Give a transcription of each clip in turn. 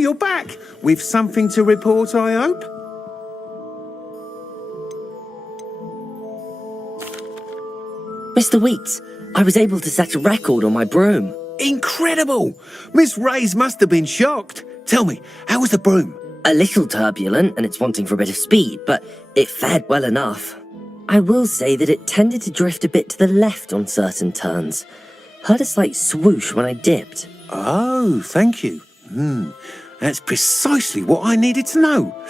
you're back. With something to report, I hope? Mr. Weeks, I was able to set a record on my broom. Incredible! Miss Reyes must have been shocked. Tell me, how was the broom? A little turbulent and it's wanting for a bit of speed, but it fared well enough. I will say that it tended to drift a bit to the left on certain turns. Heard a slight swoosh when I dipped. Oh, thank you. That's precisely what I needed to know.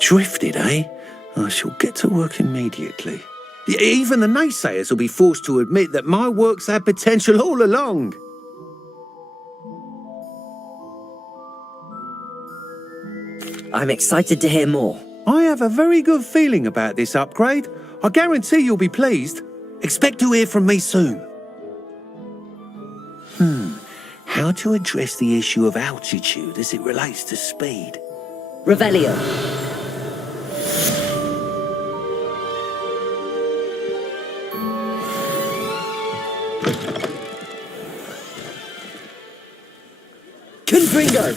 Drifted, eh? I shall get to work immediately. Even the naysayers will be forced to admit that my work's had potential all along. I'm excited to hear more. I have a very good feeling about this upgrade. I guarantee you'll be pleased. Expect to hear from me soon. How to address the issue of altitude as it relates to speed? Revelio. Confringo.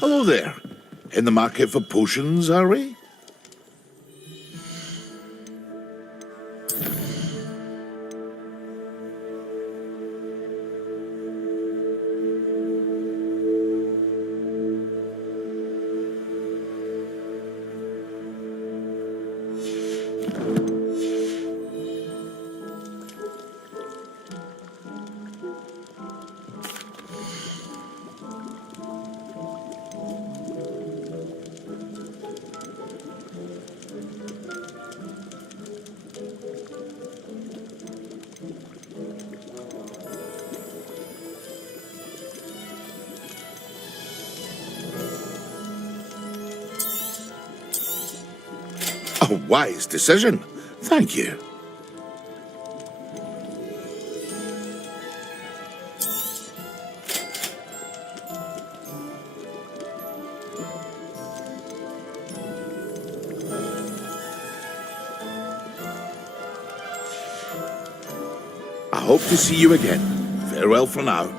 Hello there. In the market for potions, are we? A wise decision. Thank you. I hope to see you again. Farewell for now.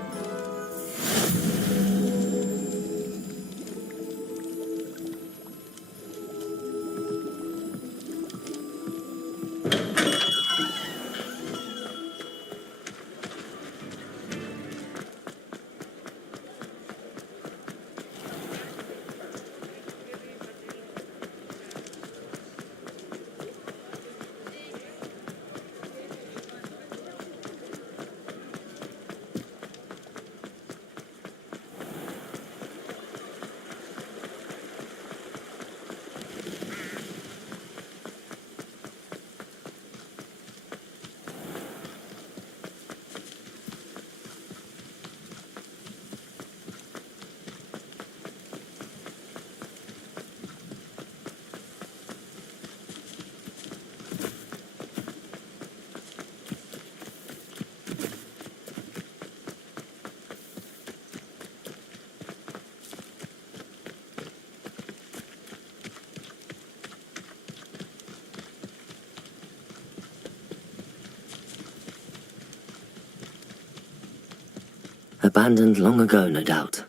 Abandoned long ago, no doubt.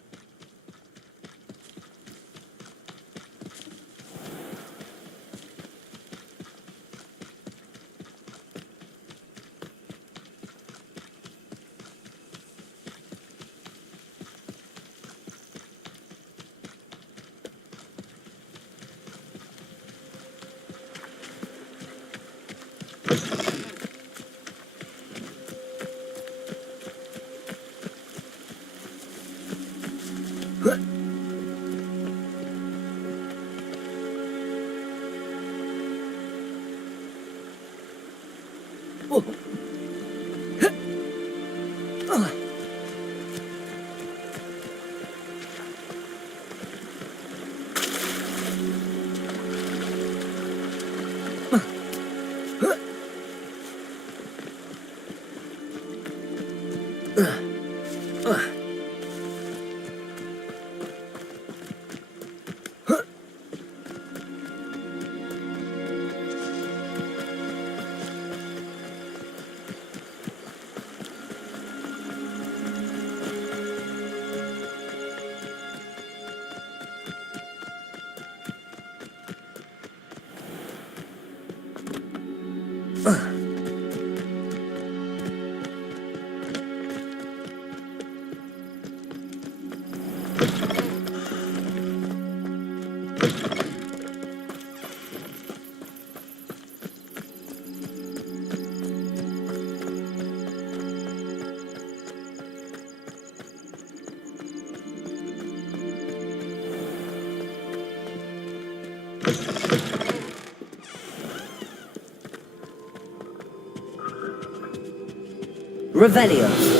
Revelio.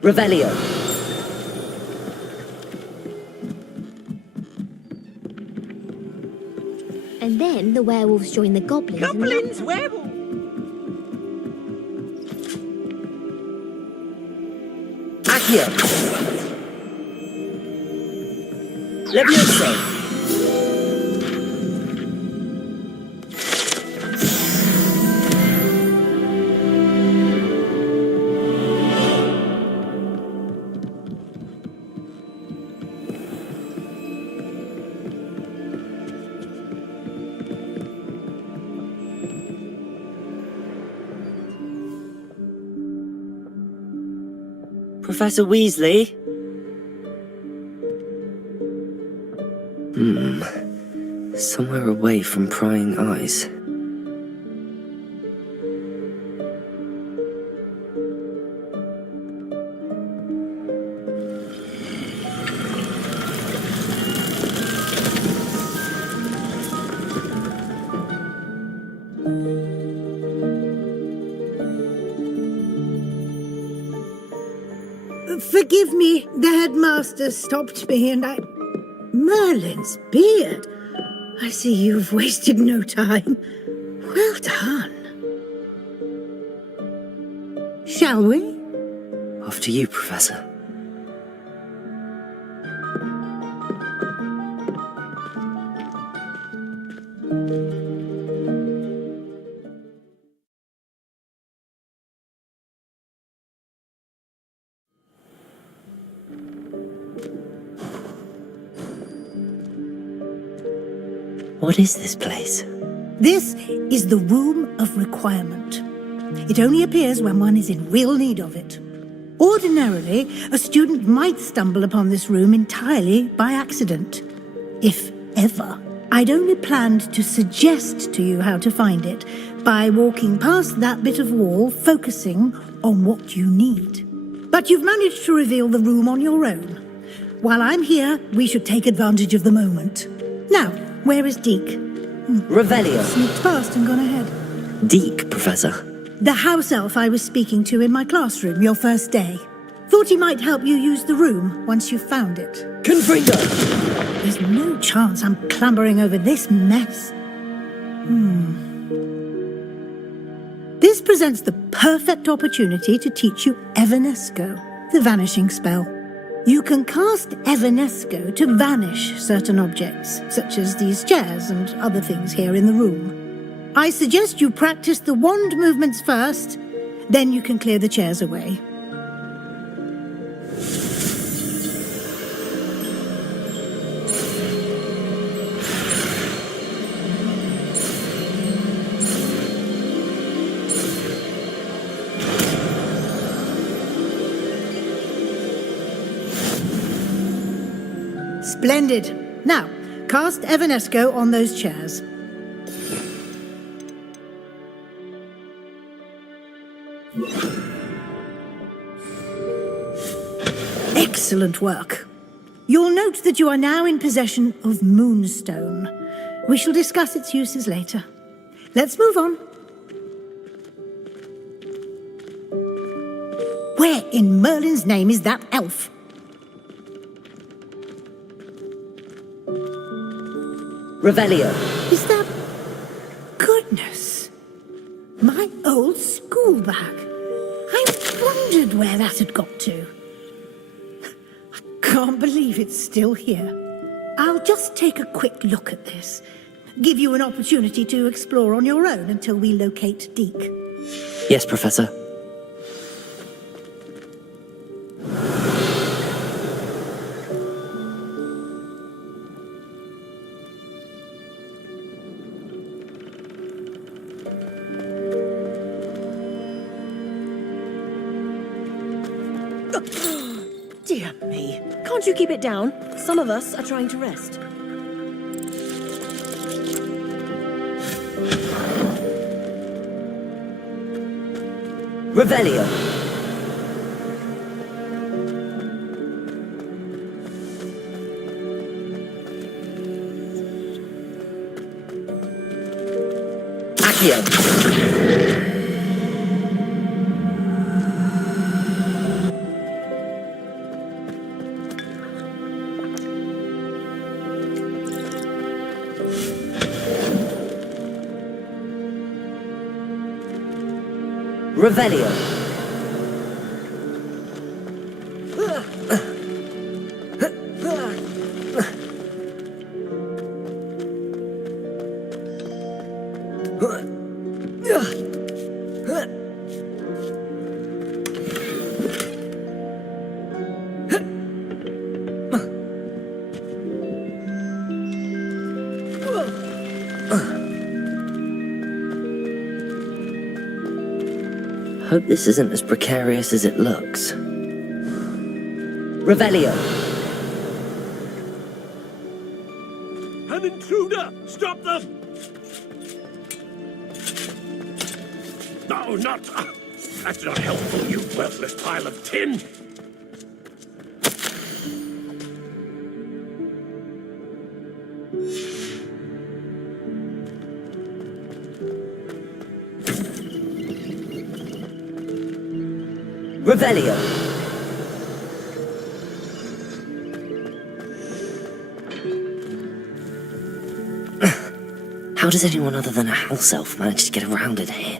Revelio. And then the werewolves join the goblins. Goblins, werewolves. Accio. Levioso. Professor Weasley? Somewhere away from prying eyes. Forgive me, the headmaster stopped me and I... Merlin's beard! I see you've wasted no time. Well done. Shall we? After you, Professor. What is this place? This is the Room of Requirement. It only appears when one is in real need of it. Ordinarily, a student might stumble upon this room entirely by accident. If ever. I'd only planned to suggest to you how to find it by walking past that bit of wall, focusing on what you need. But you've managed to reveal the room on your own. While I'm here, we should take advantage of the moment. Now, where is Deke? Revelio. Sneaked past and gone ahead. Deke, Professor. The house elf I was speaking to in my classroom your first day. Thought he might help you use the room once you've found it. Confringo! There's no chance I'm clambering over this mess. This presents the perfect opportunity to teach you Evanesco, the vanishing spell. You can cast Evanesco to vanish certain objects, such as these chairs and other things here in the room. I suggest you practice the wand movements first, then you can clear the chairs away. Splendid. Now, cast Evanesco on those chairs. Excellent work. You'll note that you are now in possession of Moonstone. We shall discuss its uses later. Let's move on. Where in Merlin's name is that elf? Revelio. Is that... Goodness. My old school bag. I wondered where that had got to. I can't believe it's still here. I'll just take a quick look at this. Give you an opportunity to explore on your own until we locate Deke. Yes, Professor. Dear me. Can't you keep it down? Some of us are trying to rest. Revelio. Accio. Revelio. Hope this isn't as precarious as it looks. Revelio. An intruder! Stop them! No, not... That's not helpful, you worthless pile of tin! Revelio. How does anyone other than a house elf manage to get around in here?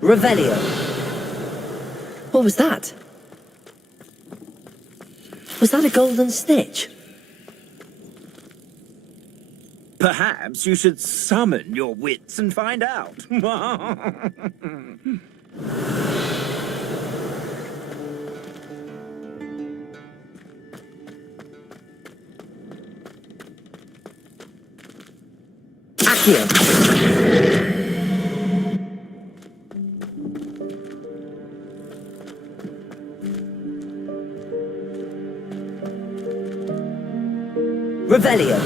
Revelio. What was that? Was that a golden snitch? Perhaps you should summon your wits and find out. Accio. Revelio.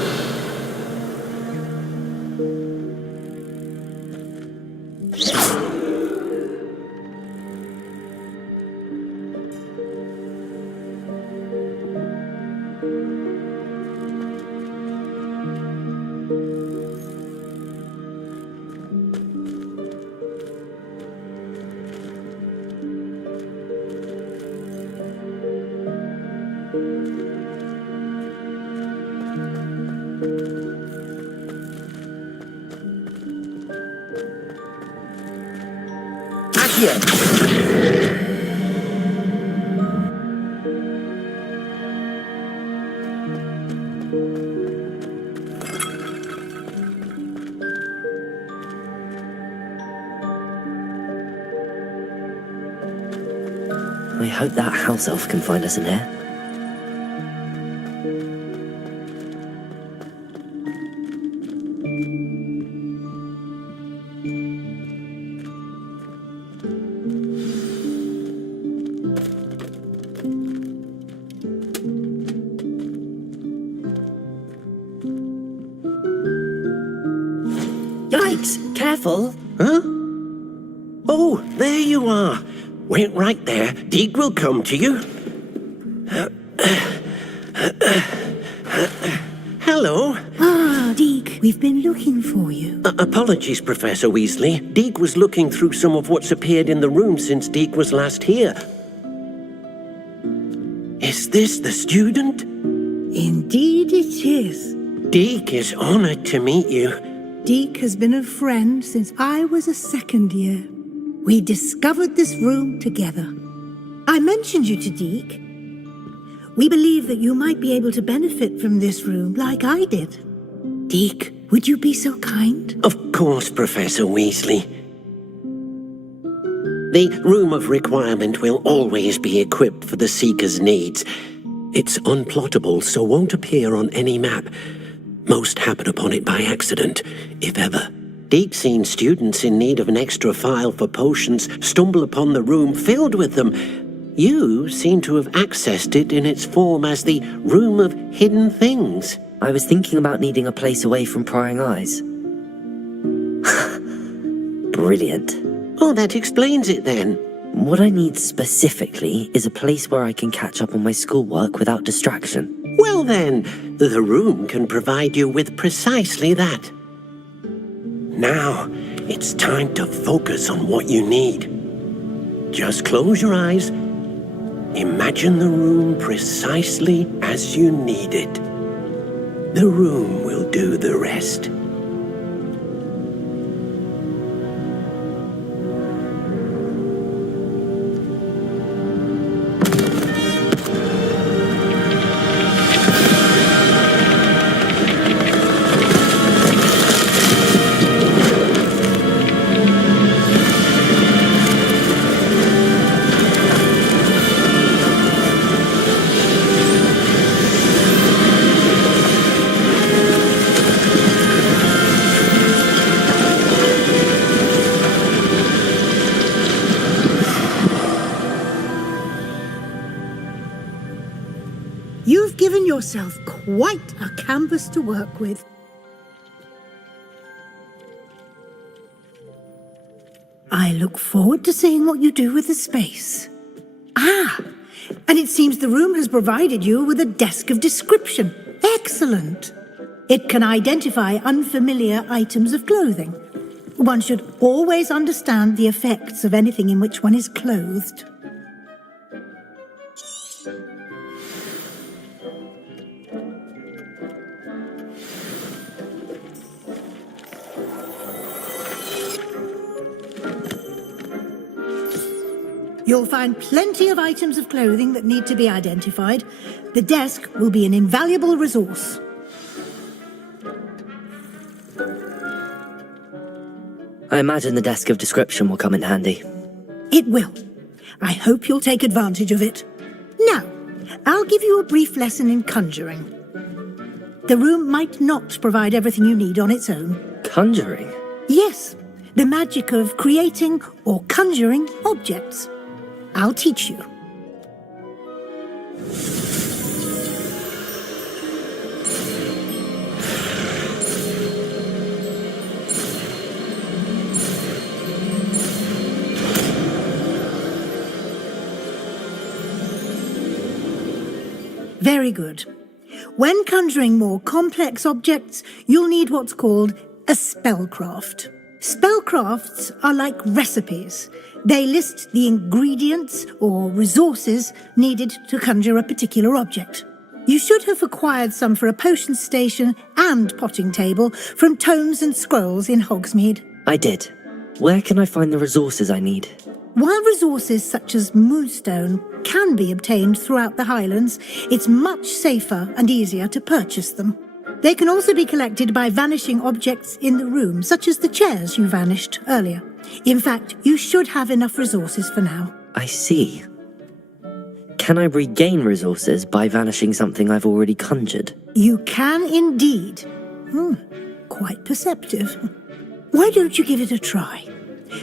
Accio. I hope that house elf can find us in here. Yikes! Careful! Huh? Oh, there you are. Wait right there. Deek will come to you. Hello. Ah, Deke, we've been looking for you. Apologies, Professor Weasley. Deek was looking through some of what's appeared in the room since Deek was last here. Is this the student? Indeed it is. Deek is honored to meet you. Deke has been a friend since I was a second year. We discovered this room together. I mentioned you to Deke. We believe that you might be able to benefit from this room like I did. Deke, would you be so kind? Of course, Professor Weasley. The Room of Requirement will always be equipped for the Seeker's needs. It's unplottable, so won't appear on any map. Most happen upon it by accident, if ever. Deke's seen students in need of an extra file for potions stumble upon the room filled with them. You seem to have accessed it in its form as the Room of Hidden Things. I was thinking about needing a place away from prying eyes. Brilliant. Oh, that explains it then. What I need specifically is a place where I can catch up on my schoolwork without distraction. Well then, the room can provide you with precisely that. Now, it's time to focus on what you need. Just close your eyes. Imagine the room precisely as you need it. The room will do the rest. You've given yourself quite a canvas to work with. I look forward to seeing what you do with the space. Ah, and it seems the room has provided you with a desk of description. Excellent. It can identify unfamiliar items of clothing. One should always understand the effects of anything in which one is clothed. You'll find plenty of items of clothing that need to be identified. The desk will be an invaluable resource. I imagine the desk of description will come in handy. It will. I hope you'll take advantage of it. Now, I'll give you a brief lesson in conjuring. The room might not provide everything you need on its own. Conjuring? Yes, the magic of creating or conjuring objects. I'll teach you. Very good. When conjuring more complex objects, you'll need what's called a spellcraft. Spellcrafts are like recipes. They list the ingredients or resources needed to conjure a particular object. You should have acquired some for a potion station and potting table from tomes and scrolls in Hogsmeade. I did. Where can I find the resources I need? While resources such as moonstone can be obtained throughout the Highlands, it's much safer and easier to purchase them. They can also be collected by vanishing objects in the room, such as the chairs you vanished earlier. In fact, you should have enough resources for now. I see. Can I regain resources by vanishing something I've already conjured? You can indeed. Quite perceptive. Why don't you give it a try?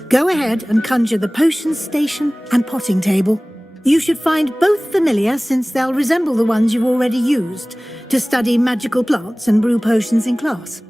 Go ahead and conjure the potion station and potting table. You should find both familiar, since they'll resemble the ones you've already used to study magical plants and brew potions in class.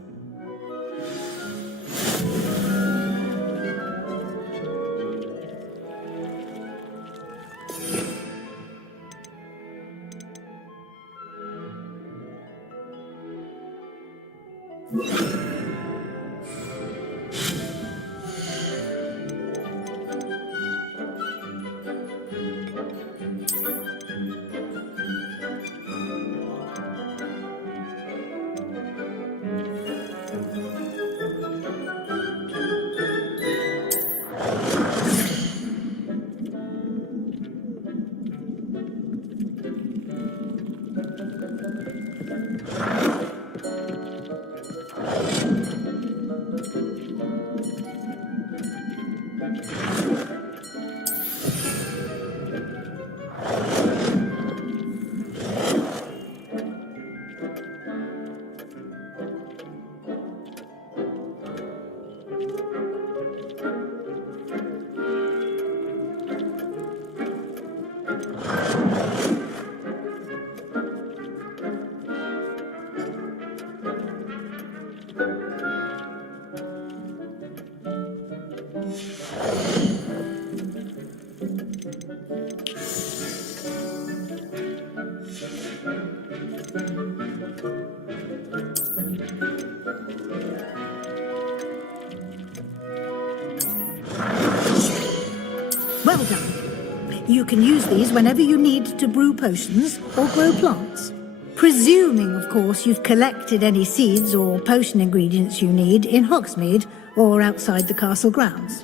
Well done. You can use these whenever you need to brew potions or grow plants. Presuming, of course, you've collected any seeds or potion ingredients you need in Hogsmeade or outside the castle grounds.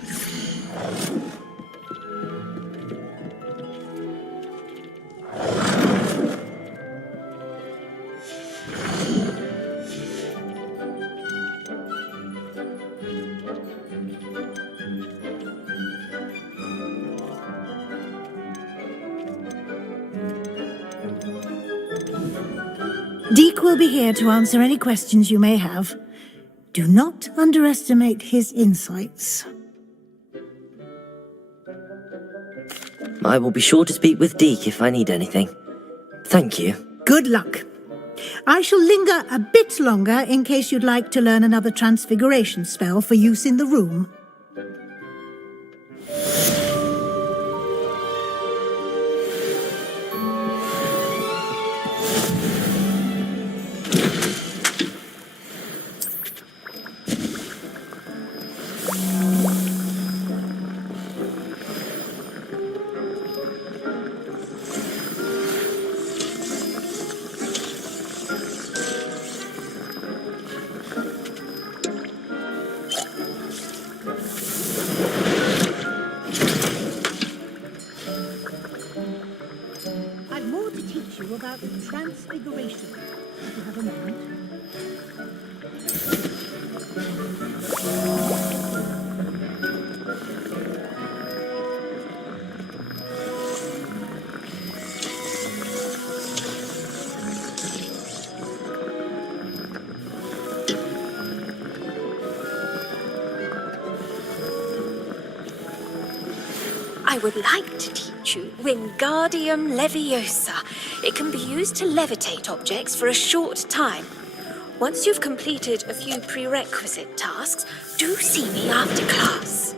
Deke will be here to answer any questions you may have. Do not underestimate his insights. I will be sure to speak with Deke if I need anything. Thank you. Good luck. I shall linger a bit longer in case you'd like to learn another transfiguration spell for use in the room. I would like to teach you Wingardium Leviosa. It can be used to levitate objects for a short time. Once you've completed a few prerequisite tasks, do see me after class.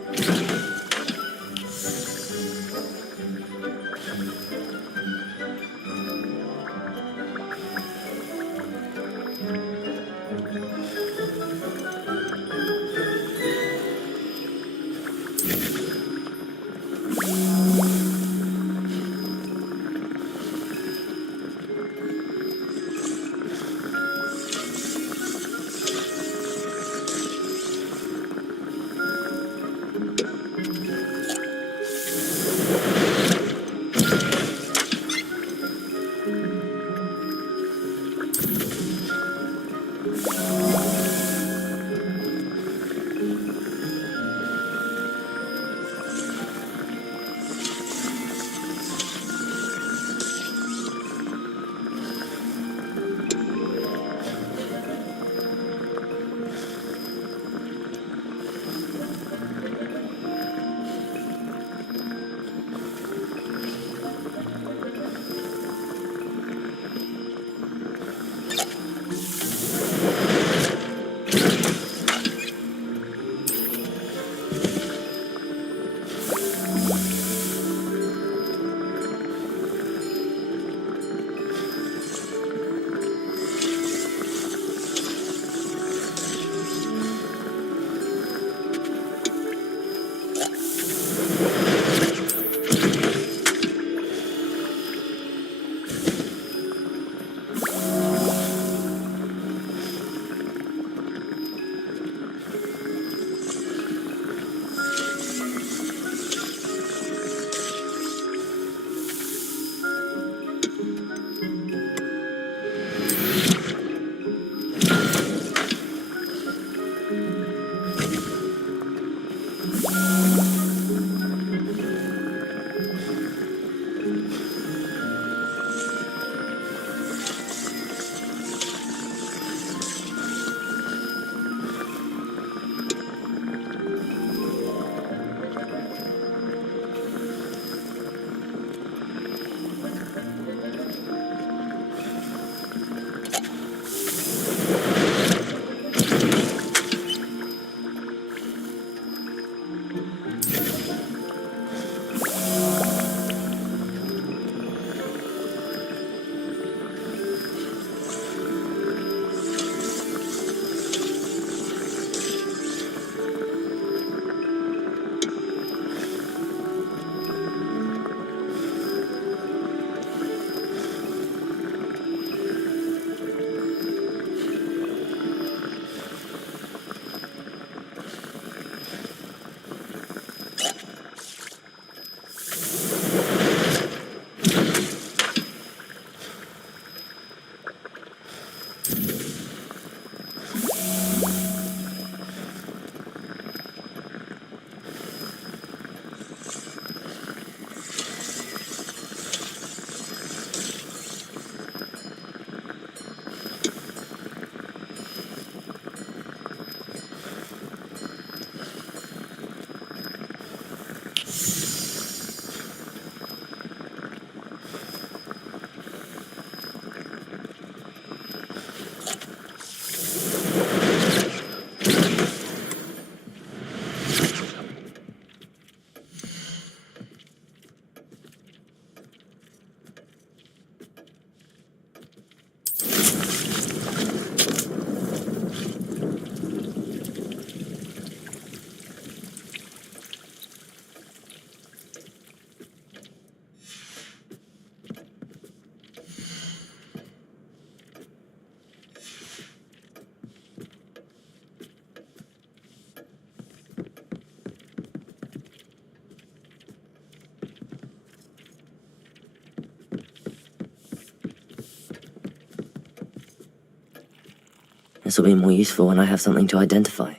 This will be more useful when I have something to identify.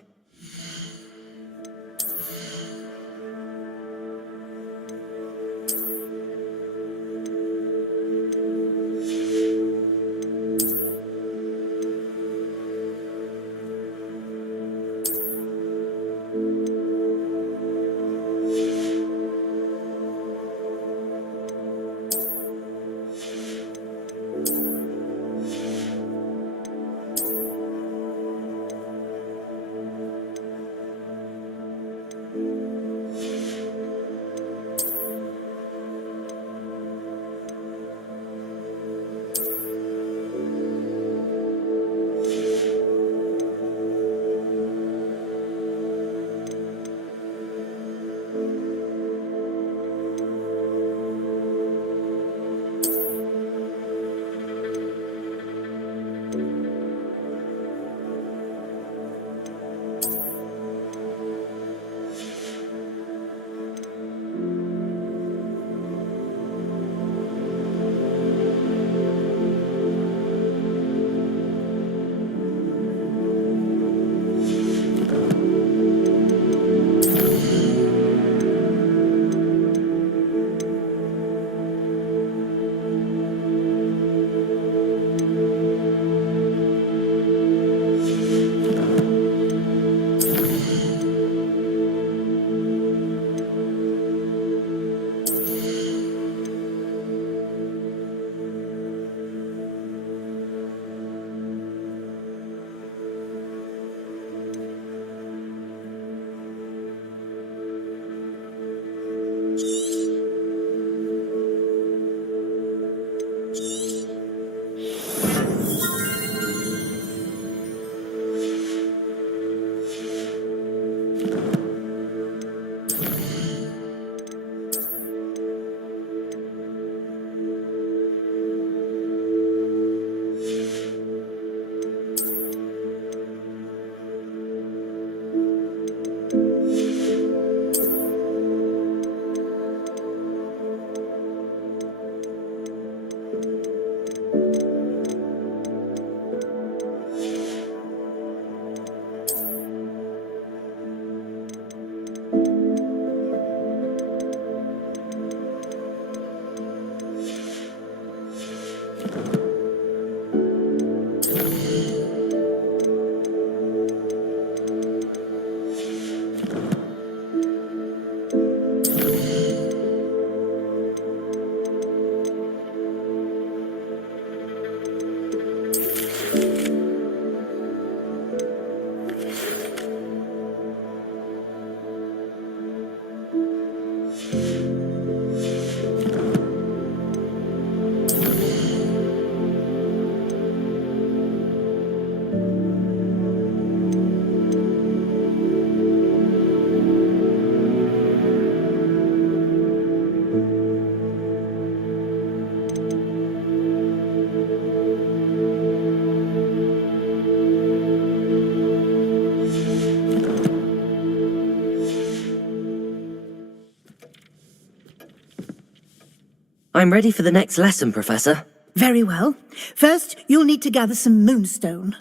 I'm ready for the next lesson, Professor. Very well. First, you'll need to gather some moonstone.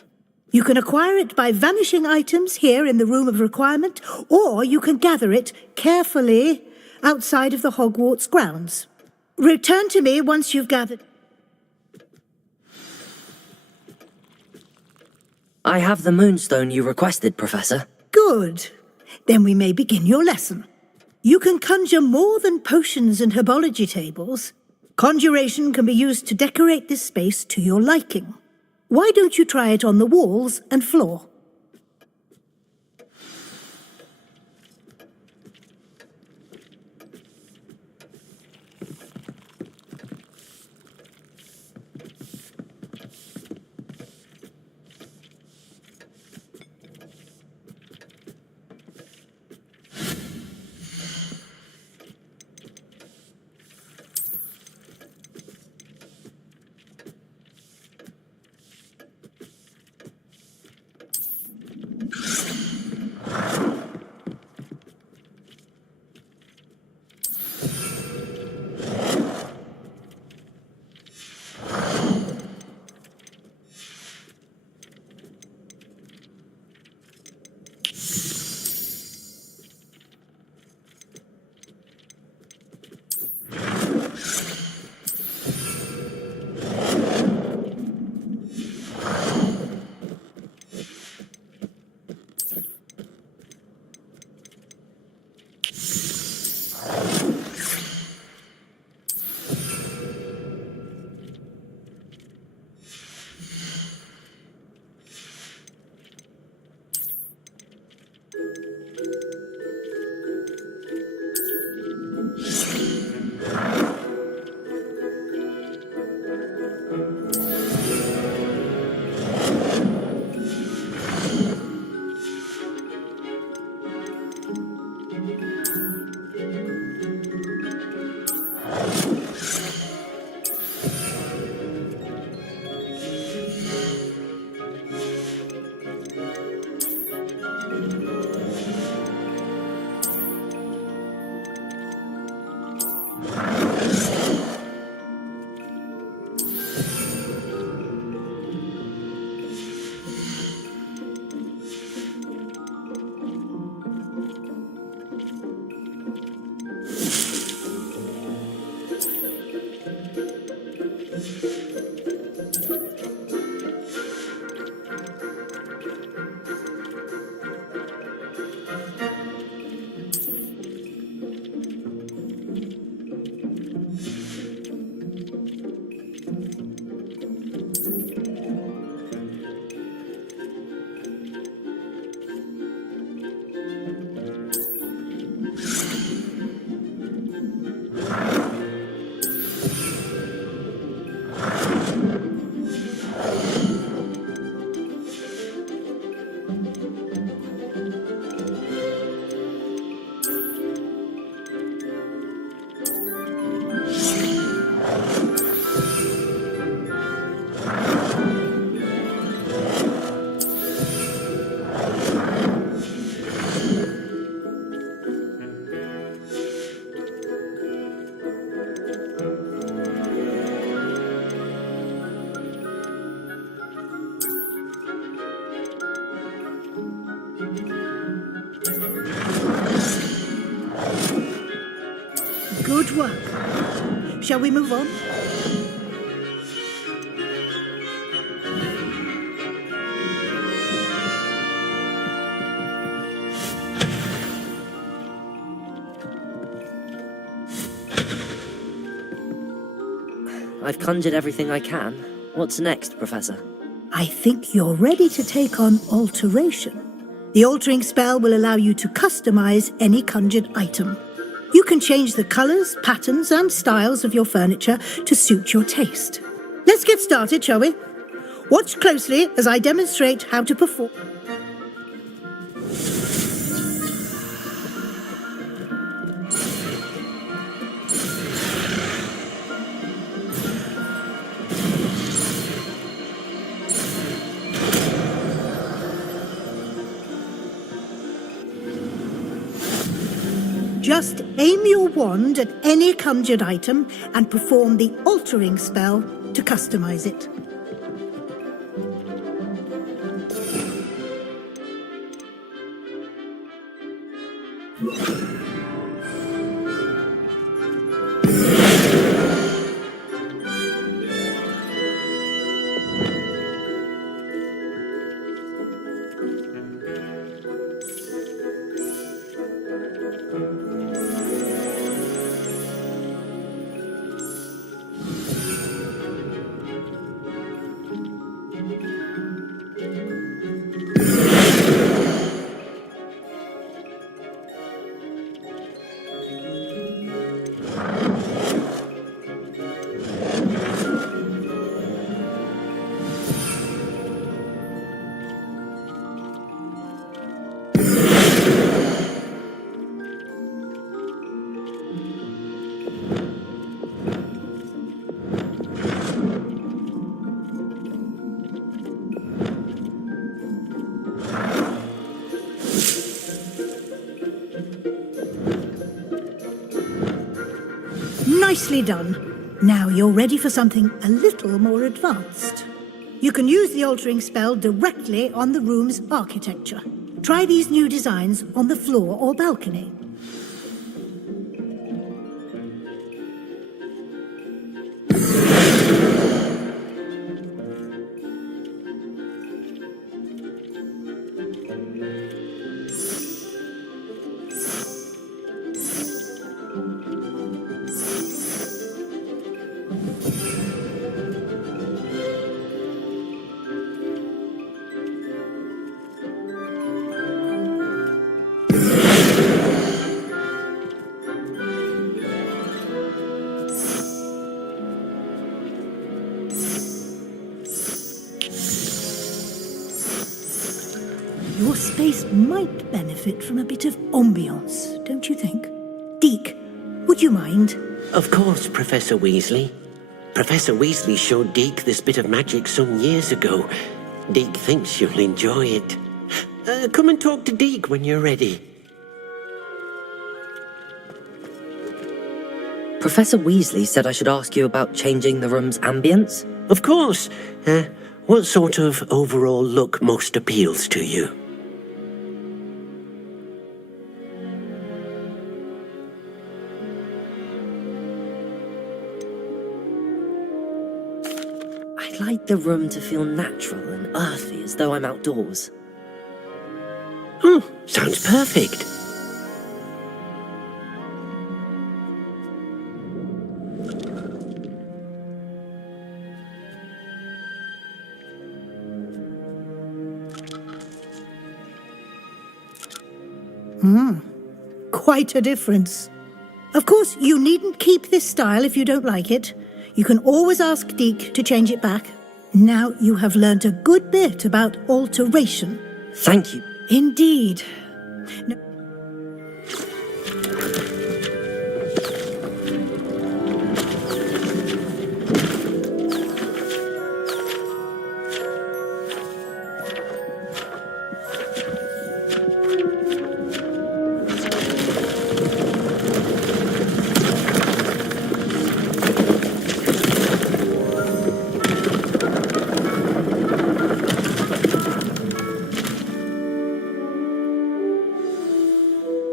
You can acquire it by vanishing items here in the Room of Requirement, or you can gather it carefully outside of the Hogwarts grounds. Return to me once you've gathered... I have the moonstone you requested, Professor. Good. Then we may begin your lesson. You can conjure more than potions and herbology tables. Conjuration can be used to decorate this space to your liking. Why don't you try it on the walls and floor? Good work. Shall we move on? I've conjured everything I can. What's next, Professor? I think you're ready to take on alteration. The altering spell will allow you to customize any conjured item. You can change the colors, patterns, and styles of your furniture to suit your taste. Let's get started, shall we? Watch closely as I demonstrate how to perform. Just aim your wand at any conjured item and perform the altering spell to customize it. Nicely done. Now you're ready for something a little more advanced. You can use the altering spell directly on the room's architecture. Try these new designs on the floor or balcony. Your space might benefit from a bit of ambiance, don't you think? Deke, would you mind? Of course, Professor Weasley. Professor Weasley showed Deke this bit of magic some years ago. Deke thinks you'll enjoy it. Come and talk to Deke when you're ready. Professor Weasley said I should ask you about changing the room's ambience. Of course. What sort of overall look most appeals to you? I'd like the room to feel natural and earthy, as though I'm outdoors. Oh, sounds perfect. Quite a difference. Of course, you needn't keep this style if you don't like it. You can always ask Deke to change it back. Now you have learnt a good bit about alteration. Thank you. Indeed. No-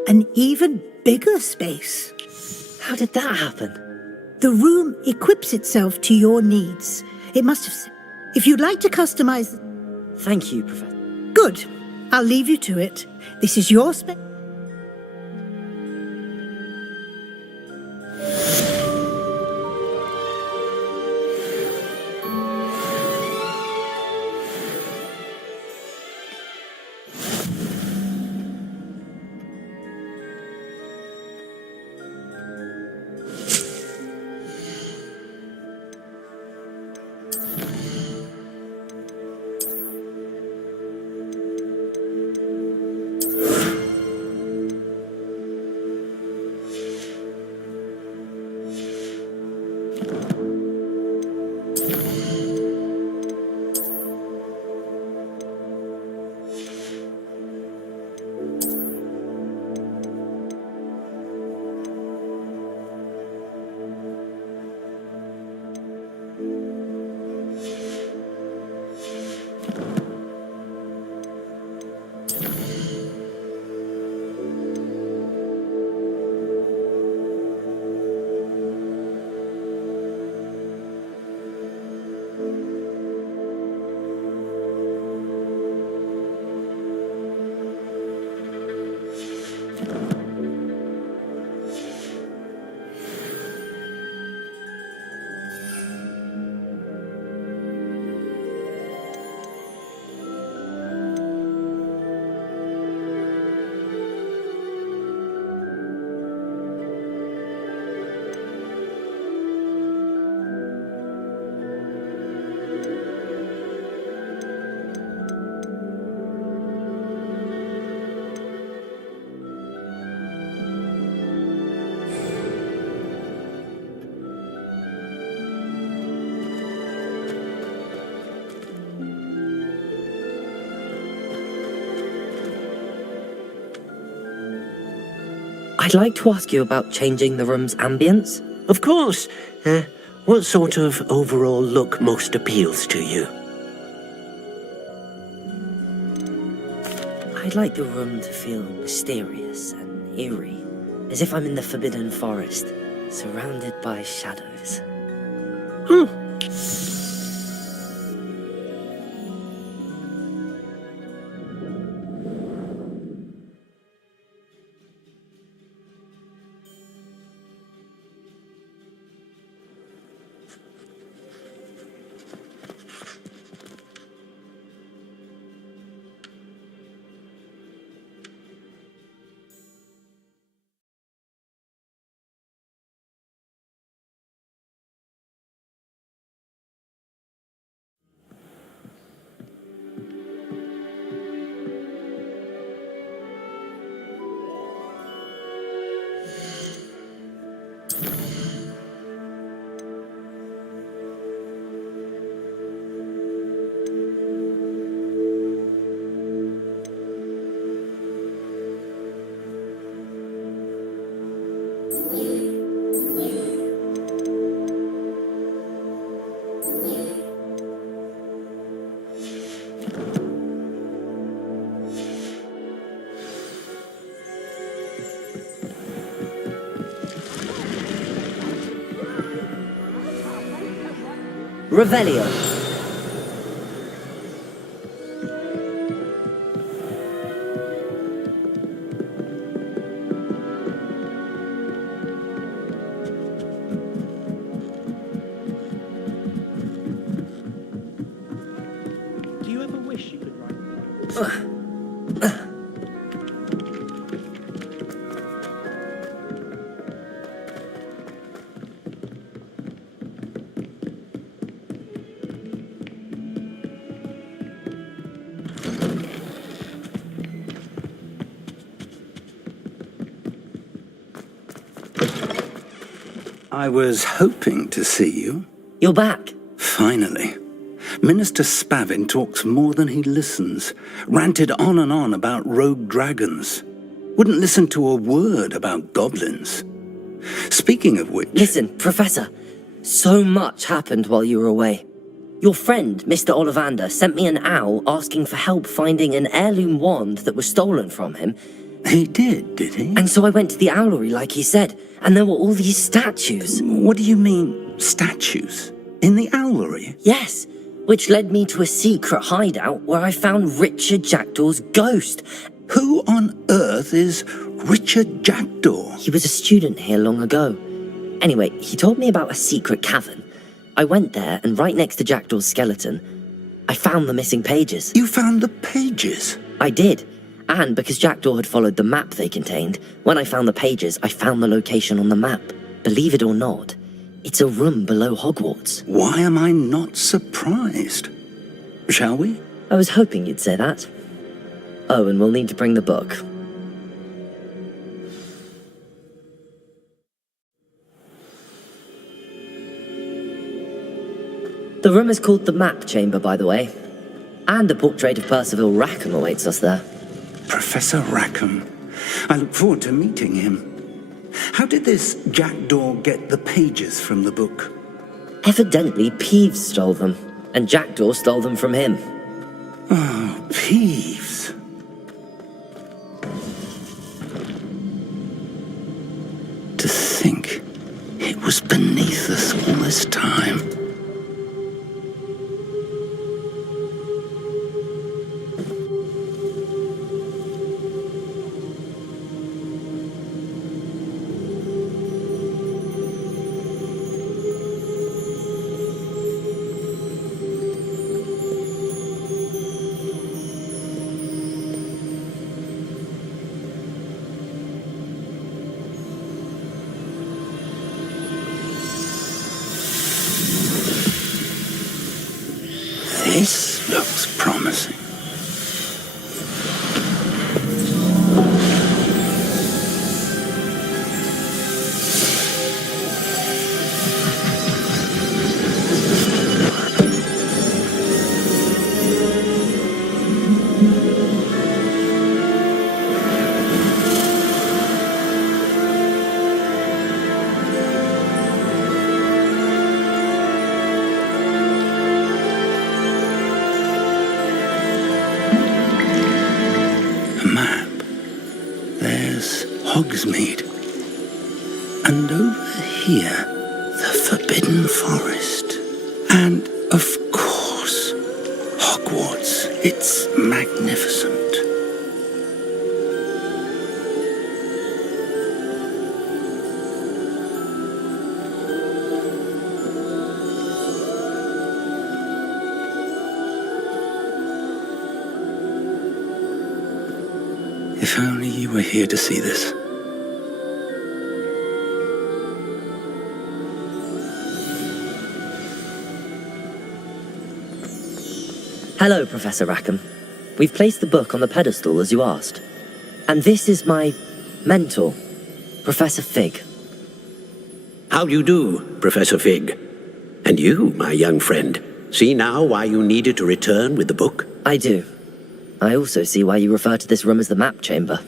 An even bigger space. How did that happen? The room equips itself to your needs. It must have... If you'd like to customize... Thank you, Professor. Good. I'll leave you to it. This is your space. I'd like to ask you about changing the room's ambience. Of course. What sort of overall look most appeals to you? I'd like the room to feel mysterious and eerie, as if I'm in the Forbidden Forest, surrounded by shadows. Revelio. Do you ever wish you could write? I was hoping to see you. You're back. Finally. Minister Spavin talks more than he listens. Ranted on and on about rogue dragons. Wouldn't listen to a word about goblins. Speaking of which... Listen, Professor. So much happened while you were away. Your friend, Mr. Ollivander, sent me an owl asking for help finding an heirloom wand that was stolen from him. He did he? And so I went to the owlery like he said, and there were all these statues. What do you mean, statues? In the owlery? Yes, which led me to a secret hideout where I found Richard Jackdaw's ghost. Who on earth is Richard Jackdaw? He was a student here long ago. Anyway, he told me about a secret cavern. I went there, and right next to Jackdaw's skeleton, I found the missing pages. You found the pages? I did. And because Jackdaw had followed the map they contained, when I found the pages, I found the location on the map. Believe it or not, it's a room below Hogwarts. Why am I not surprised? Shall we? I was hoping you'd say that. Oh, and we'll need to bring the book. The room is called the Map Chamber, by the way. And a portrait of Percival Rackham awaits us there. Professor Rackham. I look forward to meeting him. How did this Jackdaw get the pages from the book? Evidently, Peeves stole them, and Jackdaw stole them from him. Oh, Peeves. To think it was beneath us all this time. Hogsmeade. And over here, the Forbidden Forest. And, of course, Hogwarts. It's magnificent. If only you were here to see this. Hello, Professor Rackham. We've placed the book on the pedestal as you asked. And this is my mentor, Professor Fig. How do you do, Professor Fig? And you, my young friend, see now why you needed to return with the book? I do. I also see why you refer to this room as the map chamber.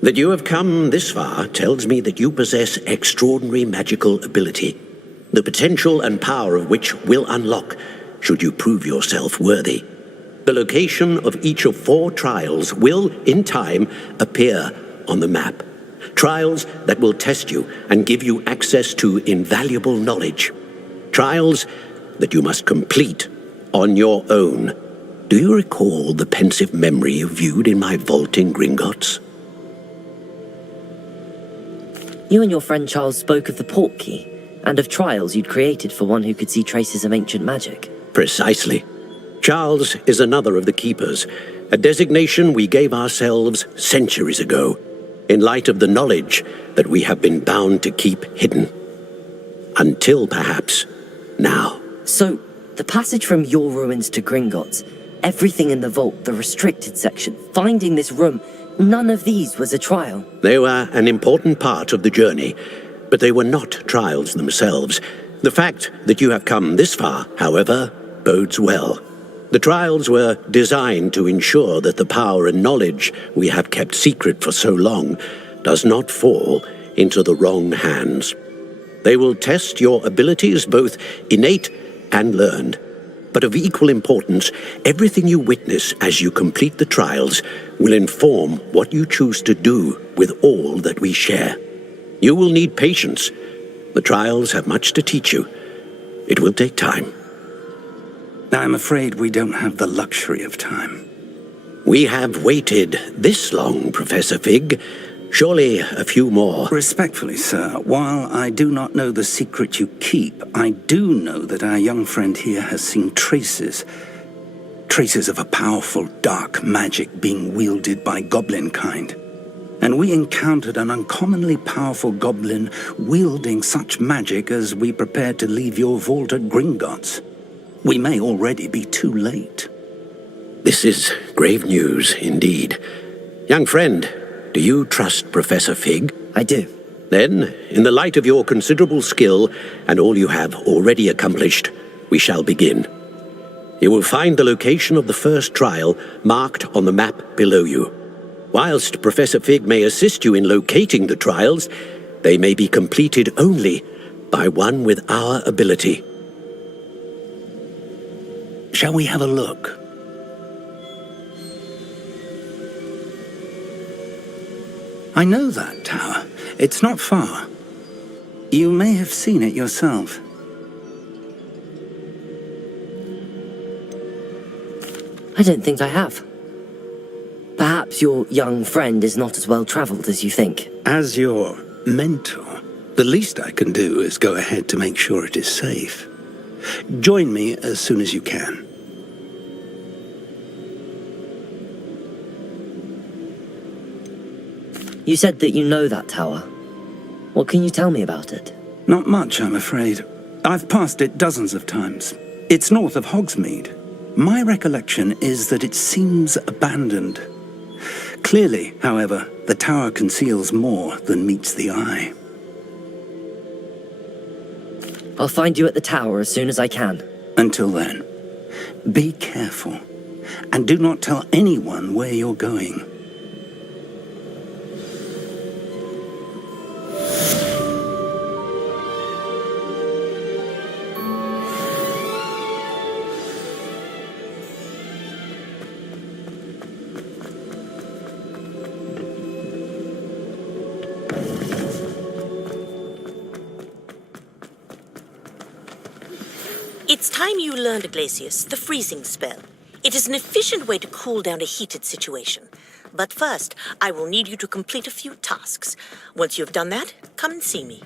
That you have come this far tells me that you possess extraordinary magical ability, the potential and power of which will unlock should you prove yourself worthy. The location of each of 4 trials will, in time, appear on the map. Trials that will test you and give you access to invaluable knowledge. Trials that you must complete on your own. Do you recall the pensive memory you viewed in my vault in Gringotts? You and your friend Charles spoke of the portkey, and of trials you'd created for one who could see traces of ancient magic. Precisely. Charles is another of the keepers, a designation we gave ourselves centuries ago, in light of the knowledge that we have been bound to keep hidden. Until, perhaps, now. So, the passage from your ruins to Gringotts, everything in the vault, the restricted section, finding this room, none of these was a trial. They were an important part of the journey, but they were not trials themselves. The fact that you have come this far, however, bodes well. The trials were designed to ensure that the power and knowledge we have kept secret for so long does not fall into the wrong hands. They will test your abilities, both innate and learned. But of equal importance, everything you witness as you complete the trials will inform what you choose to do with all that we share. You will need patience. The trials have much to teach you. It will take time. I'm afraid we don't have the luxury of time. We have waited this long, Professor Fig. Surely a few more. Respectfully, sir, while I do not know the secret you keep, I do know that our young friend here has seen traces of a powerful dark magic being wielded by goblin kind. And we encountered an uncommonly powerful goblin wielding such magic as we prepared to leave your vault at Gringotts. We may already be too late. This is grave news, indeed. Young friend, do you trust Professor Fig? I do. Then, in the light of your considerable skill and all you have already accomplished, we shall begin. You will find the location of the first trial marked on the map below you. Whilst Professor Fig may assist you in locating the trials, they may be completed only by one with our ability. Shall we have a look? I know that tower. It's not far. You may have seen it yourself. I don't think I have. Perhaps your young friend is not as well traveled as you think. As your mentor, the least I can do is go ahead to make sure it is safe. Join me as soon as you can. You said that you know that tower. What can you tell me about it? Not much, I'm afraid. I've passed it dozens of times. It's north of Hogsmeade. My recollection is that it seems abandoned. Clearly, however, the tower conceals more than meets the eye. I'll find you at the tower as soon as I can. Until then, be careful, and do not tell anyone where you're going. It's time you learned, Iglesias, the freezing spell. It is an efficient way to cool down a heated situation. But first, I will need you to complete a few tasks. Once you have done that, come and see me.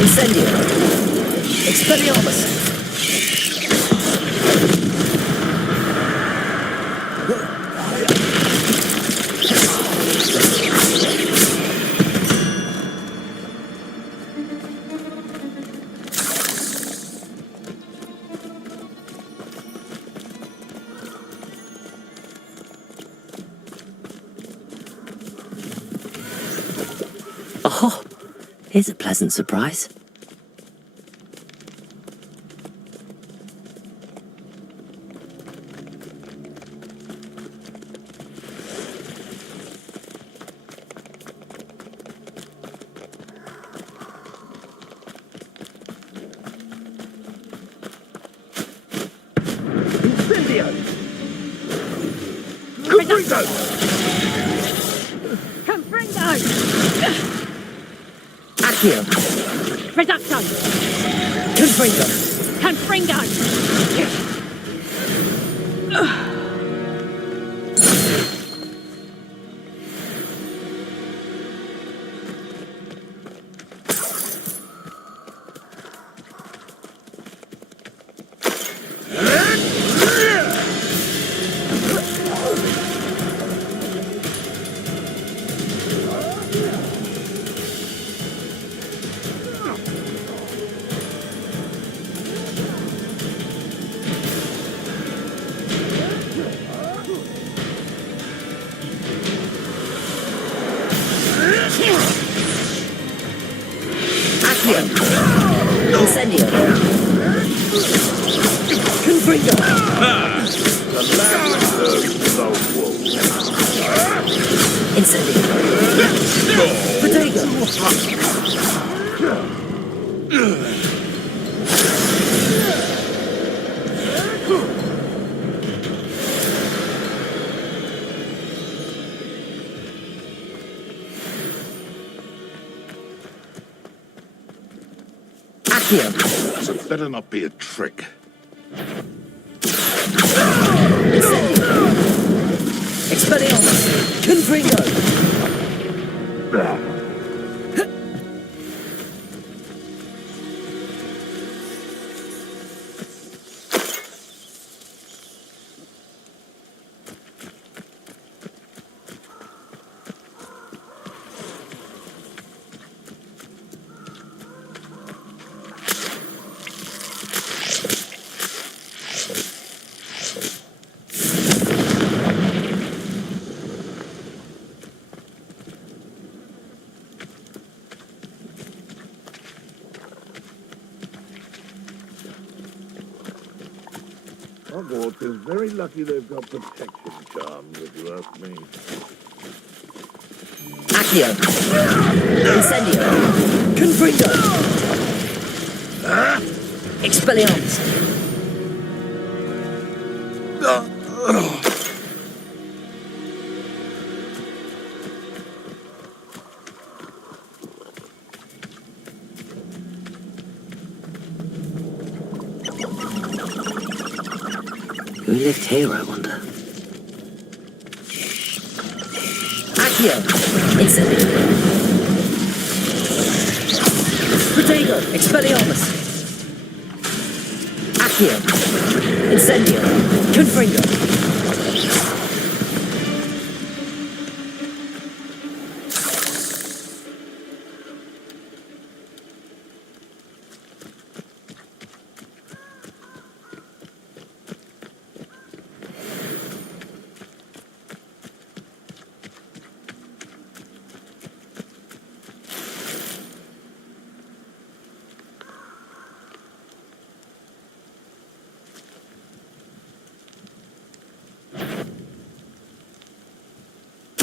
Incendio! Expelliarmus! Here's a pleasant surprise. Accio. Reducto! Confringo. Confringo! Accio. Incendio. Confringo. Incendio. Protego. Accio. That better not be a trick. Incendio. Expelliarmus. Confringo. Hogwarts is very lucky they've got protection charms, if you ask me. Accio. Incendio. Confringo. Expelliarmus. Who lived here, I wonder? Accio. Incendio. Protego. Expelliarmus. Accio. Incendio. Confringo.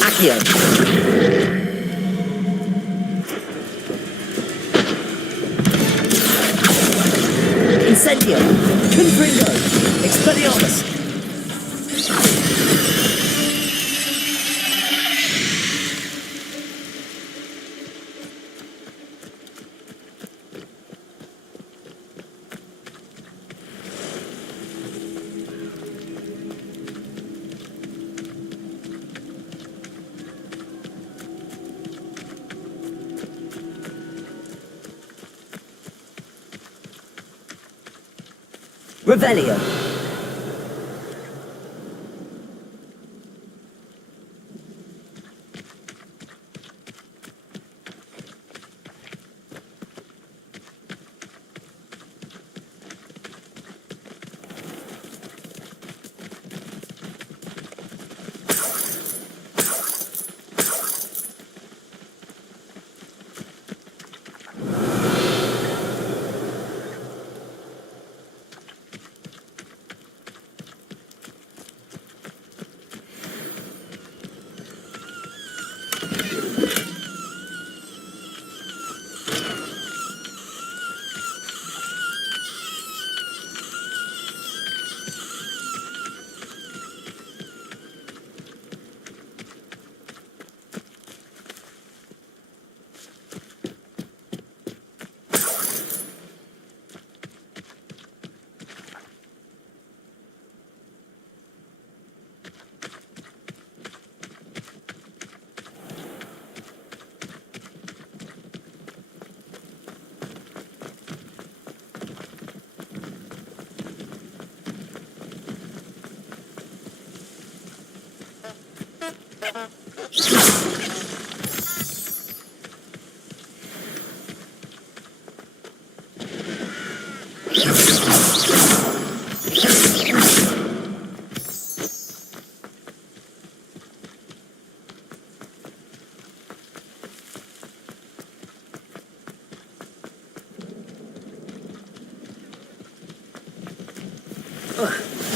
Accio. Incendio. Confringo. Expelliarmus. Revelio.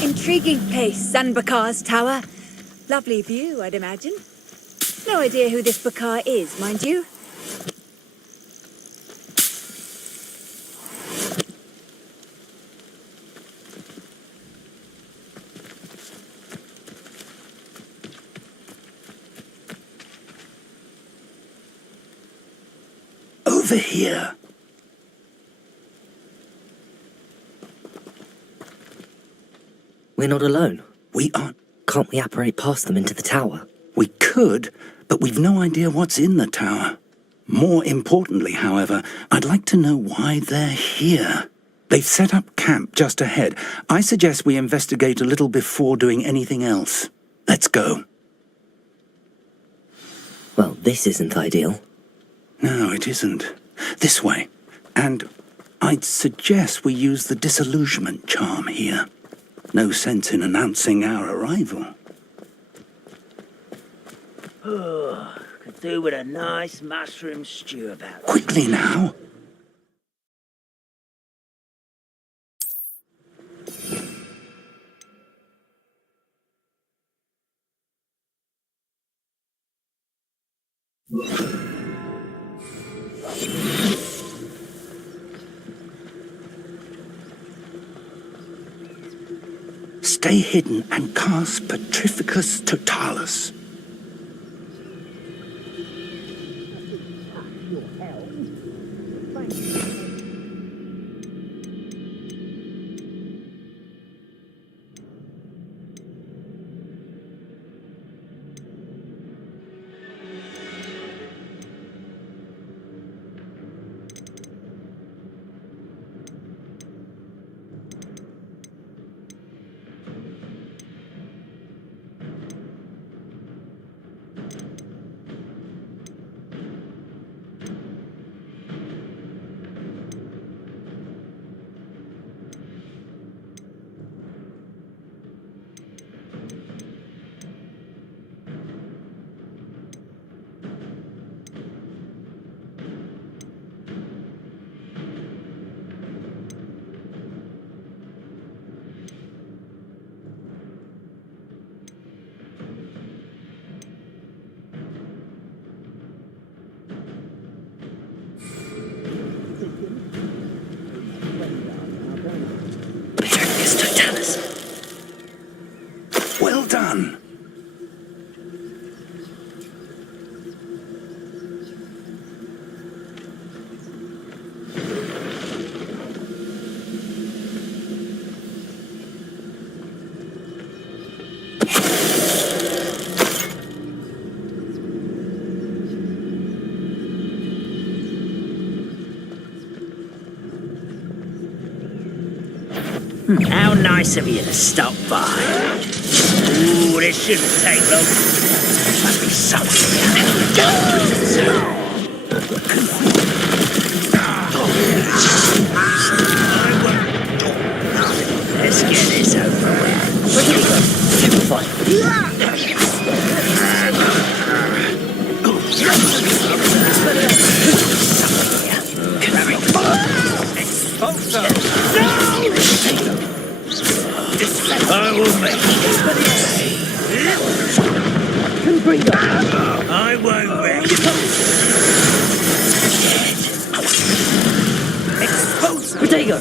Intriguing place, Sanbakar's tower. Lovely view, I'd imagine. No idea who this Bakar is, mind you. Over here. We're not alone. We aren't. Can't we apparate past them into the tower? We could, but we've no idea what's in the tower. More importantly, however, I'd like to know why they're here. They've set up camp just ahead. I suggest we investigate a little before doing anything else. Let's go. Well, this isn't ideal. No, it isn't. This way. And I'd suggest we use the disillusionment charm here. No sense in announcing our arrival. Oh, could do with a nice mushroom stew about. Quickly now. Stay hidden and cast Petrificus Totalis. Well done. How nice of you to stop by. Ooh, this shouldn't take long. There must be something here. Let's get this over with. Where do we go? Simplify. I will make it. I won't wreck it. Expose them. Potato.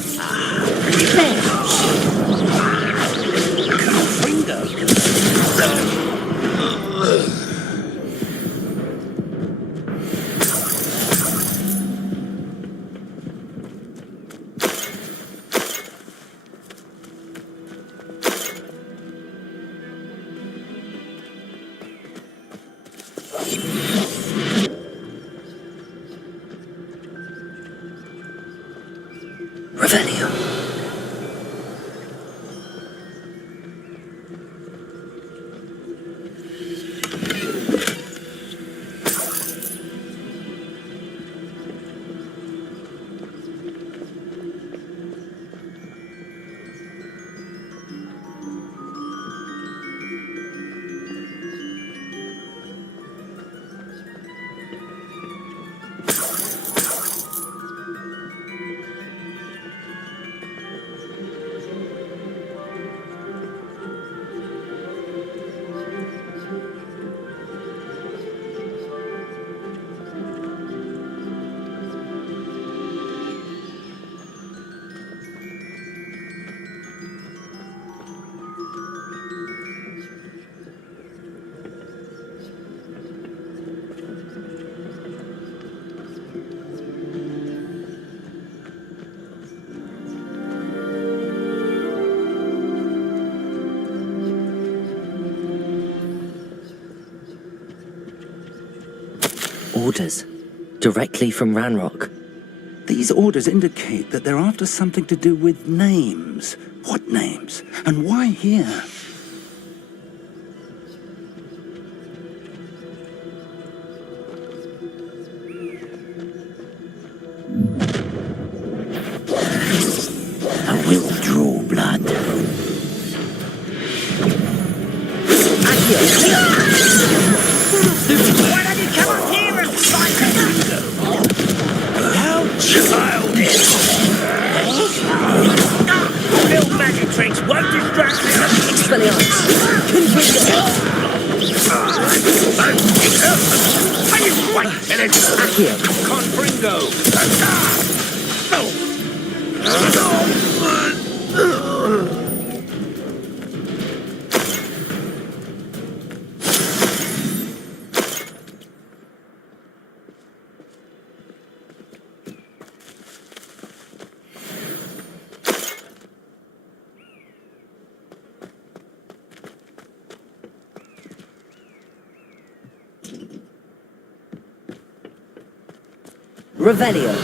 Revelio. Orders. Directly from Ranrock. These orders indicate that they're after something to do with names. What names? And why here? I will draw blood. Why don't you come up here and fight me? How childish! Little magic tricks won't distract me. Are you wait till it's Confringo? Revelio.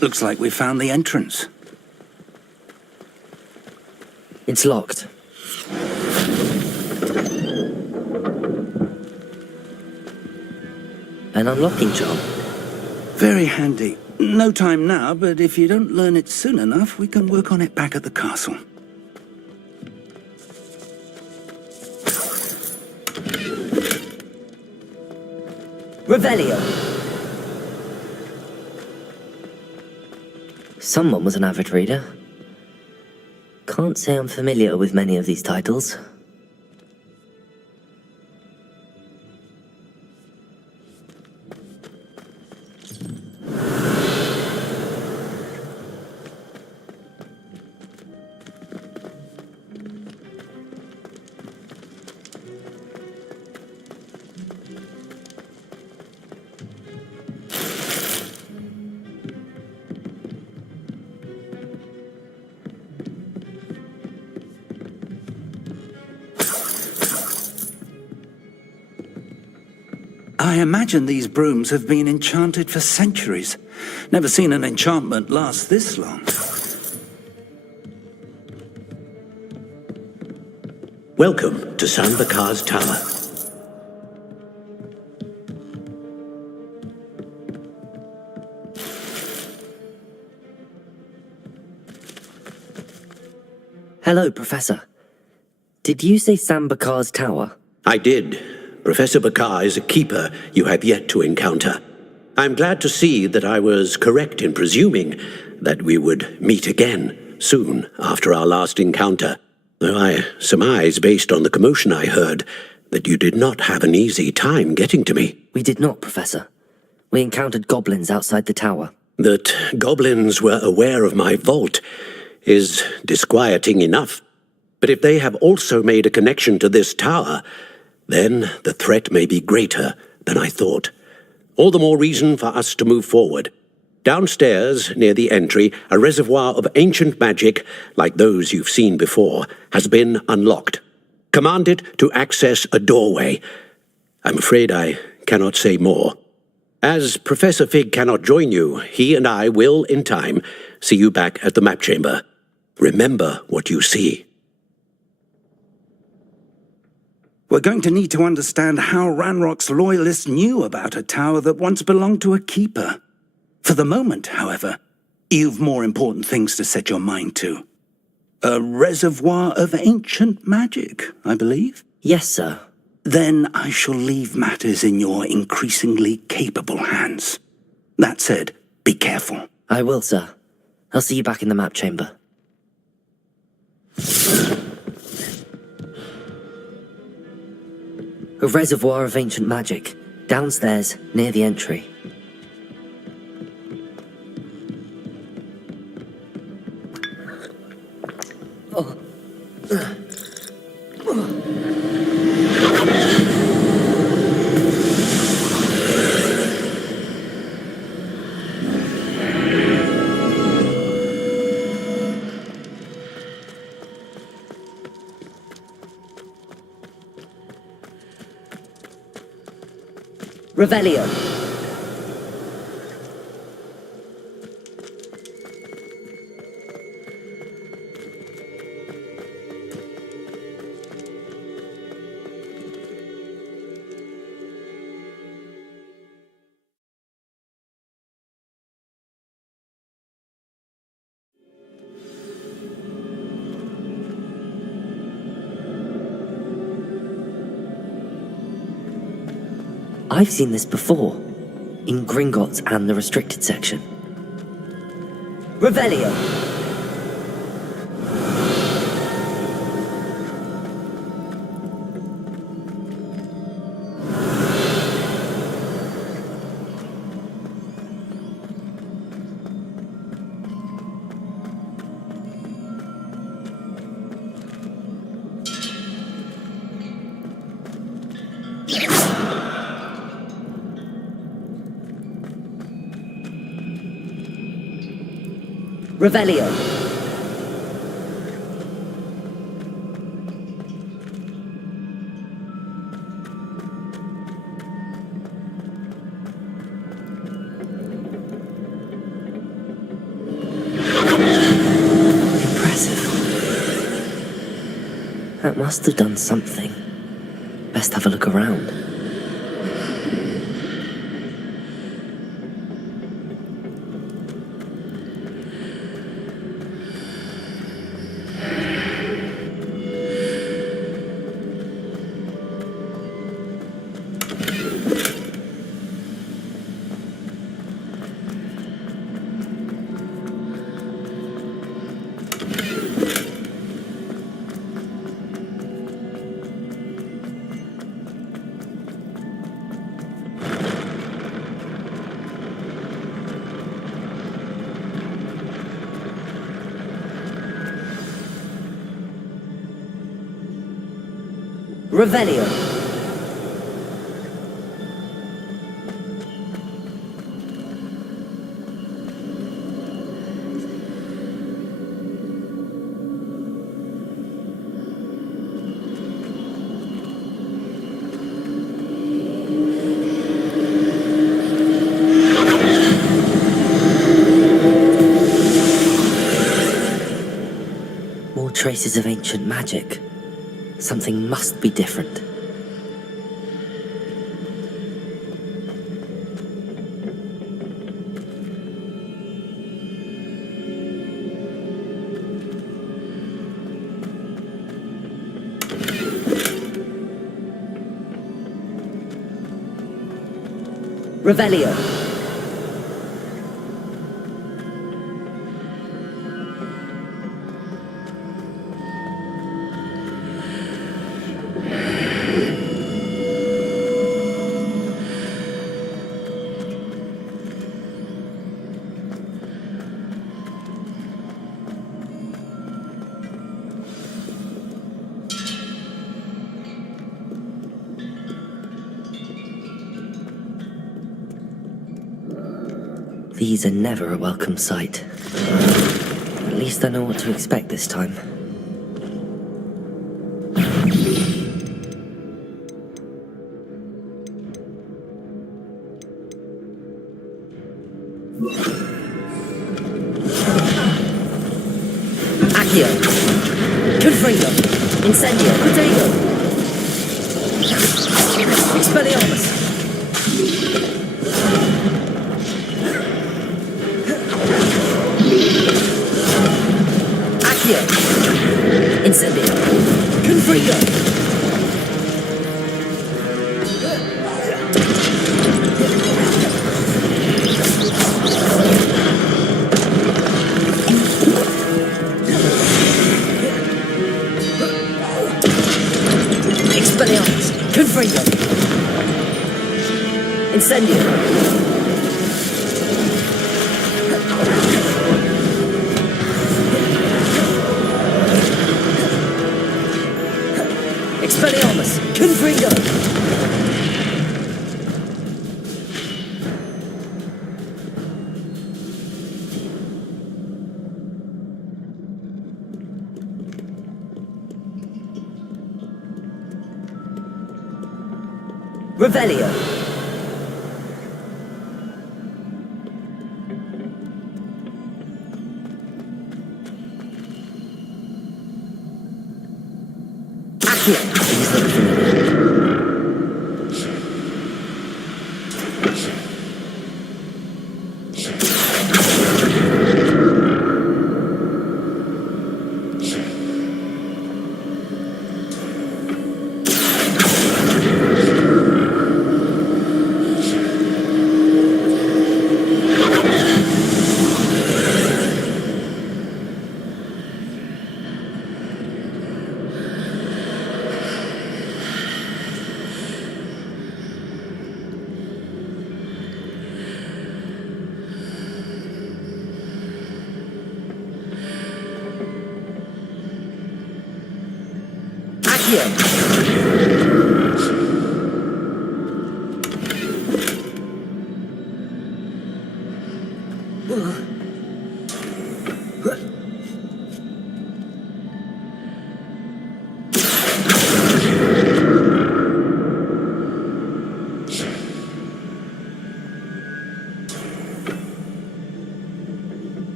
Looks like we found the entrance. It's locked. An unlocking charm. Very handy. No time now, but if you don't learn it soon enough, we can work on it back at the castle. Revelio. Someone was an avid reader. Can't say I'm familiar with many of these titles. I imagine these brooms have been enchanted for centuries. Never seen an enchantment last this long. Welcome to Sanbakar's Tower. Hello, Professor. Did you say Sambakar's Tower? I did. Professor Bakar is a keeper you have yet to encounter. I'm glad to see that I was correct in presuming that we would meet again soon after our last encounter, though I surmise, based on the commotion I heard, that you did not have an easy time getting to me. We did not, Professor. We encountered goblins outside the tower. That goblins were aware of my vault is disquieting enough. But if they have also made a connection to this tower, then the threat may be greater than I thought. All the more reason for us to move forward. Downstairs, near the entry, a reservoir of ancient magic, like those you've seen before, has been unlocked. Command it to access a doorway. I'm afraid I cannot say more. As Professor Fig cannot join you, he and I will, in time, see you back at the map chamber. Remember what you see. We're going to need to understand how Ranrock's loyalists knew about a tower that once belonged to a keeper. For the moment, however, you've more important things to set your mind to. A reservoir of ancient magic, I believe? Yes, sir. Then I shall leave matters in your increasingly capable hands. That said, be careful. I will, sir. I'll see you back in the map chamber. A reservoir of ancient magic, downstairs, near the entry. Revelio. I've seen this before, in Gringotts and the restricted section. Revelio! Revelio. Impressive. That must have done something. Best have a look around. Revelio. More traces of ancient magic. Something must be different. Revelio. These are never a welcome sight. At least I know what to expect this time. Accio! Confringo! Incendio! Protego! Expelliarmus! Incendio. Confringo. Expelliarmus. Confringo. Incendio. Expelliarmus! Confringo! Revelio! Accio, these look familiar.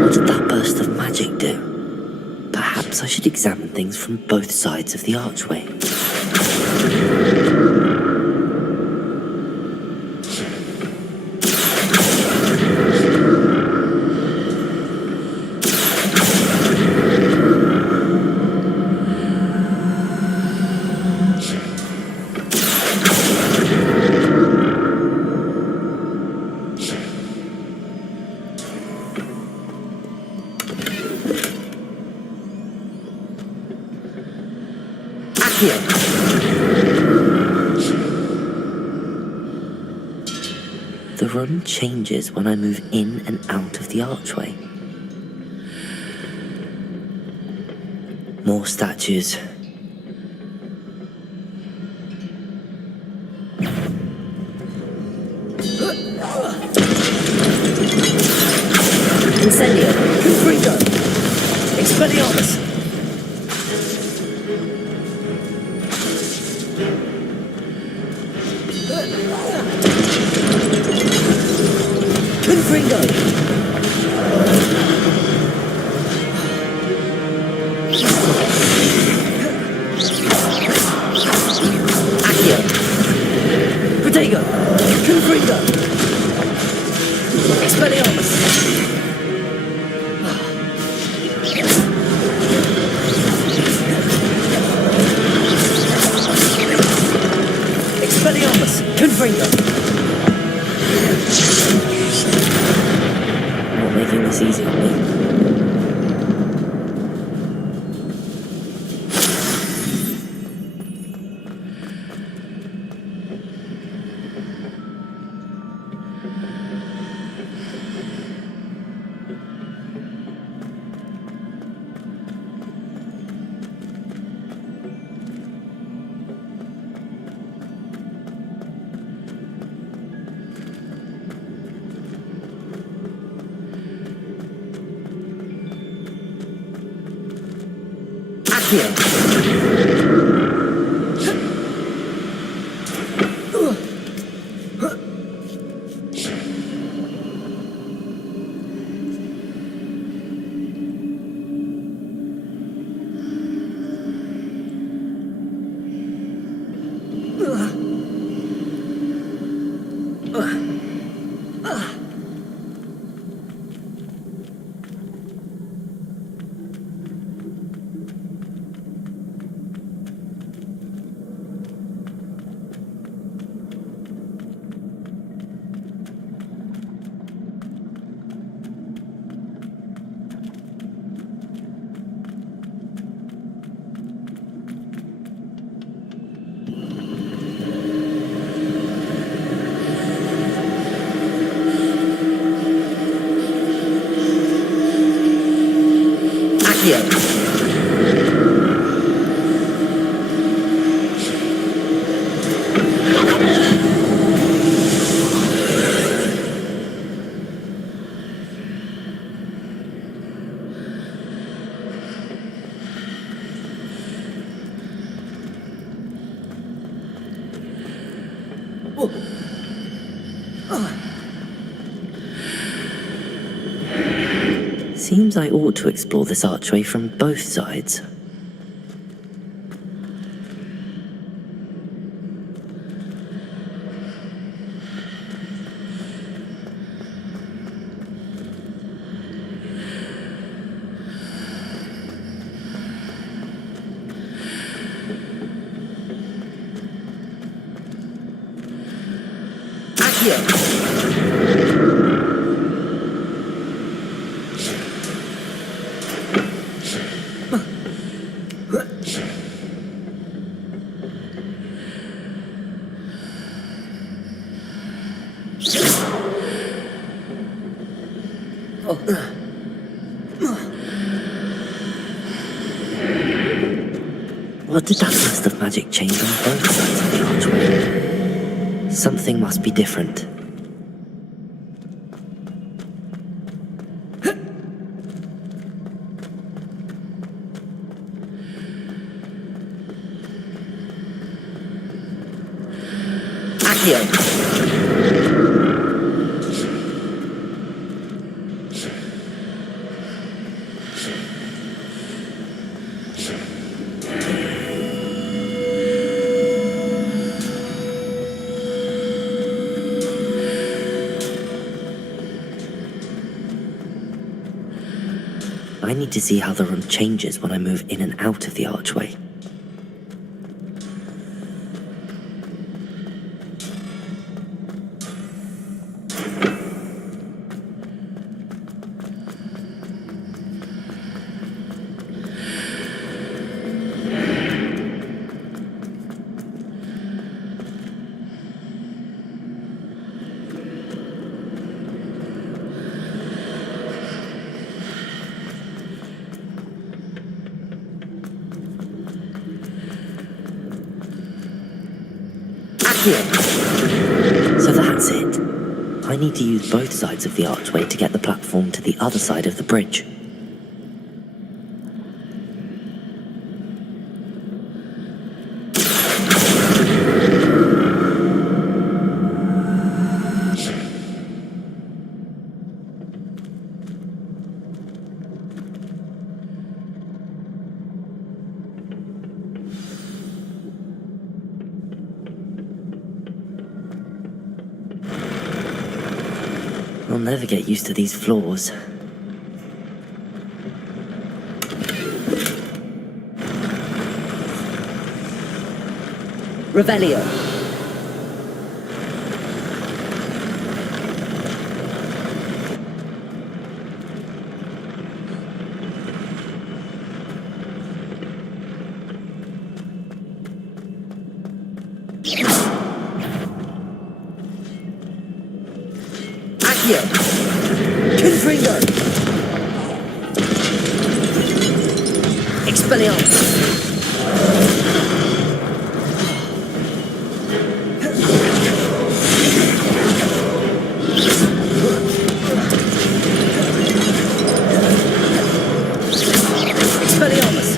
What did that burst of magic do? Perhaps I should examine things from both sides of the archway. The room changes when I move in and out of the archway. More statues. Incendio! Confringo! Expelliarmus! Confringo! Accio! Protego! Confringo! Expelliarmus! Expelliarmus! Confringo! Not making this easy on me. Seems I ought to explore this archway from both sides. What did that burst of magic change on both sides of the archway? Something must be different. Accio! I need to see how the room changes when I move in and out of the archway. So that's it. I need to use both sides of the archway to get the platform to the other side of the bridge. I'll never get used to these floors. Revelio. Confringo! Expelliarmus! Expelliarmus!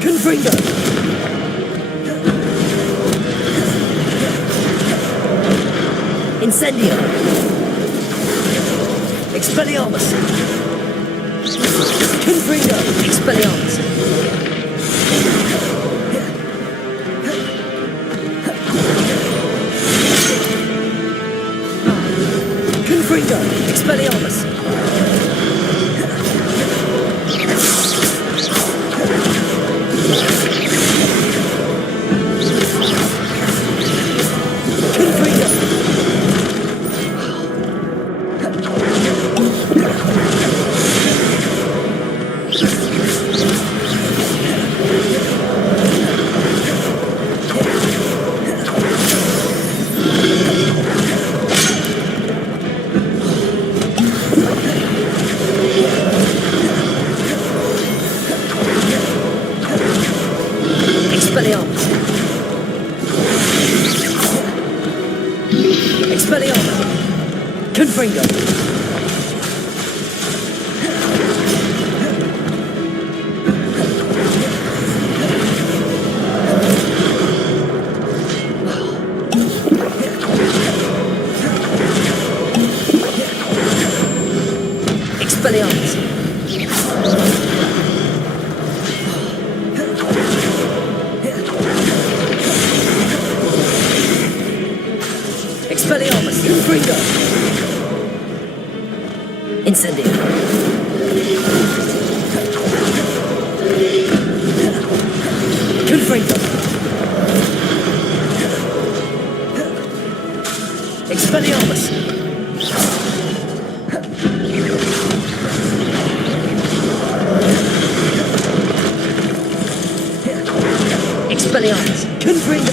Confringo! Incendio! Expelliarmus! Confringo! Expelliarmus! Confringo! Expelliarmus! Confringo! Expelliarmus! Confringo! Incendio! Confringo! Expelliarmus! Expelliarmus! Confringo!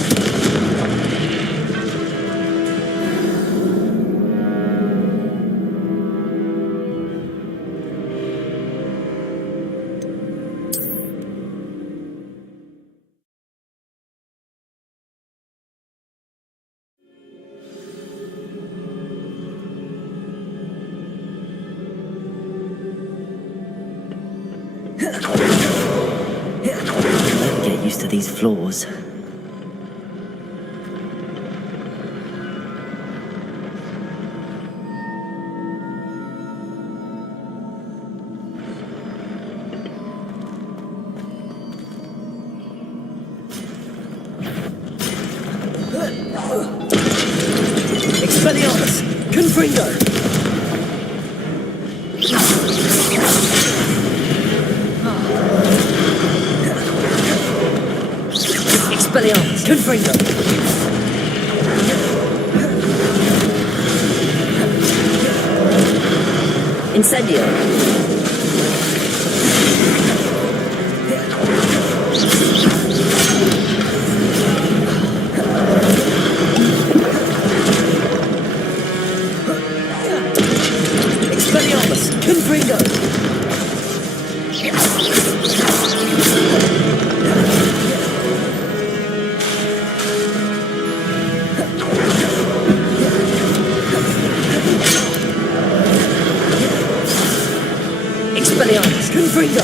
Get used to these floors. Expelliarmus! Confringo! Expelliarmus! Confringo! Incendio! Expelliarmus! Confringo! Expelliarmus! Confringo!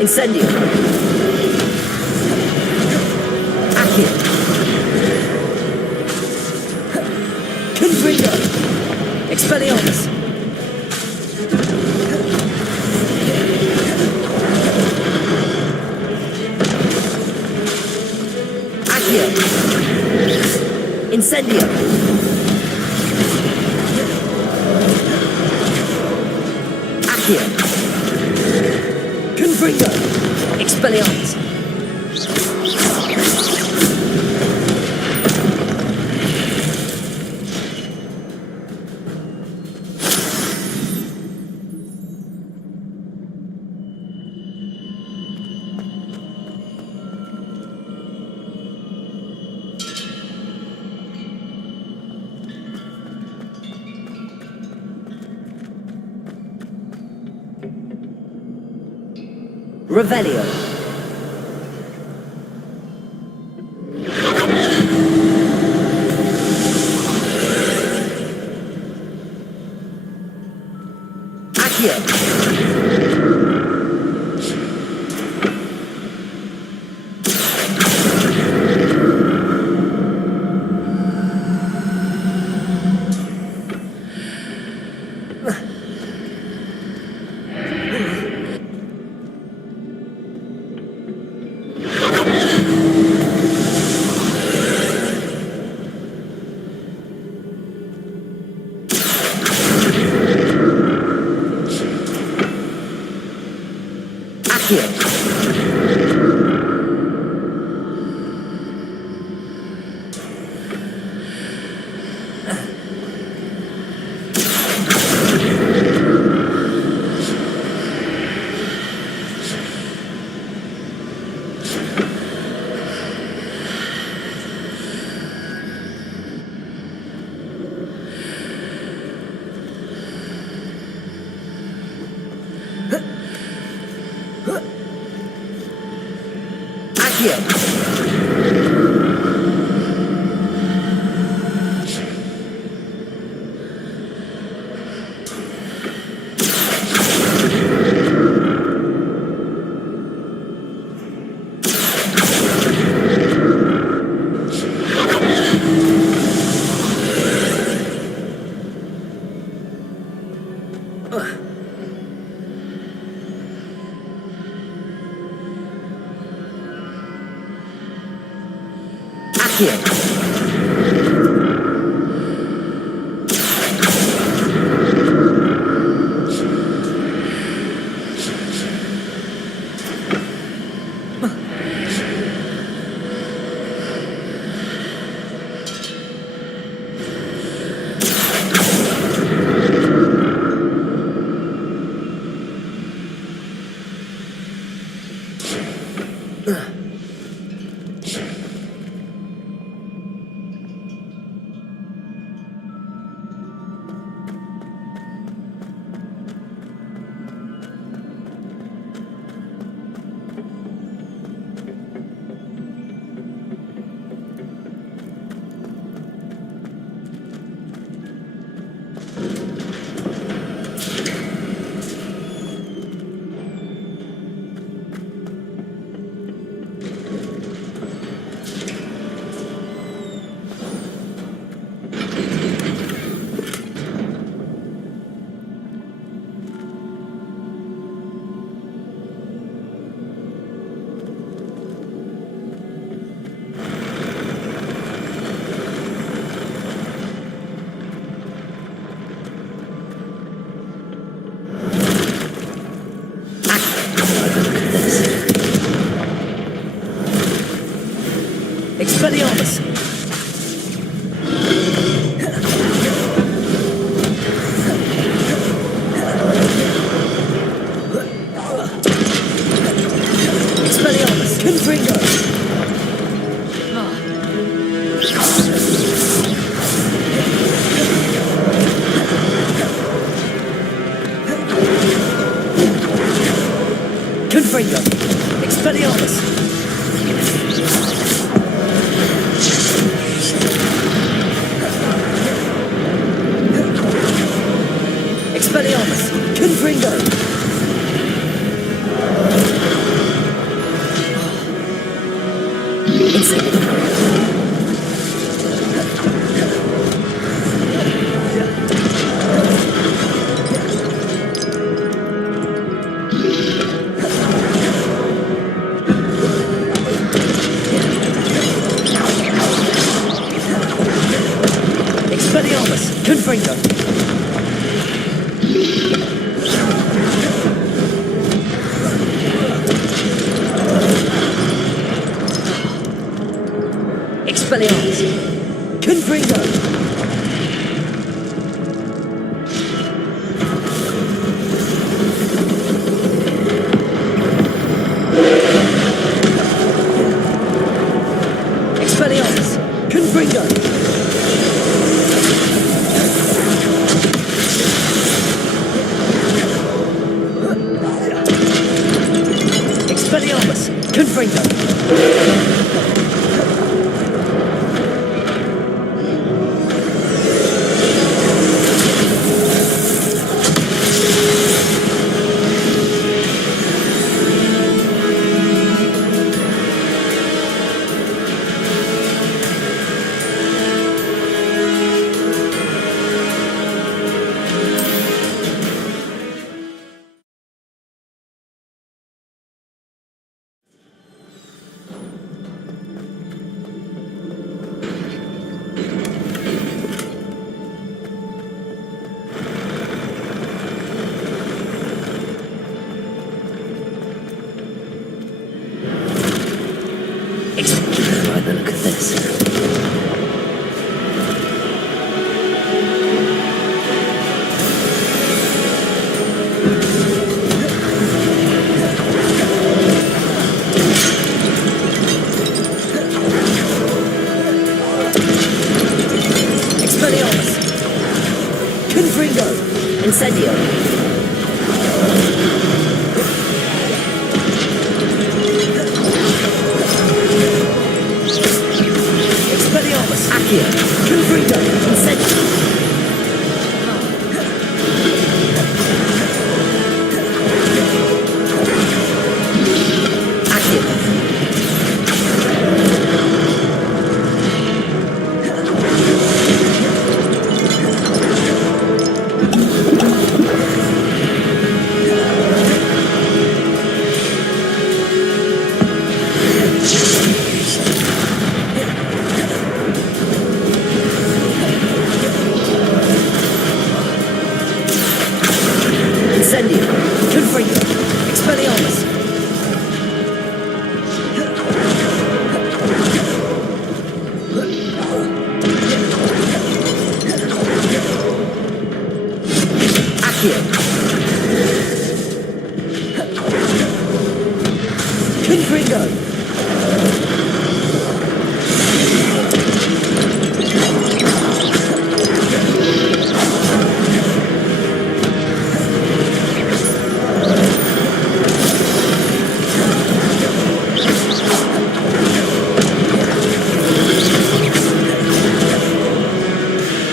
Incendio! Accio! Confringo! Expelliarmus! Accio! Incendio! Accio! Confringo! Expelliarmus! Revelio. Accio. Accio. Confringo! Expelliarmus! Confringo! Expelliarmus! Confringo! Expelliarmus! Confringo! Expelliarmus! Confringo! Right, then look at this. Expelliarmus! Confringo! Incendio! Expelliarmus! Accio! Confringo! Incendio! Accio! Incendio! Confringo! Expelliarmus! Accio! Confringo!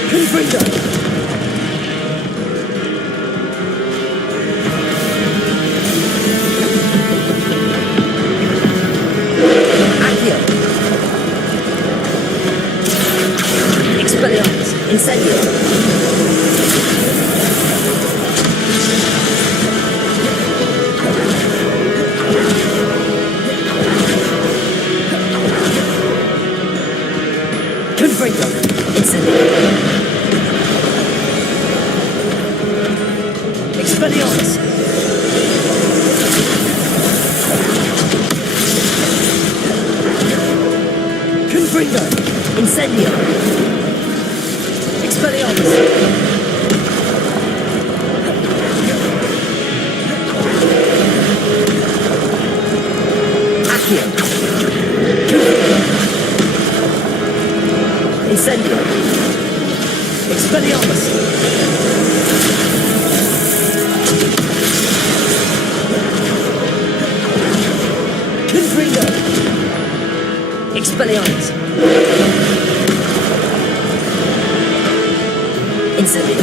Confringo! Accio! Expelliarmus! Incendio! Confringo! Incendio! Expelliarmus! Confringo! Incendio! Expelliarmus! Accio! Incendio! Expelliarmus! Confringo! Expelliarmus! Incendio!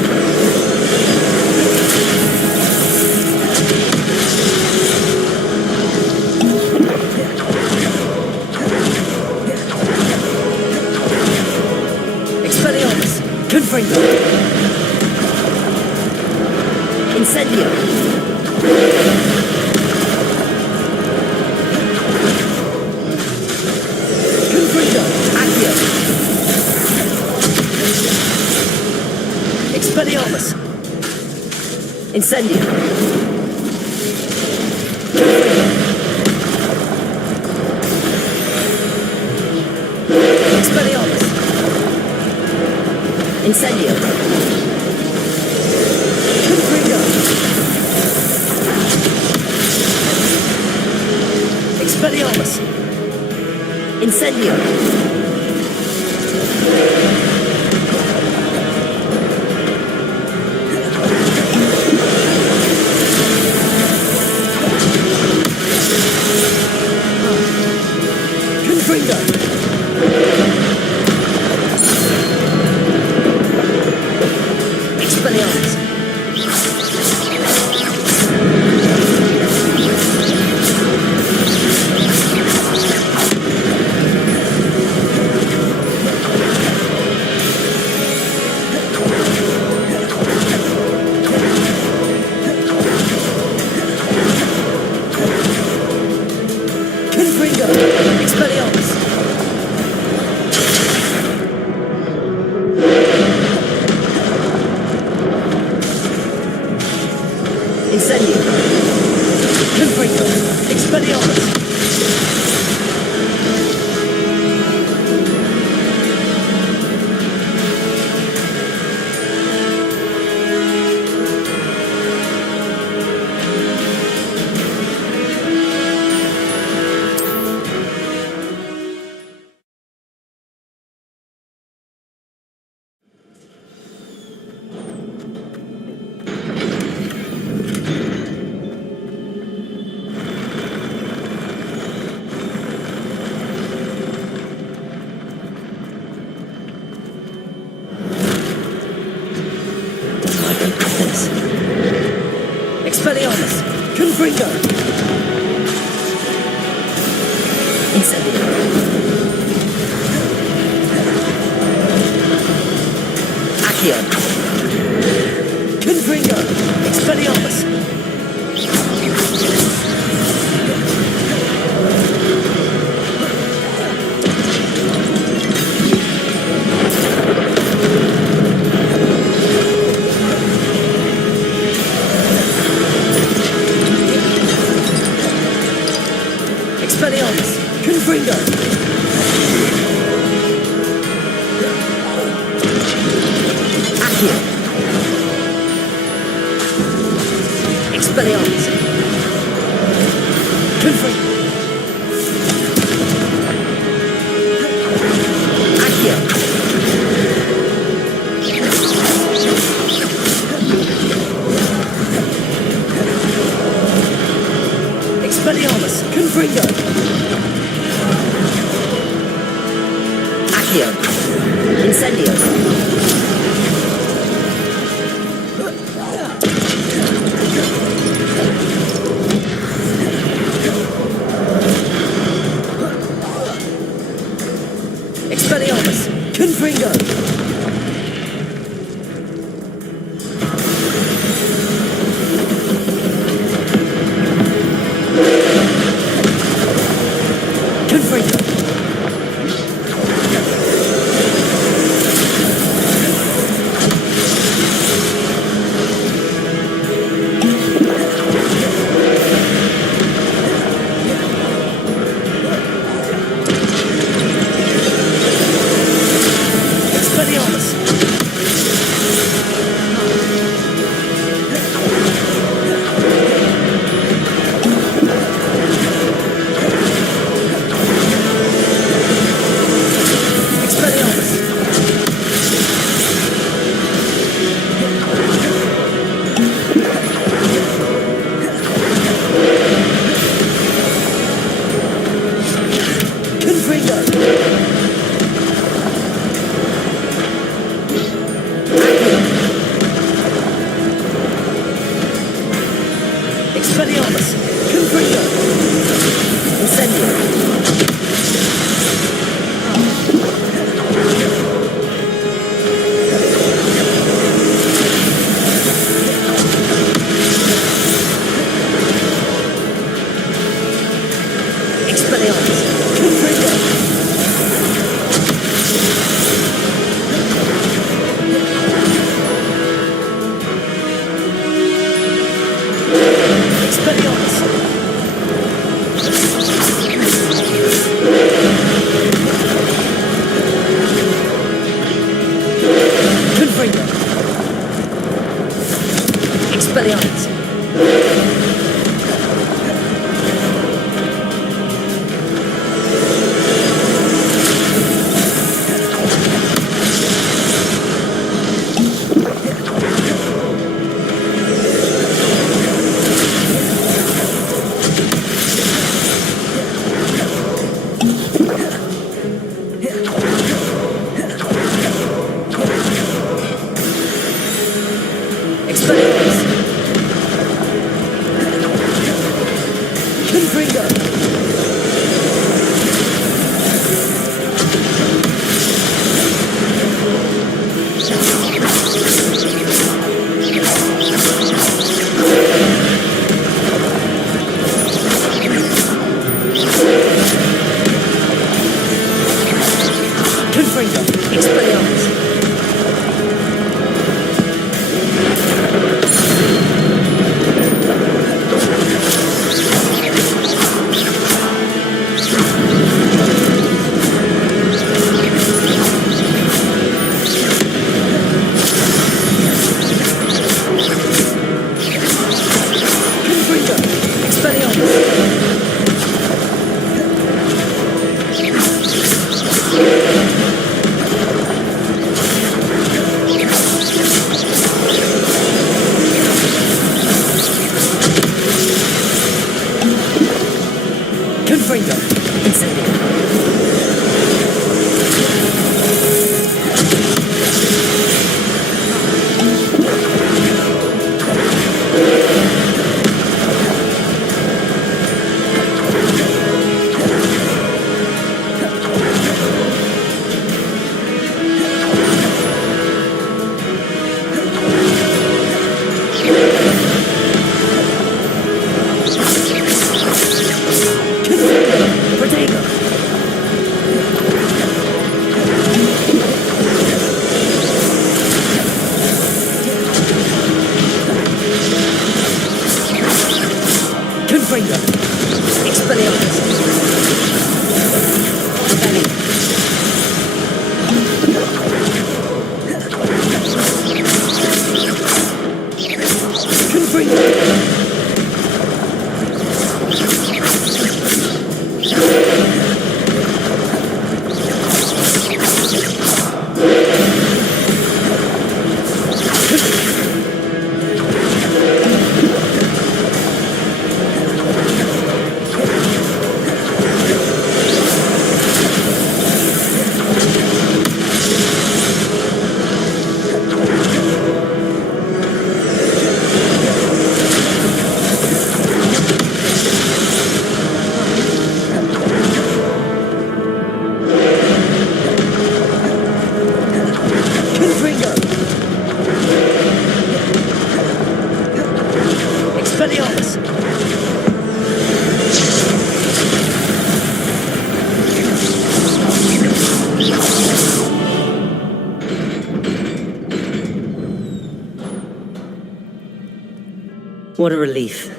Confringo. Incendio. Confringo. Accio. Expelliarmus. Incendio. Confringo. Expelliarmus. Incendio. Confringo. Expelliarmus. Incendio. Confringo. Expelliarmus. Confringo. Expelliarmus. Incendio. Confringo. Expelliarmus. Expelliarmus. Confringo. Incendio. Accio. Confringo. Expelliarmus. Expelliarmus. Confringo. Accio. Expelliarmus. Confringo. Accio. Expelliarmus. Confringo. Accio. Incendio. Expelliarmus. Confringo. Confringo. Expelliarmus. Expelliarmus. Confringo. Confringo. Expelliarmus. What a relief.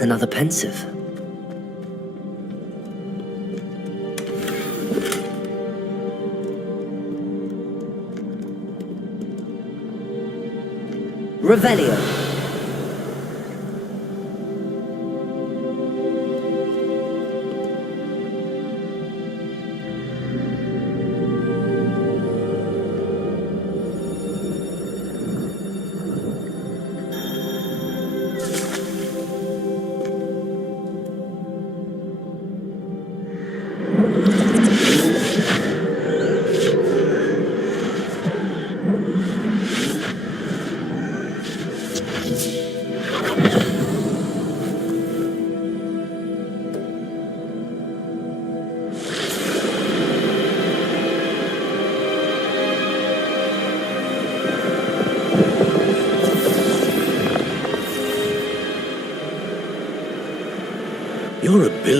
Another pensive. Revelio.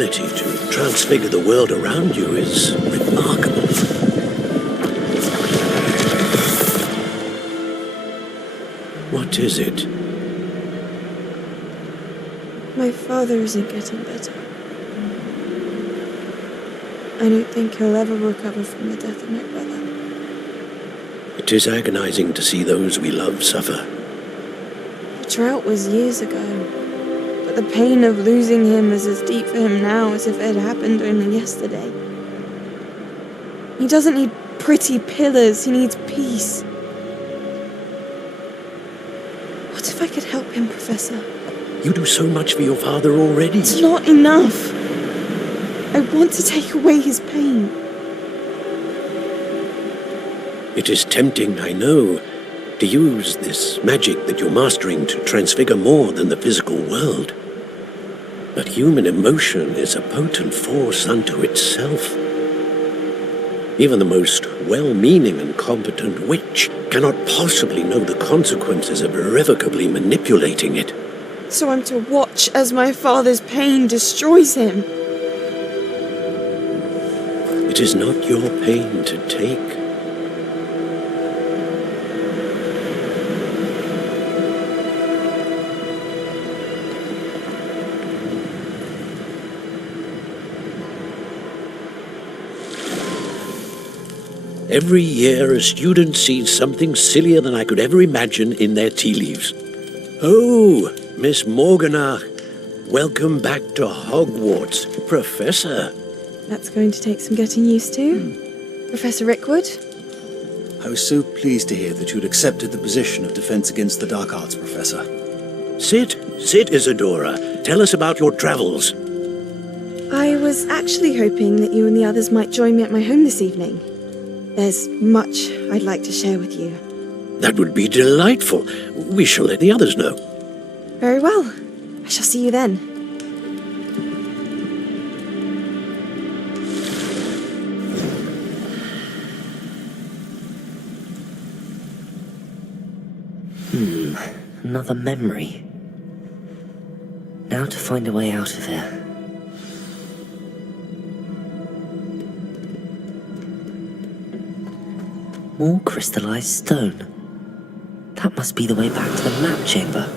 ability to transfigure the world around you is remarkable. What is it? My father isn't getting better. I don't think he'll ever recover from the death of my brother. It is agonizing to see those we love suffer. The drought was years ago, but the pain of losing him is as deep for him now as if it had happened only yesterday. He doesn't need pretty pillars, he needs peace. What if I could help him, Professor? You do so much for your father already. It's not enough. I want to take away his pain. It is tempting, I know, to use this magic that you're mastering to transfigure more than the physical world. But human emotion is a potent force unto itself. Even the most well-meaning and competent witch cannot possibly know the consequences of irrevocably manipulating it. So I'm to watch as my father's pain destroys him. It is not your pain to take. Every year, a student sees something sillier than I could ever imagine in their tea leaves. Oh, Miss Morganach, welcome back to Hogwarts, Professor. That's going to take some getting used to. Professor Rickwood? I was so pleased to hear that you'd accepted the position of Defense Against the Dark Arts, Professor. Sit, Isadora. Tell us about your travels. I was actually hoping that you and the others might join me at my home this evening. There's much I'd like to share with you. That would be delightful. We shall let the others know. Very well. I shall see you then. Another memory. Now to find a way out of here. More crystallized stone. That must be the way back to the map chamber.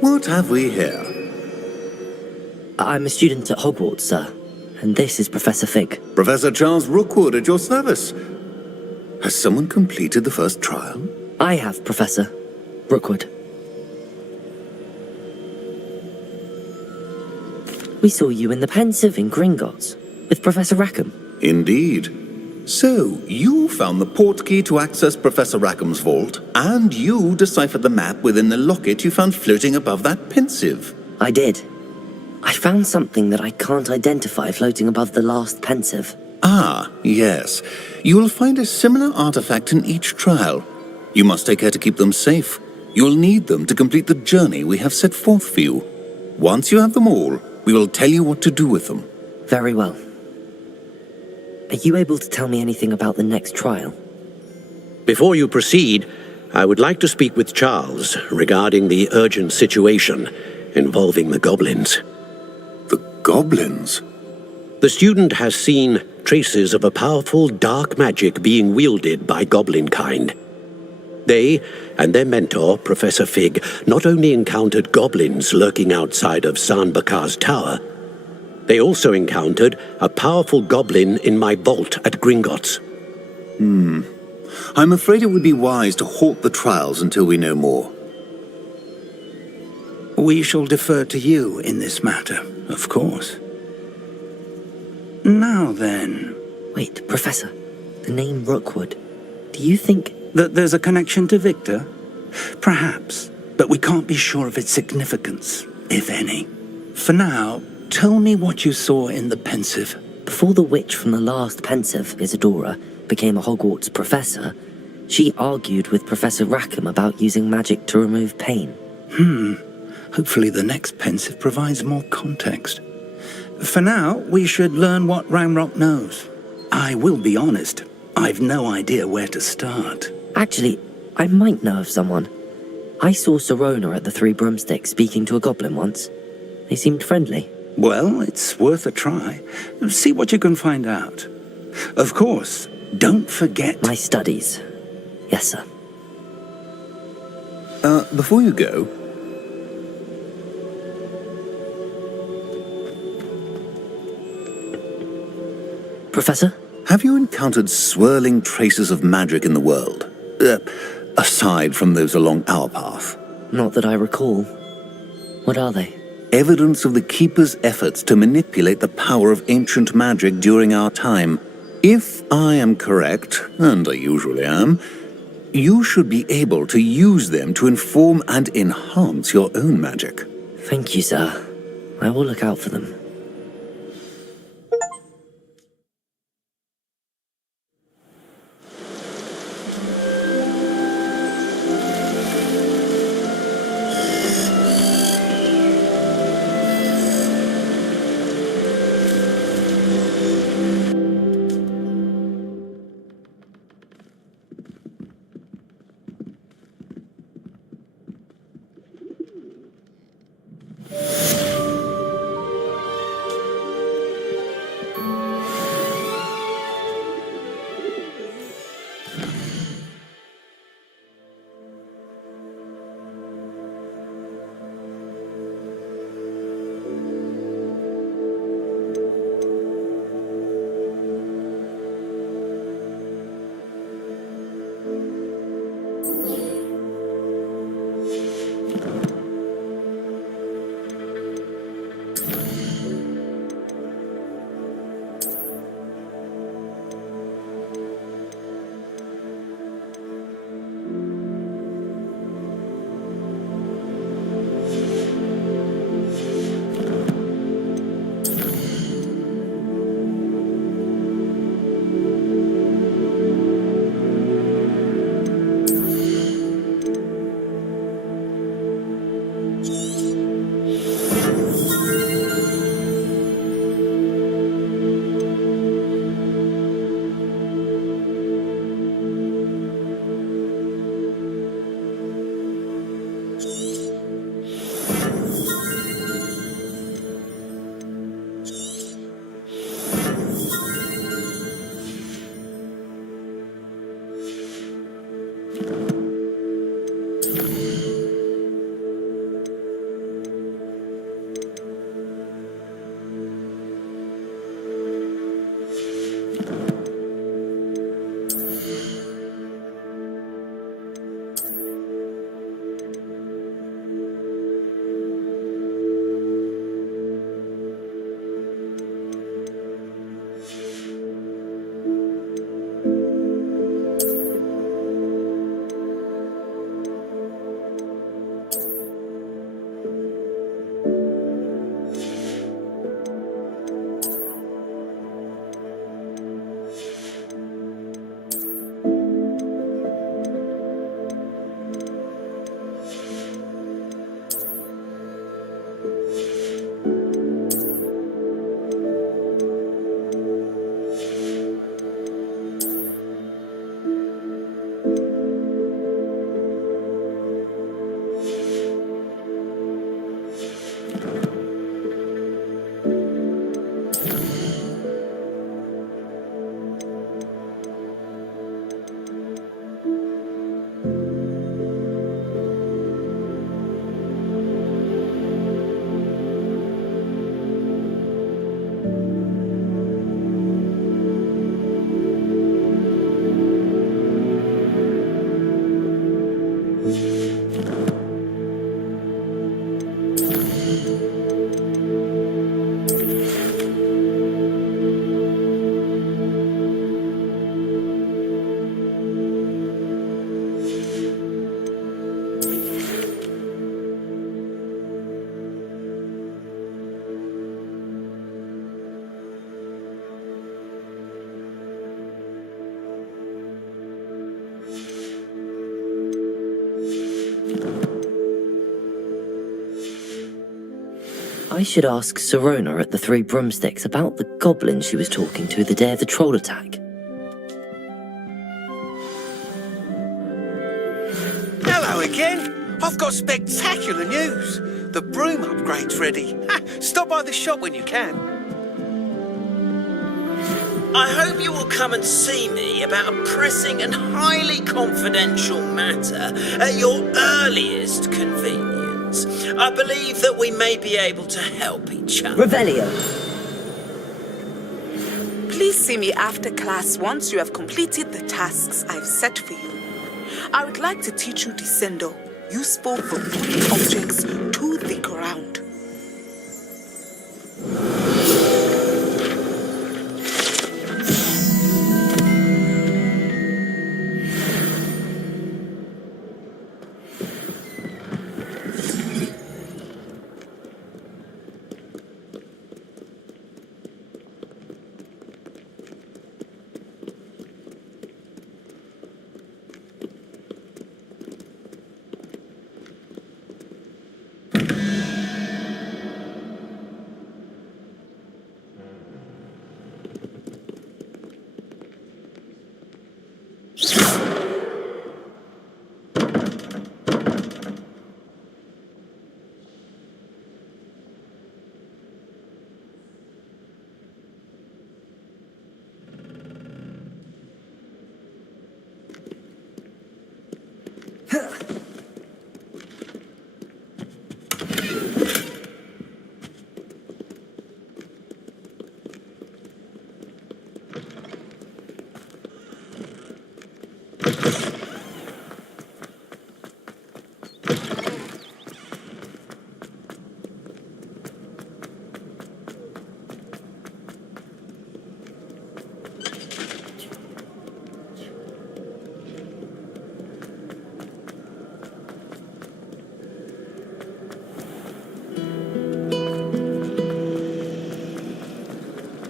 What have we here? I'm a student at Hogwarts, sir. And this is Professor Fig. Professor Charles Rookwood at your service. Has someone completed the first trial? I have, Professor Rookwood. We saw you in the Pensive in Gringotts, with Professor Rackham. Indeed. So, you found the portkey to access Professor Rackham's vault, and you deciphered the map within the locket you found floating above that Pensive. I did. I found something that I can't identify floating above the last Pensive. Ah, yes. You will find a similar artifact in each trial. You must take care to keep them safe. You will need them to complete the journey we have set forth for you. Once you have them all, we will tell you what to do with them. Very well. Are you able to tell me anything about the next trial? Before you proceed, I would like to speak with Charles regarding the urgent situation involving the goblins. The goblins? The student has seen traces of a powerful dark magic being wielded by goblin kind. They and their mentor, Professor Fig, not only encountered goblins lurking outside of Sanbakar's tower, they also encountered a powerful goblin in my vault at Gringotts. I'm afraid it would be wise to halt the trials until we know more. We shall defer to you in this matter, of course. Now then... Wait, Professor. The name Rookwood. Do you think... that there's a connection to Victor? Perhaps, but we can't be sure of its significance, if any. For now, tell me what you saw in the pensive. Before the witch from the last pensive, Isadora, became a Hogwarts professor, she argued with Professor Rackham about using magic to remove pain. Hopefully the next pensive provides more context. For now, we should learn what Ranrock knows. I will be honest, I've no idea where to start. Actually, I might know of someone. I saw Serona at the Three Broomsticks speaking to a goblin once. They seemed friendly. Well, it's worth a try. See what you can find out. Of course, don't forget... My studies. Yes, sir. Before you go... Professor? Have you encountered swirling traces of magic in the world? Aside from those along our path? Not that I recall. What are they? Evidence of the Keeper's efforts to manipulate the power of ancient magic during our time. If I am correct, and I usually am, you should be able to use them to inform and enhance your own magic. Thank you, sir. I will look out for them. I should ask Serona at the Three Broomsticks about the goblin she was talking to the day of the troll attack. Hello again. I've got spectacular news. The broom upgrade's ready. Stop by the shop when you can. I hope you will come and see me about a pressing and highly confidential matter at your earliest convenience. I believe that we may be able to help each other. Revelio. Please see me after class once you have completed the tasks I've set for you. I would like to teach you Descendo, useful for putting objects to the ground.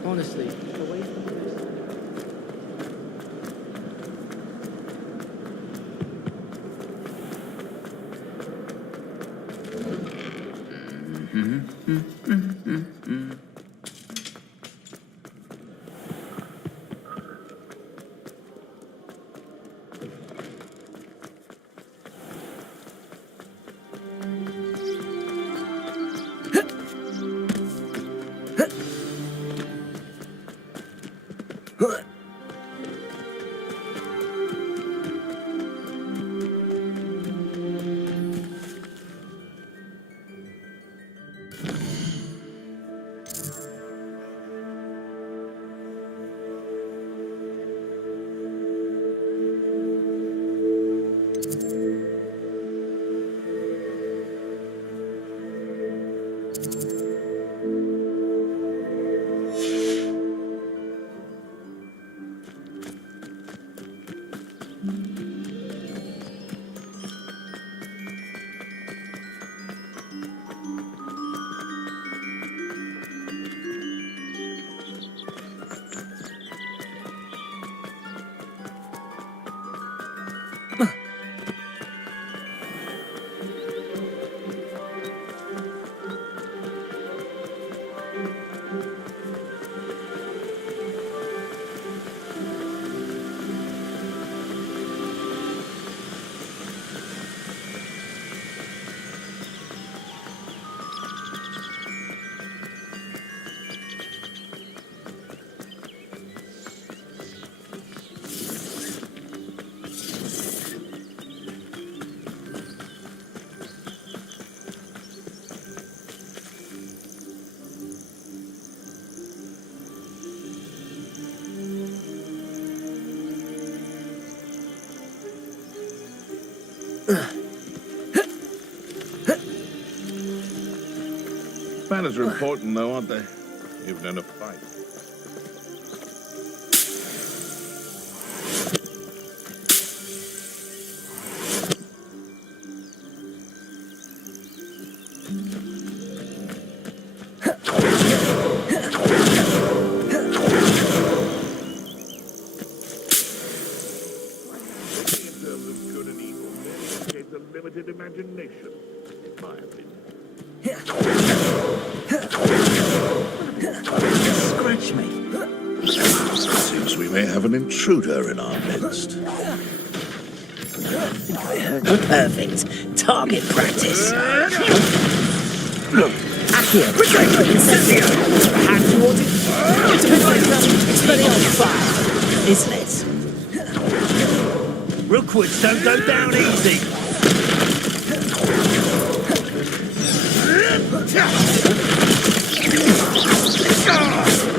Honestly, away from this. Manners are important, though, aren't they? Even in a fight. In terms of good and evil, it indicates a limited imagination, in my opinion. may have an intruder in our midst. Perfect. Target practice. Accio. Incendio. Hand towards it. Expelliarmus fire. Isn't it? Rookwoods don't go down easy.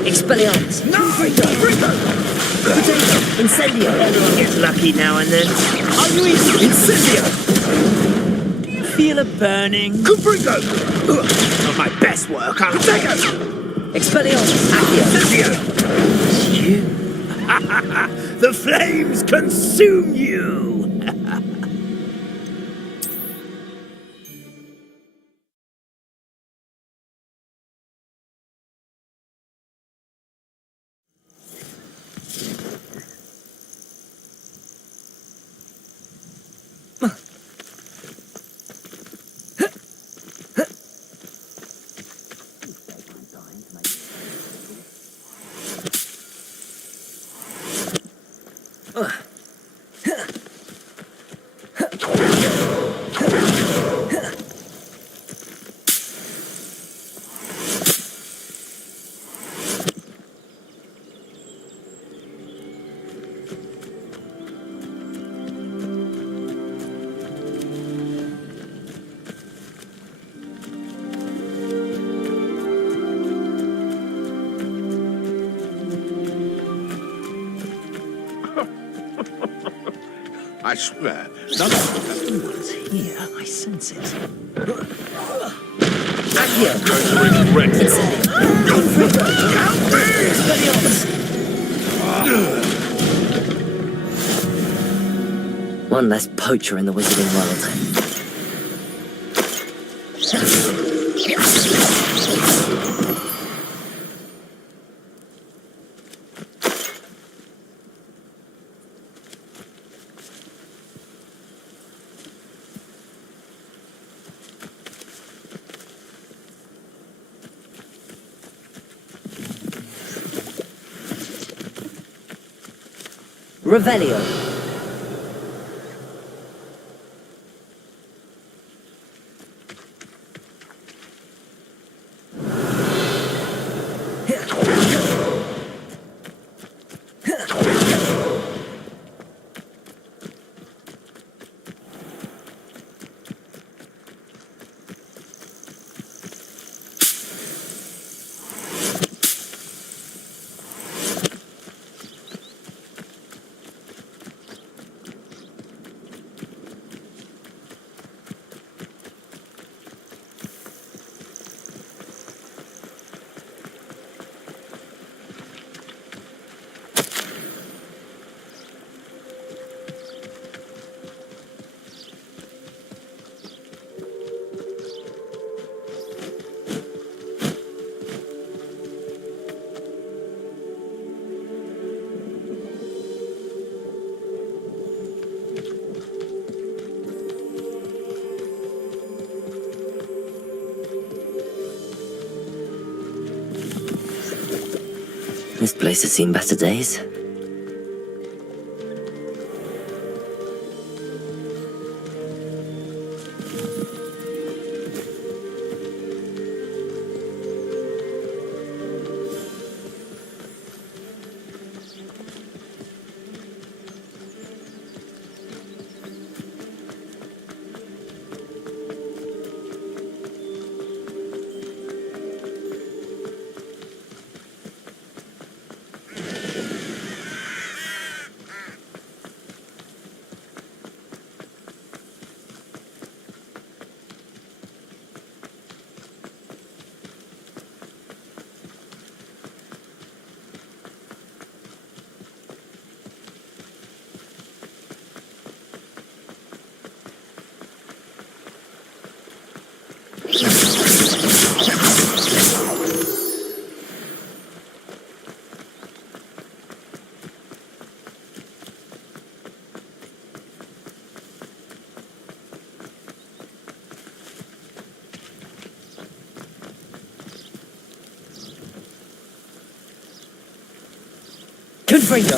Expelliarmus. No! Potato. Incendio. Everyone gets lucky now and then. Are you easy? Incendio! Do you feel a burning? Confringo! Not my best work, I'll take it! Expelliarmus. Accio. Incendio! The flames consume you! I swear, Someone's here. I sense it. Accio. One less poacher in the wizarding world. Revelio. This place has seen better days. Confringo!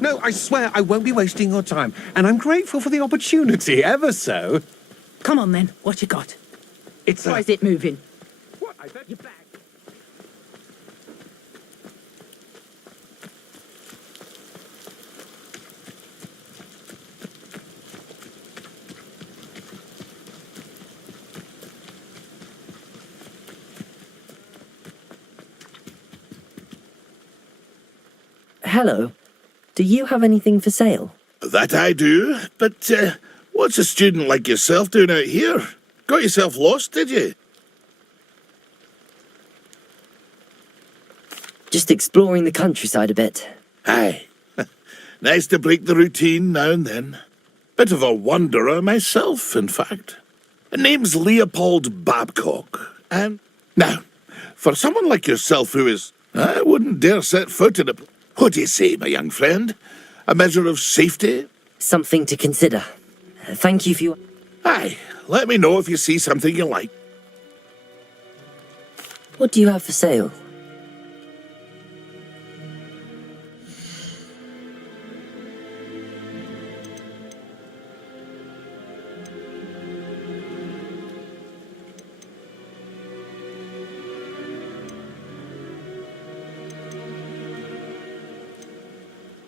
No, I swear I won't be wasting your time, and I'm grateful for the opportunity, ever so. Come on then, what you got? It's Why is it moving? What? I bet Your bag. Hello. Do you have anything for sale? That I do, but what's a student like yourself doing out here? Got yourself lost, did you? Just exploring the countryside a bit. Aye. Nice to break the routine now and then. Bit of a wanderer myself, in fact. Name's Leopold Babcock, and... Now, for someone like yourself who is... I wouldn't dare set foot in a... What do you say, my young friend? A measure of safety? Something to consider. Thank you for your... Aye, let me know if you see something you like. What do you have for sale?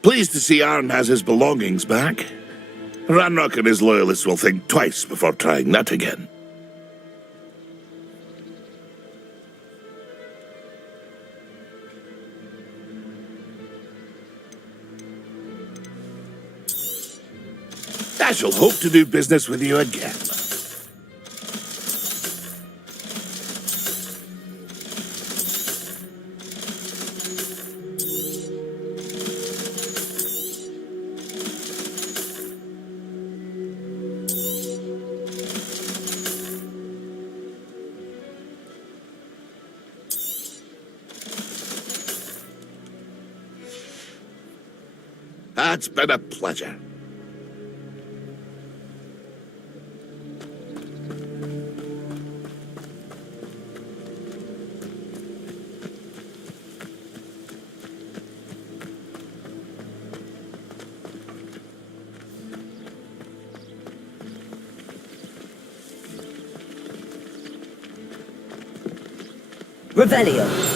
Pleased to see Arn has his belongings back. Ranrock and his loyalists will think twice before trying that again. I shall hope to do business with you again. It's been a pleasure. Revelio.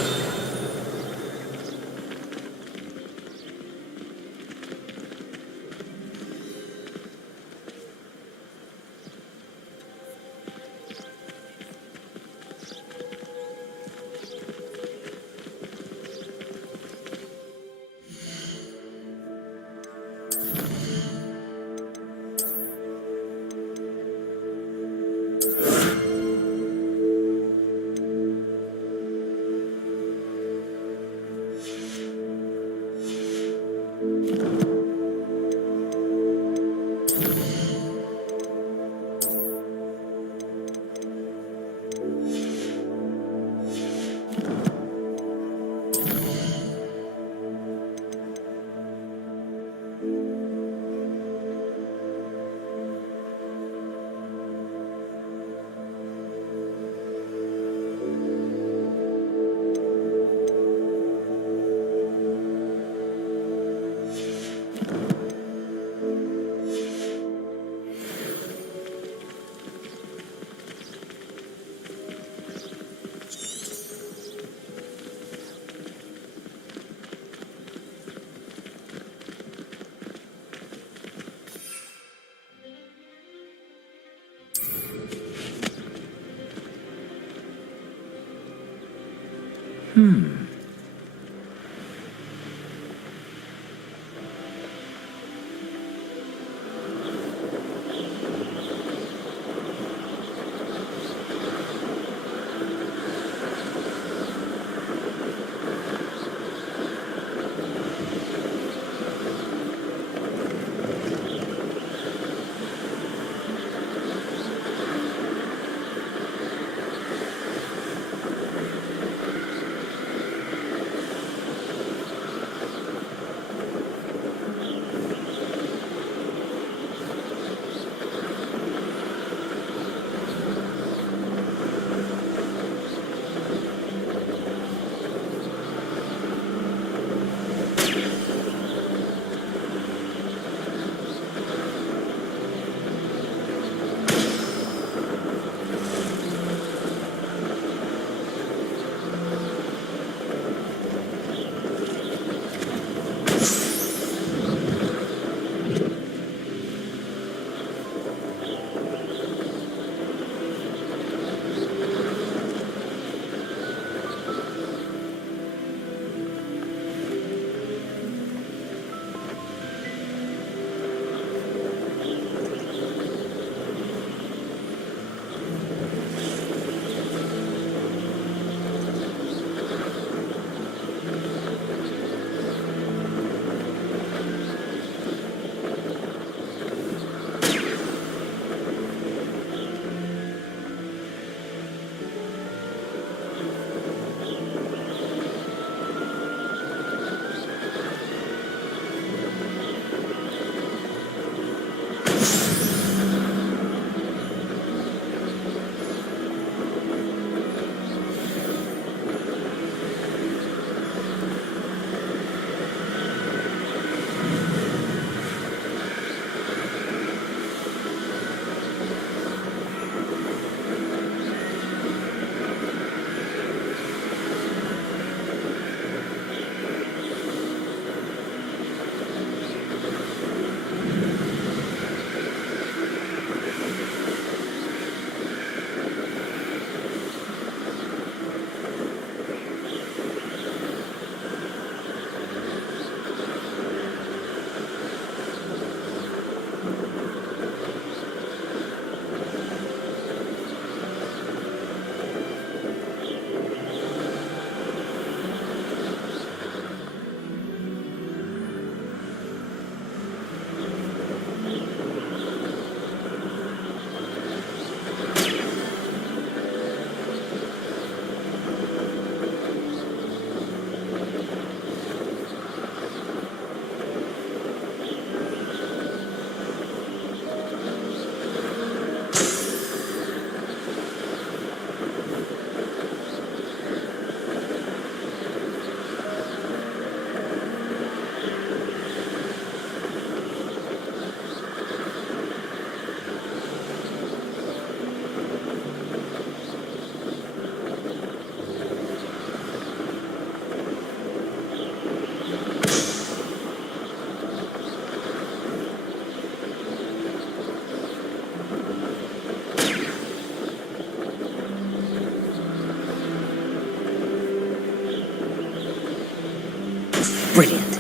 Brilliant.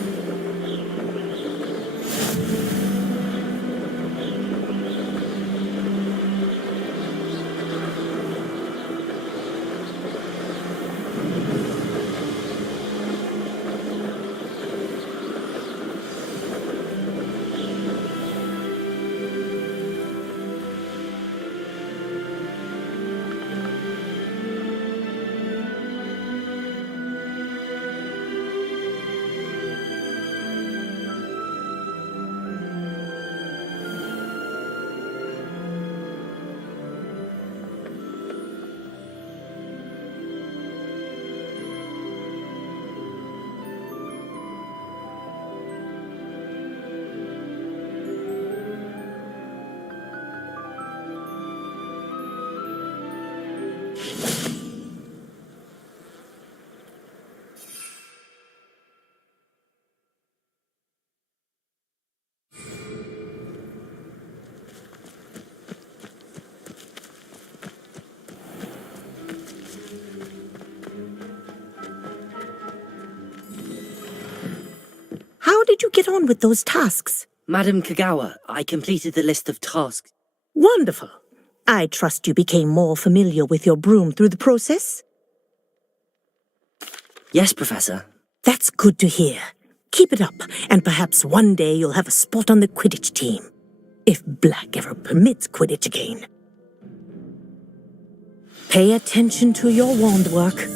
How did you get on with those tasks? Madam Kagawa, I completed the list of tasks. Wonderful. I trust you became more familiar with your broom through the process? Yes, Professor. That's good to hear. Keep it up, and perhaps one day you'll have a spot on the Quidditch team. If Black ever permits Quidditch again. Pay attention to your wand work.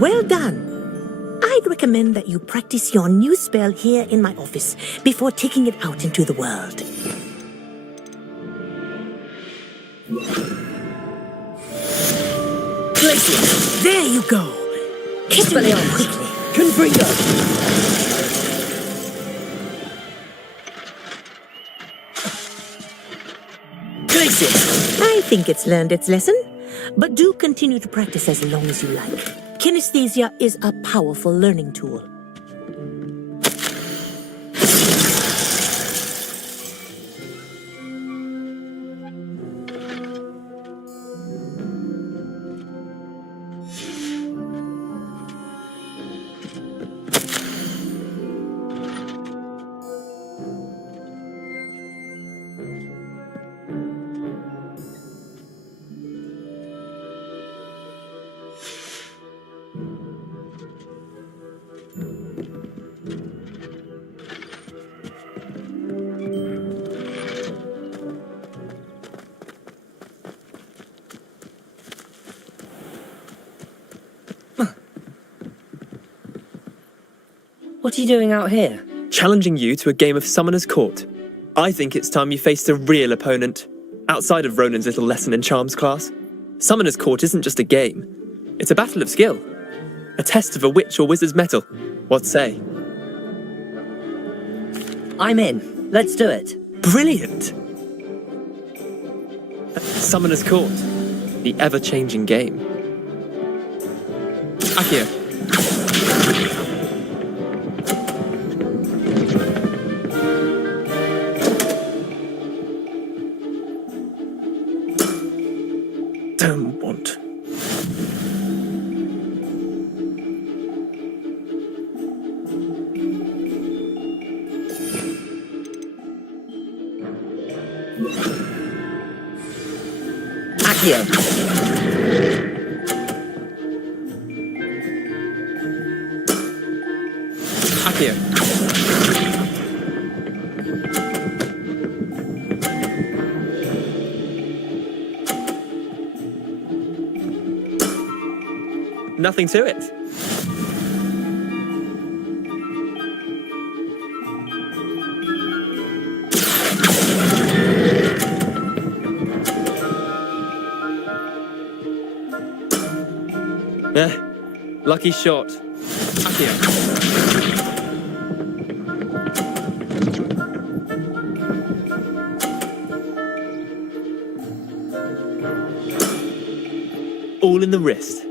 Well done. I'd recommend that you practice your new spell here in my office before taking it out into the world. Glacier! There you go. Expelliarmus! Quickly. Confringo! Glacier! I think it's learned its lesson, but do continue to practice as long as you like. Kinesthesia is a powerful learning tool. What are you doing out here? Challenging you to a game of Summoner's Court. I think it's time you faced a real opponent, outside of Ronan's little lesson in charms class. Summoner's Court isn't just a game. It's a battle of skill. A test of a witch or wizard's mettle. What say? I'm in. Let's do it. Brilliant! Summoner's Court. The ever-changing game. Akio. Don't want. Akio. Akio. Nothing to it. Lucky shot. Akio. All in the wrist.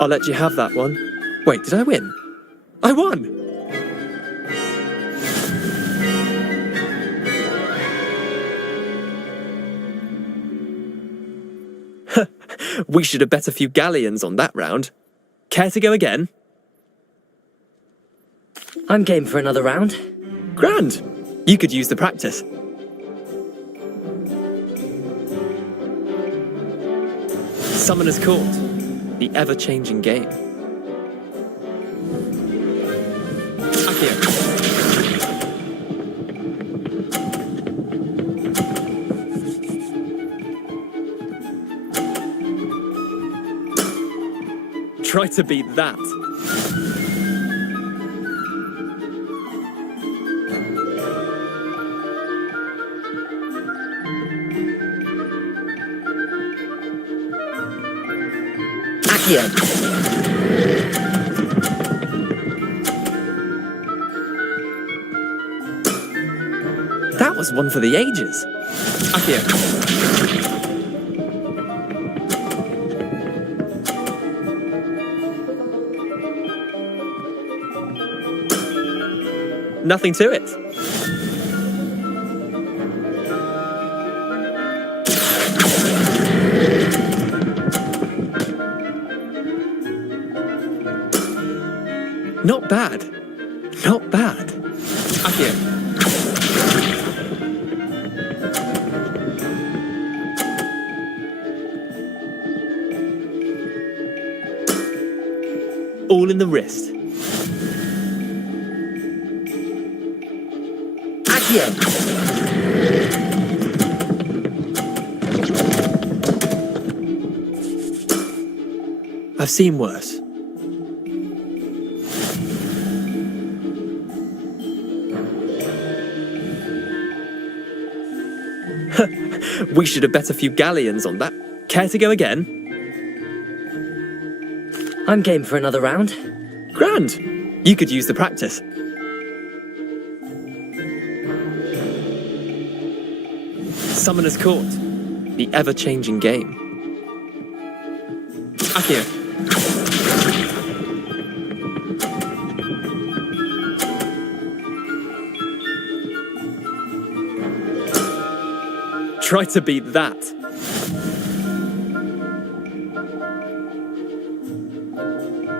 I'll let you have that one. Wait, did I win? I won! We should have bet a few galleons on that round. Care to go again? I'm game for another round. Grand! You could use the practice. Summoner's Court, the ever-changing game. Accio. Try to beat that. That was one for the ages. Accio. Nothing to it. Not bad. Not bad. Accio. All in the wrist. I've seen worse. We should have bet a few galleons on that. Care to go again? I'm game for another round. Grand! You could use the practice. Summoner's Court, the ever-changing game. Accio. Try to beat that.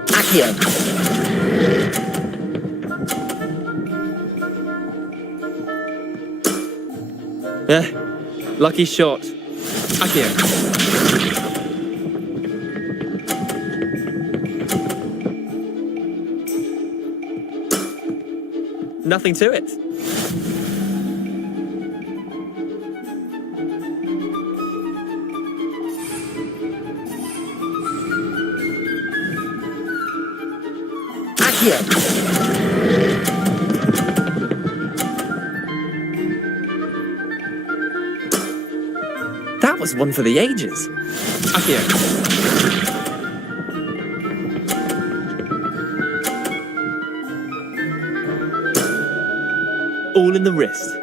Accio. Lucky shot. Accio. Nothing to it. That was one for the ages. Accio. All in the wrist.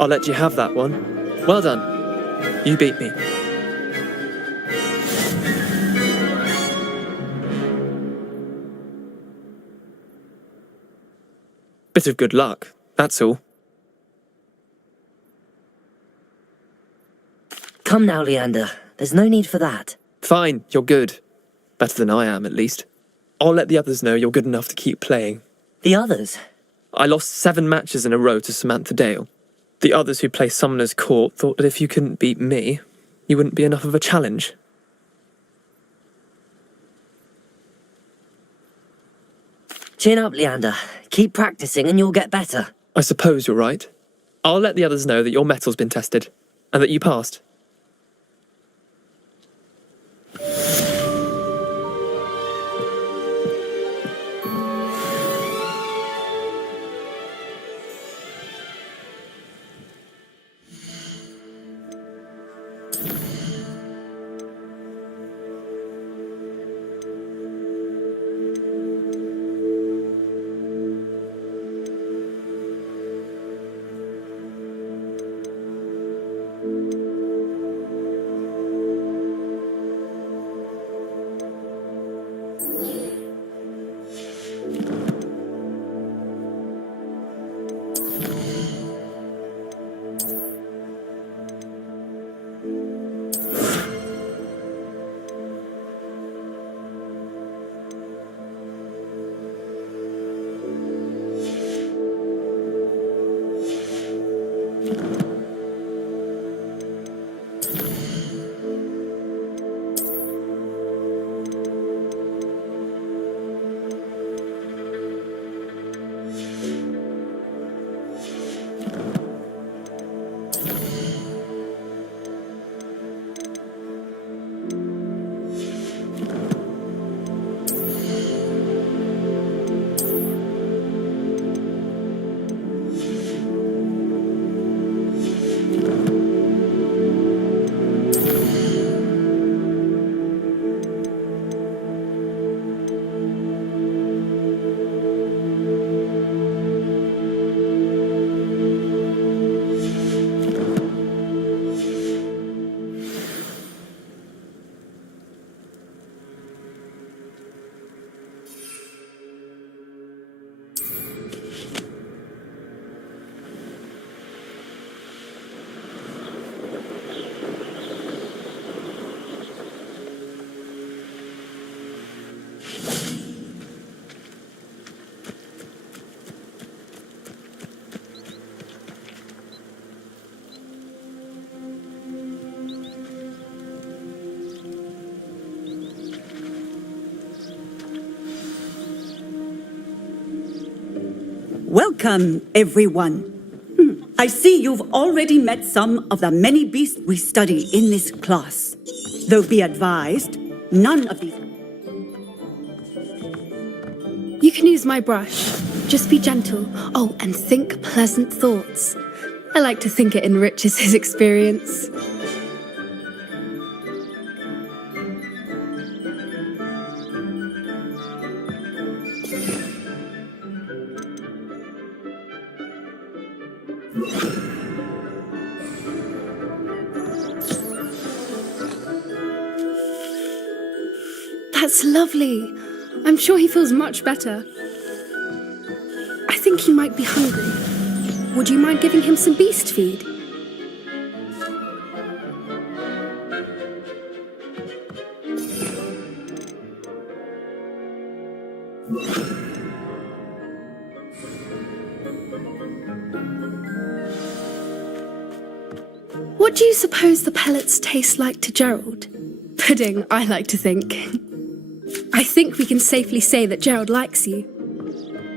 I'll let you have that one. Well done. You beat me. Bit of good luck, that's all. Come now, Leander. There's no need for that. Fine, you're good. Better than I am, at least. I'll let the others know you're good enough to keep playing. The others? I lost 7 matches in a row to Samantha Dale. The others who play Summoner's Court thought that if you couldn't beat me, you wouldn't be enough of a challenge. Chin up, Leander. Keep practicing and you'll get better. I suppose you're right. I'll let the others know that your metal's been tested, and that you passed. Welcome, everyone. I see you've already met some of the many beasts we study in this class. Though be advised, none of these... You can use my brush. Just be gentle. Oh, and think pleasant thoughts. I like to think it enriches his experience. That's lovely. I'm sure he feels much better. I think he might be hungry. Would you mind giving him some beast feed? What do you suppose the pellets taste like to Gerald? Pudding, I like to think. I think we can safely say that Gerald likes you.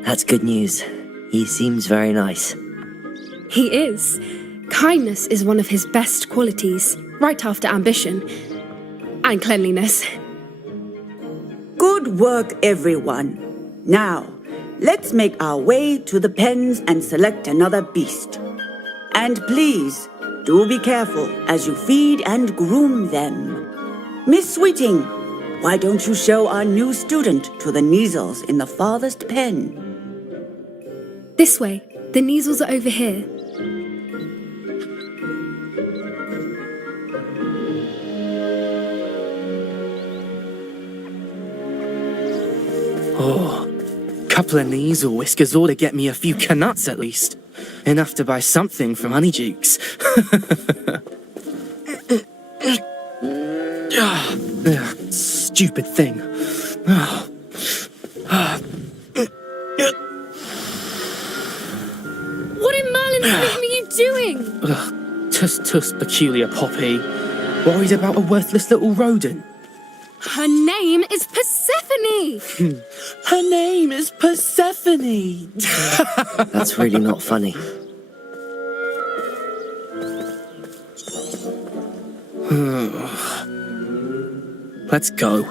That's good news. He seems very nice. He is. Kindness is one of his best qualities, right after ambition. And cleanliness. Good work, everyone. Now, let's make our way to the pens and select another beast. And please, do be careful as you feed and groom them. Miss Sweeting, why don't you show our new student to the Neasels in the farthest pen? This way. The Neasels are over here. Oh, couple of Neasel whiskers ought to get me a few canuts at least. Enough to buy something from Honeydukes. Stupid thing. What in Merlin's name are you doing? Tuss, peculiar poppy. Worried about a worthless little rodent. Her name is Persephone! Her name is Persephone! That's really not funny. Let's go.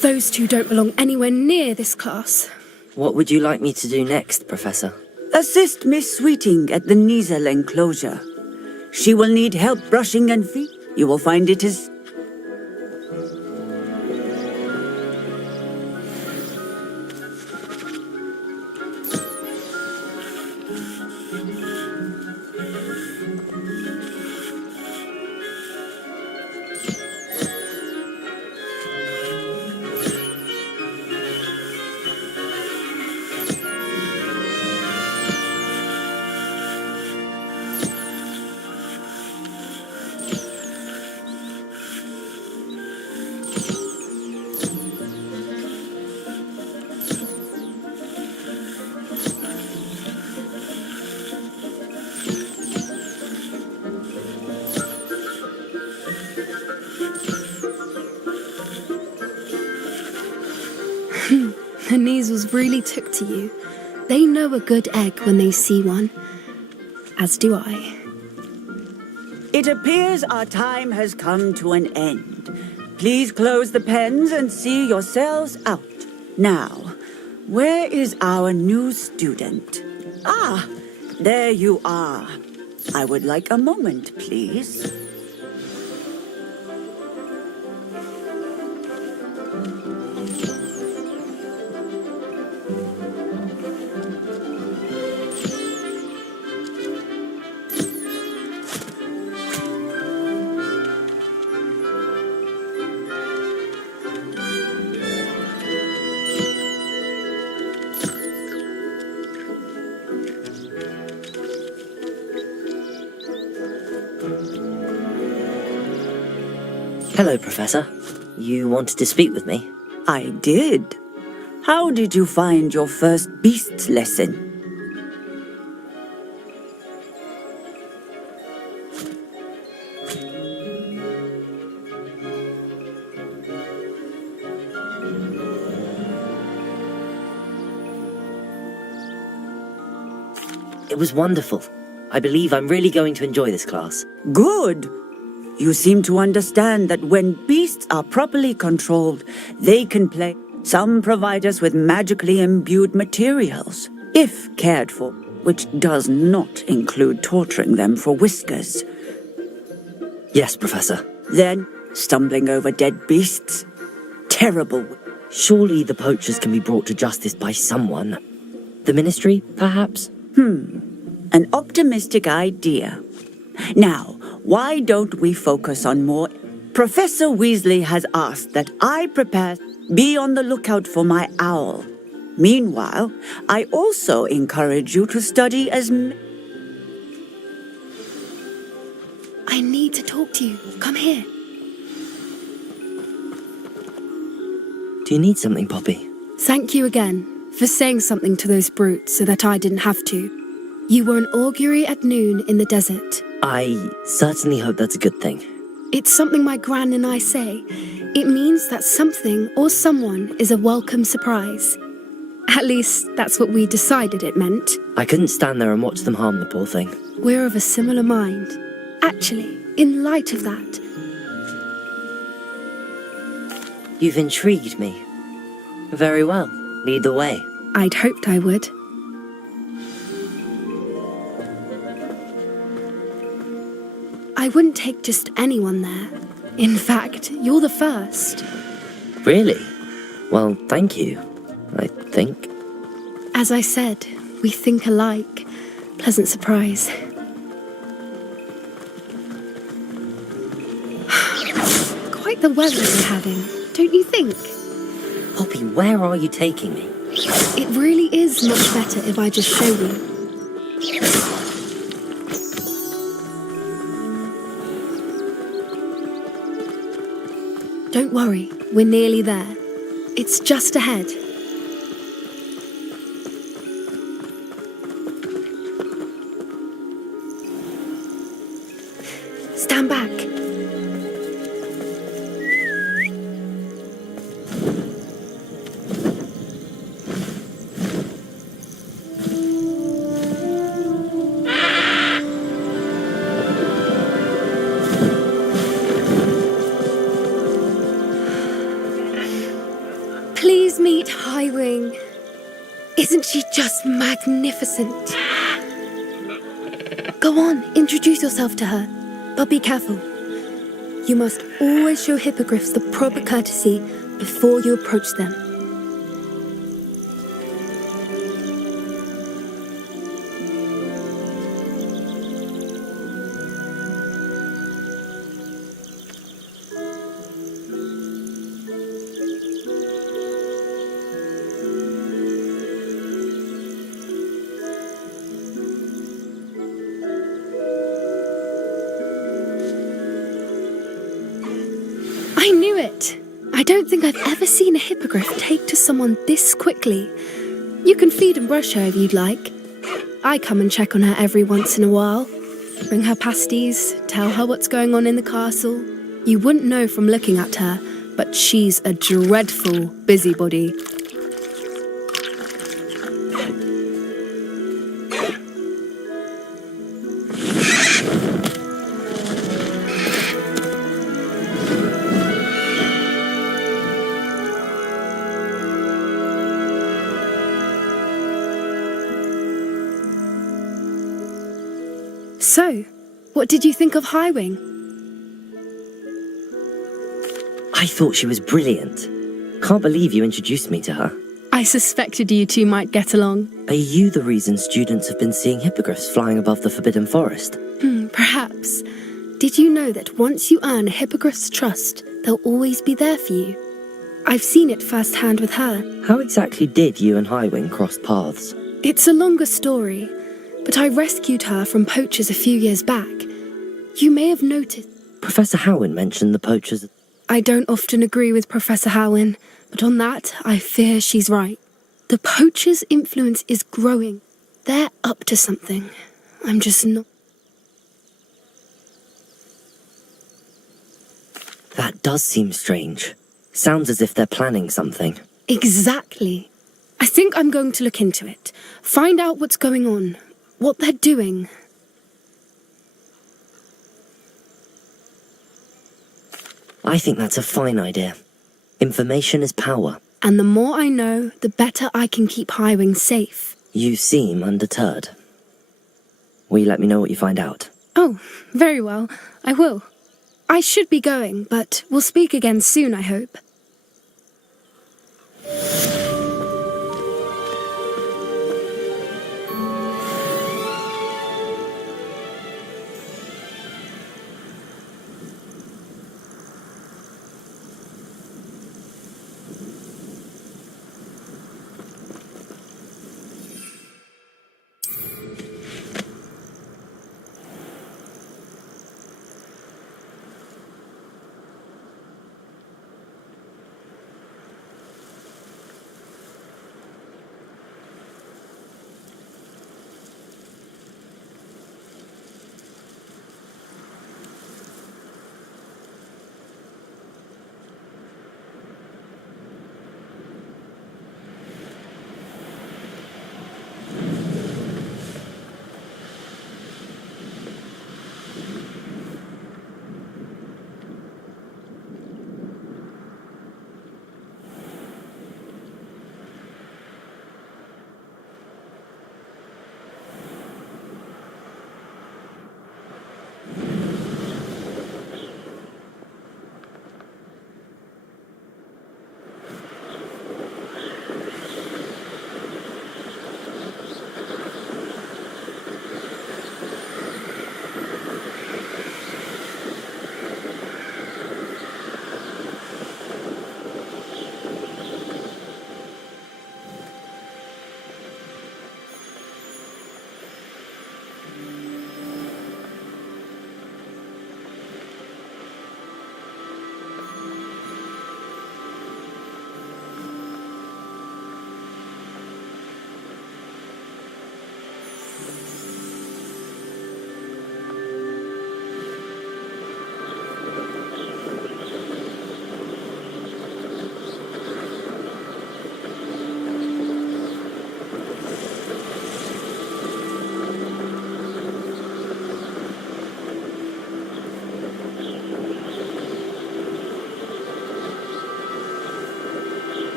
Those two don't belong anywhere near this class. What would you like me to do next, Professor? Assist Miss Sweeting at the Neasel enclosure. She will need help brushing and feet. You will find it is... The Neasels really took to you. They know a good egg when they see one. As do I. It appears our time has come to an end. Please close the pens and see yourselves out. Now, where is our new student? Ah, there you are. I would like a moment, please. Hello, Professor. You wanted to speak with me? I did. How did you find your first beasts lesson? It was wonderful. I believe I'm really going to enjoy this class. Good. You seem to understand that when beasts are properly controlled, they can play. Some provide us with magically imbued materials, if cared for, which does not include torturing them for whiskers. Yes, Professor. Then, stumbling over dead beasts. Terrible. Surely the poachers can be brought to justice by someone. The Ministry, perhaps? An optimistic idea. Now, why don't we focus on more? Professor Weasley has asked that I prepare, be on the lookout for my owl. Meanwhile, I also encourage you to study as... I need to talk to you. Come here. Do you need something, Poppy? Thank you again for saying something to those brutes so that I didn't have to. You were an augury at noon in the desert. I certainly hope that's a good thing. It's something my gran and I say. It means that something or someone is a welcome surprise. At least, that's what we decided it meant. I couldn't stand there and watch them harm the poor thing. We're of a similar mind. Actually, in light of that... You've intrigued me. Very well. Lead the way. I'd hoped I would. I wouldn't take just anyone there. In fact, you're the first. Really? Well, thank you, I think. As I said, we think alike. Pleasant surprise. Quite the weather we're having, don't you think? Poppy, where are you taking me? It really is much better if I just show you. Don't worry, we're nearly there. It's just ahead. Stand back. Please meet Highwing. Isn't she just magnificent? Go on, introduce yourself to her. But be careful. You must always show hippogriffs the proper courtesy before you approach them. I knew it! I don't think I've ever seen a hippogriff take to someone this quickly. You can feed and brush her if you'd like. I come and check on her every once in a while. Bring her pasties, tell her what's going on in the castle. You wouldn't know from looking at her, but she's a dreadful busybody. So, what did you think of Highwing? I thought she was brilliant. Can't believe you introduced me to her. I suspected you two might get along. Are you the reason students have been seeing hippogriffs flying above the Forbidden Forest? Perhaps. Did you know that once you earn a hippogriff's trust, they'll always be there for you? I've seen it firsthand with her. How exactly did you and Highwing cross paths? It's a longer story, but I rescued her from poachers a few years back. You may have noticed... Professor Howin mentioned the poachers... I don't often agree with Professor Howin, but on that, I fear she's right. The poachers' influence is growing. They're up to something. I'm just not... That does seem strange. Sounds as if they're planning something. Exactly. I think I'm going to look into it. Find out what's going on. what they're doing. I think that's a fine idea. Information is power. And the more I know, the better I can keep Highwing safe. You seem undeterred. Will you let me know what you find out? Oh, very well. I will. I should be going, but we'll speak again soon, I hope.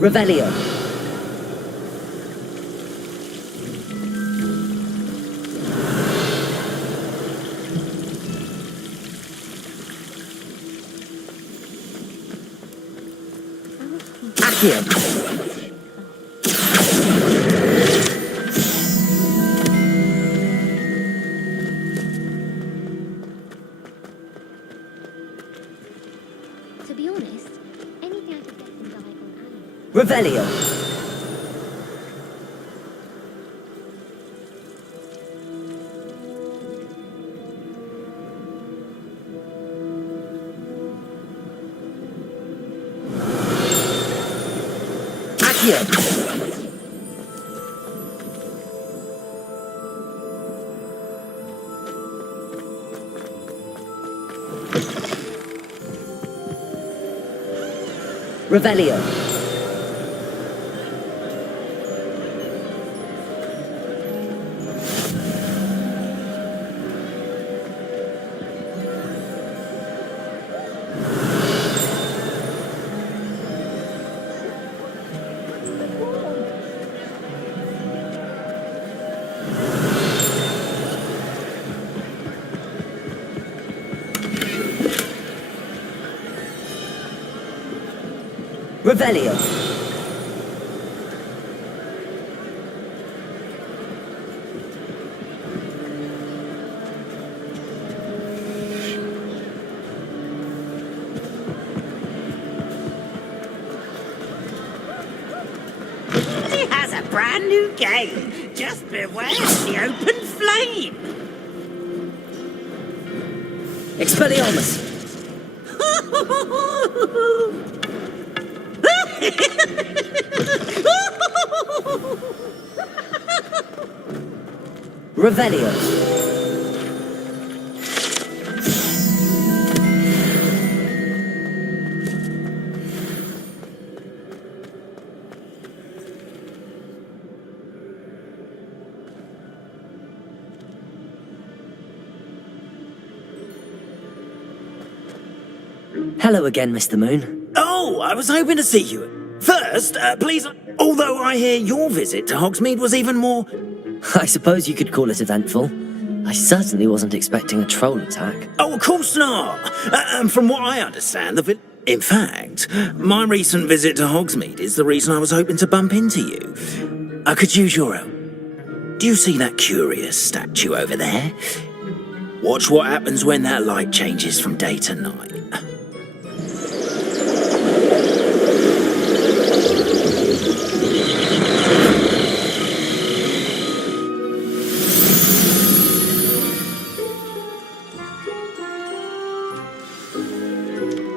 Revelio. Accio. To be honest, anything I could get from Diagon Alley. Revelio. Accio. Revelio. Revelio. He has a brand new game. Just beware of the open flame. Expelliarmus. Revelio. Hello again, Mr. Moon. Oh, I was hoping to see you. First, please, although I hear your visit to Hogsmeade was even more... I suppose you could call it eventful. I certainly wasn't expecting a troll attack. Oh, of course not. From what I understand, in fact, my recent visit to Hogsmeade is the reason I was hoping to bump into you. I could use your help. Do you see that curious statue over there? Watch what happens when that light changes from day to night.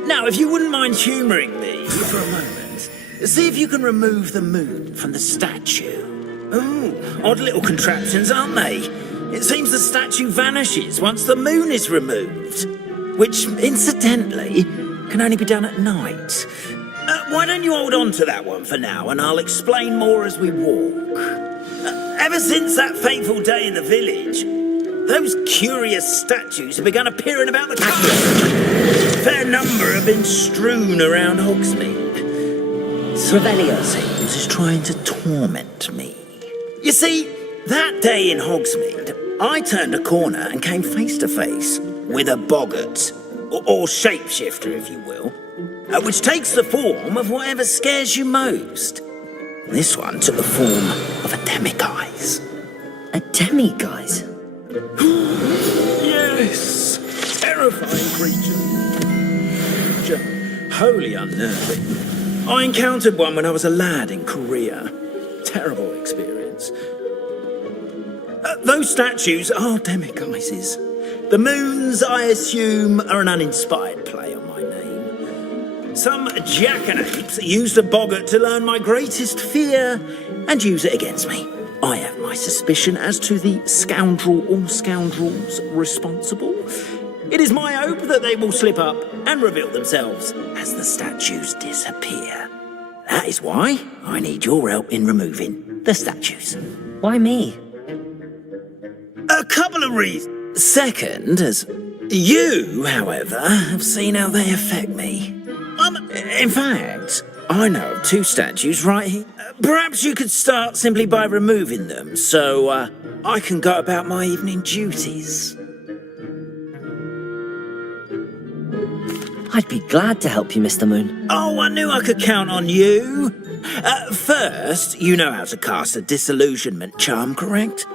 Now, if you wouldn't mind humouring me for a moment, see if you can remove the moon from the statue. Oh, odd little contraptions, aren't they? It seems the statue vanishes once the moon is removed, which, incidentally, can only be done at night. Why don't you hold on to that one for now, and I'll explain more as we walk. Ever since that fateful day in the village, those curious statues have begun appearing about the country. A fair number have been strewn around Hogsmeade. Revelio seems is trying to torment me. You see, that day in Hogsmeade, I turned a corner and came face to face with a boggart, or shapeshifter, if you will, which takes the form of whatever scares you most. This one took the form of a demiguise. A demiguise? Yes! Terrifying creature. Wholly unnerving. I encountered one when I was a lad in Korea. Terrible experience. Those statues are demiguises. The moons, I assume, are an uninspired play on my name. Some jackanapes used a boggart to learn my greatest fear and use it against me. I have my suspicion as to the scoundrel or scoundrels responsible. It is my hope that they will slip up and reveal themselves as the statues disappear. That is why I need your help in removing the statues. Why me? A couple of reasons. Second, as you, however, have seen how they affect me. In fact, I know of 2 statues right here. Perhaps you could start simply by removing them, so I can go about my evening duties. I'd be glad to help you, Mr. Moon. Oh, I knew I could count on you. First, you know how to cast a disillusionment charm, correct?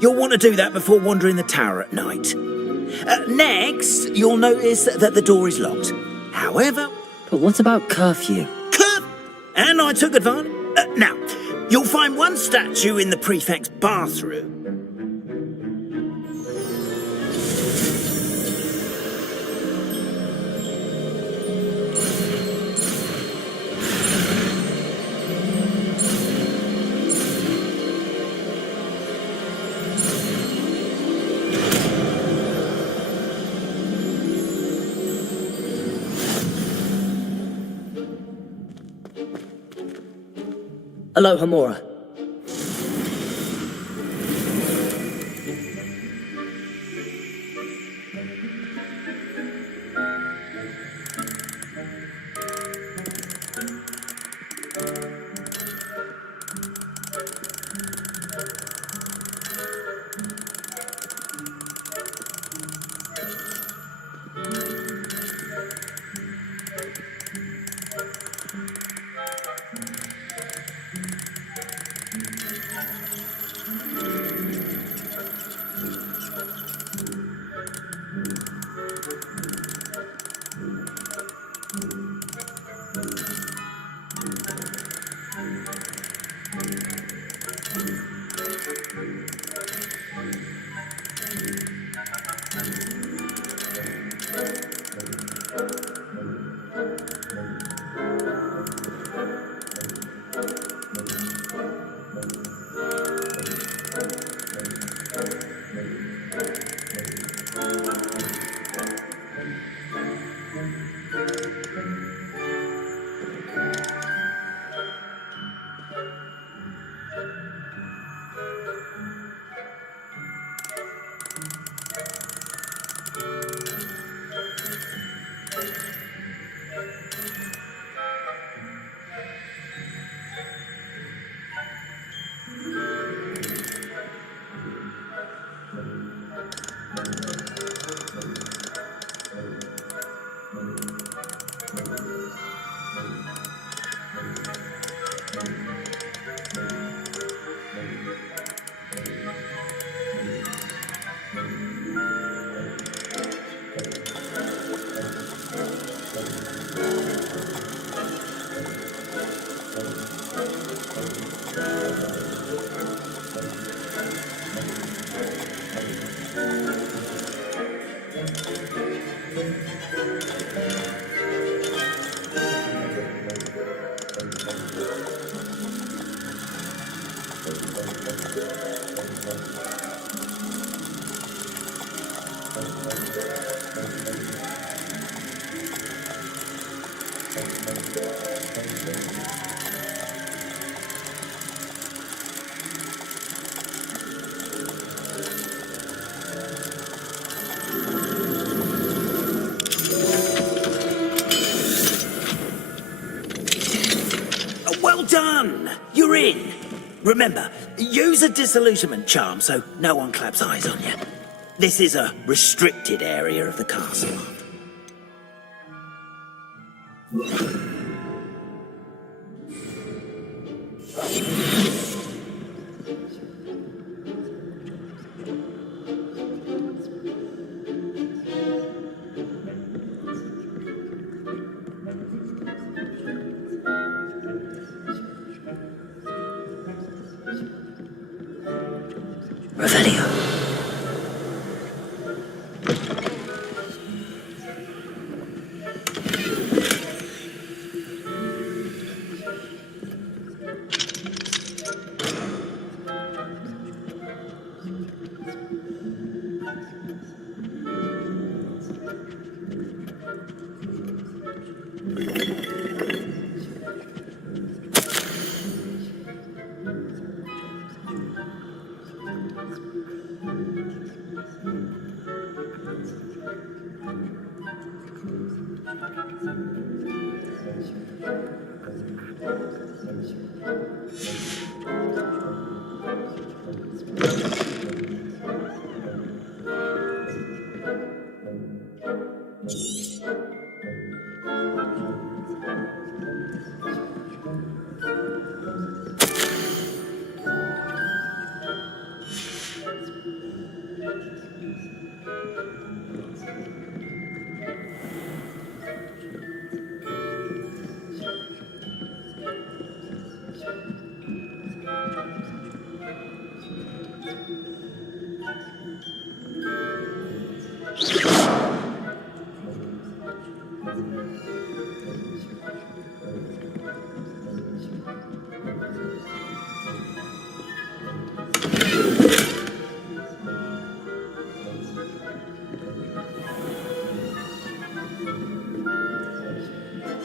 You'll want to do that before wandering the tower at night. Next, you'll notice that the door is locked. However... But what about curfew? And I took advantage. Now, you'll find one statue in the prefect's bathroom. Aloha, Mora. Well done! You're in. Remember, use a disillusionment charm so no one claps eyes on you. This is a restricted area of the castle. Revelio.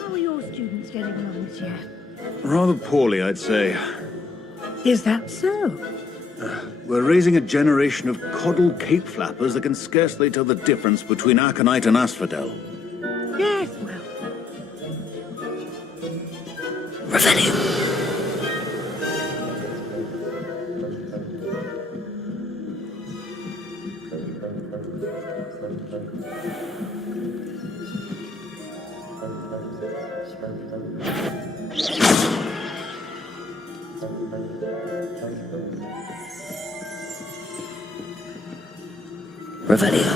How are your students getting along this year? Rather poorly, I'd say. Is that so? We're raising a generation of coddled cape flappers that can scarcely tell the difference between aconite and asphodel. Yes, well. Revelio. Revelio.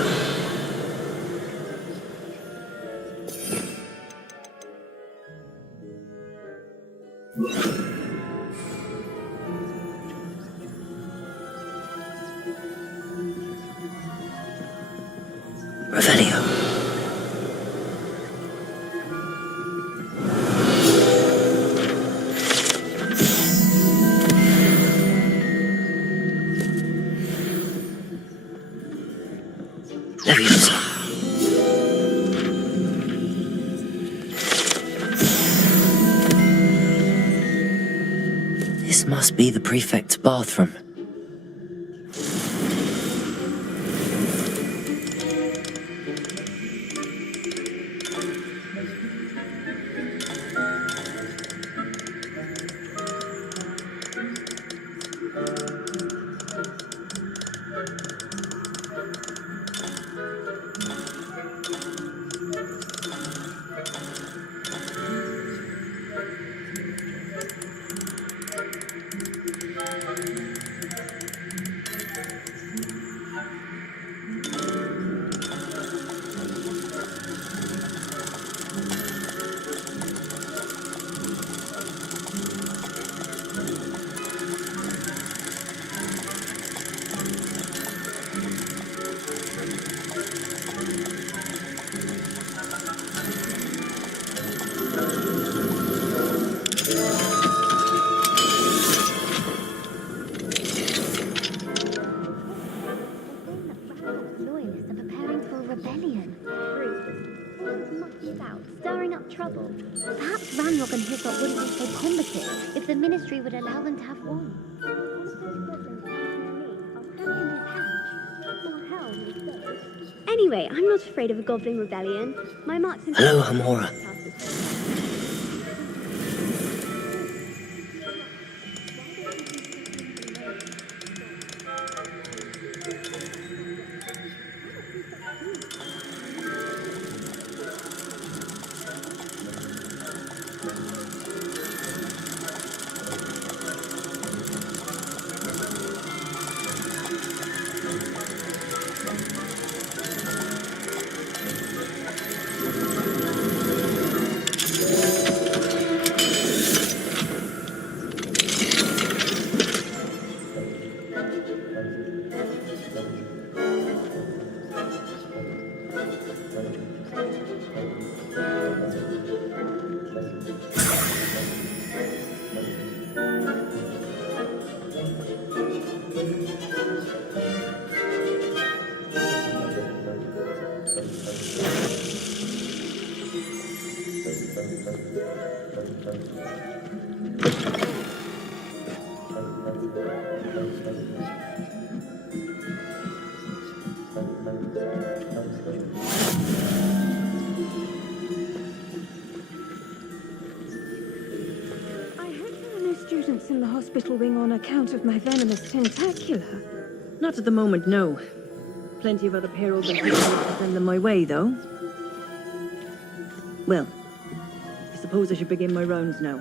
Revelio. Leviosa. This must be the prefect's bathroom. Loyalists are preparing for a rebellion. Much about stirring up trouble. Perhaps Ranrock and Hyssop wouldn't be so combative if the Ministry would allow them to have one. Anyway, I'm not afraid of a goblin rebellion. My marks and... Hello, Hamora. in the hospital wing on account of my venomous tentacular? Not at the moment, no. Plenty of other payrolls and people to send them my way, though. Well, I suppose I should begin my rounds now.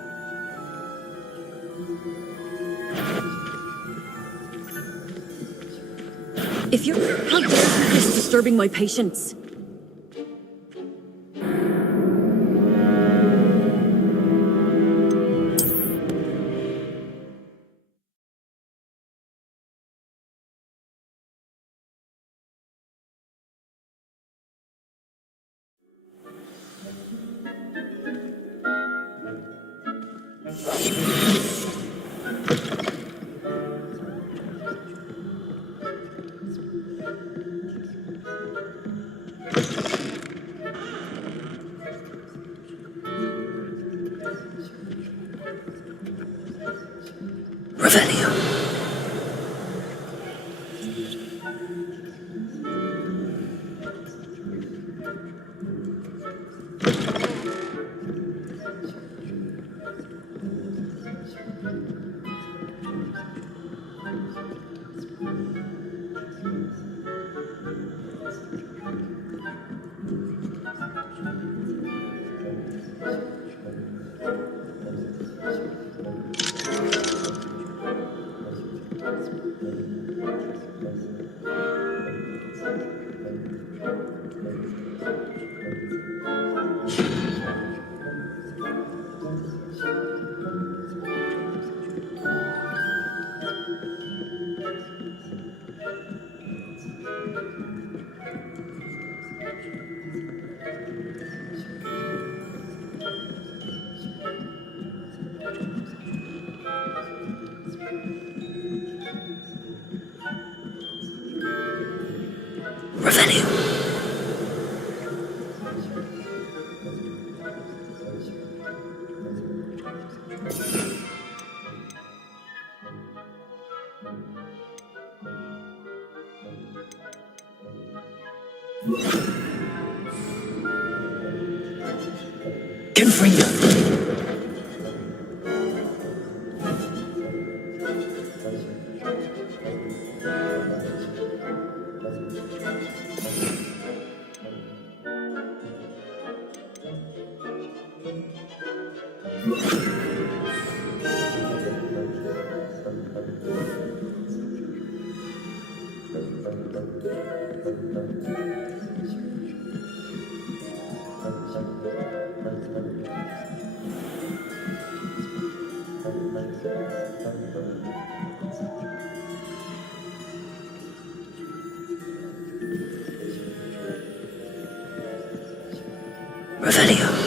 If you're... How dare you risk disturbing my patients? Confringo! Revelio.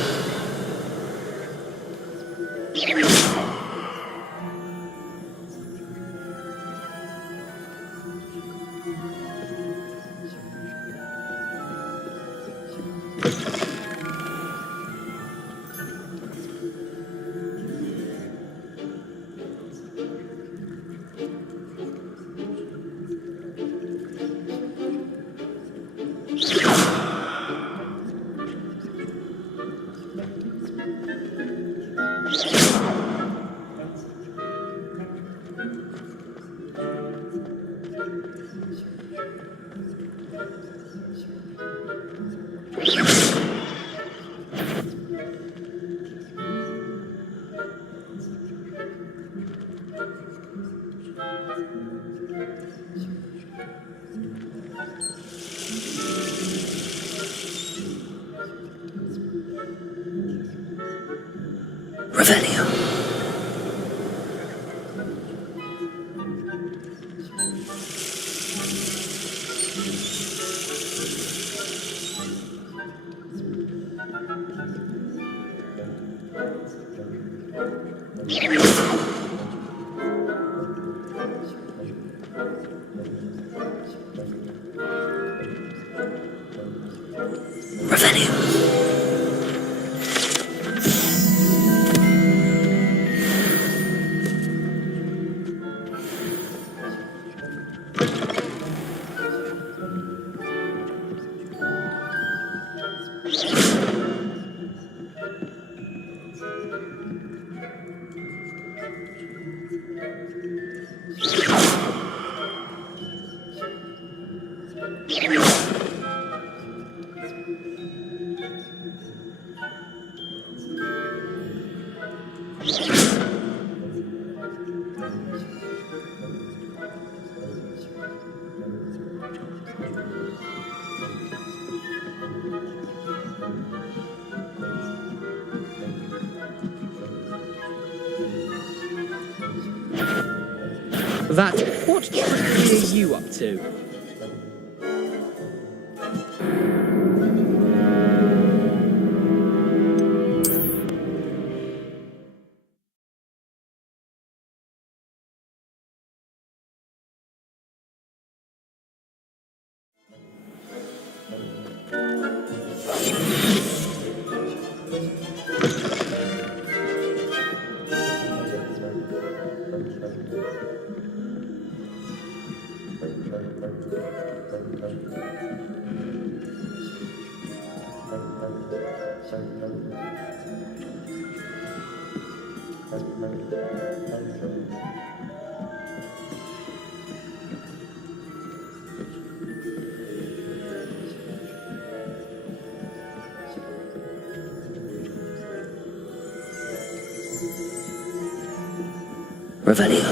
Revelio. That, what trickery are you up to? Revelio.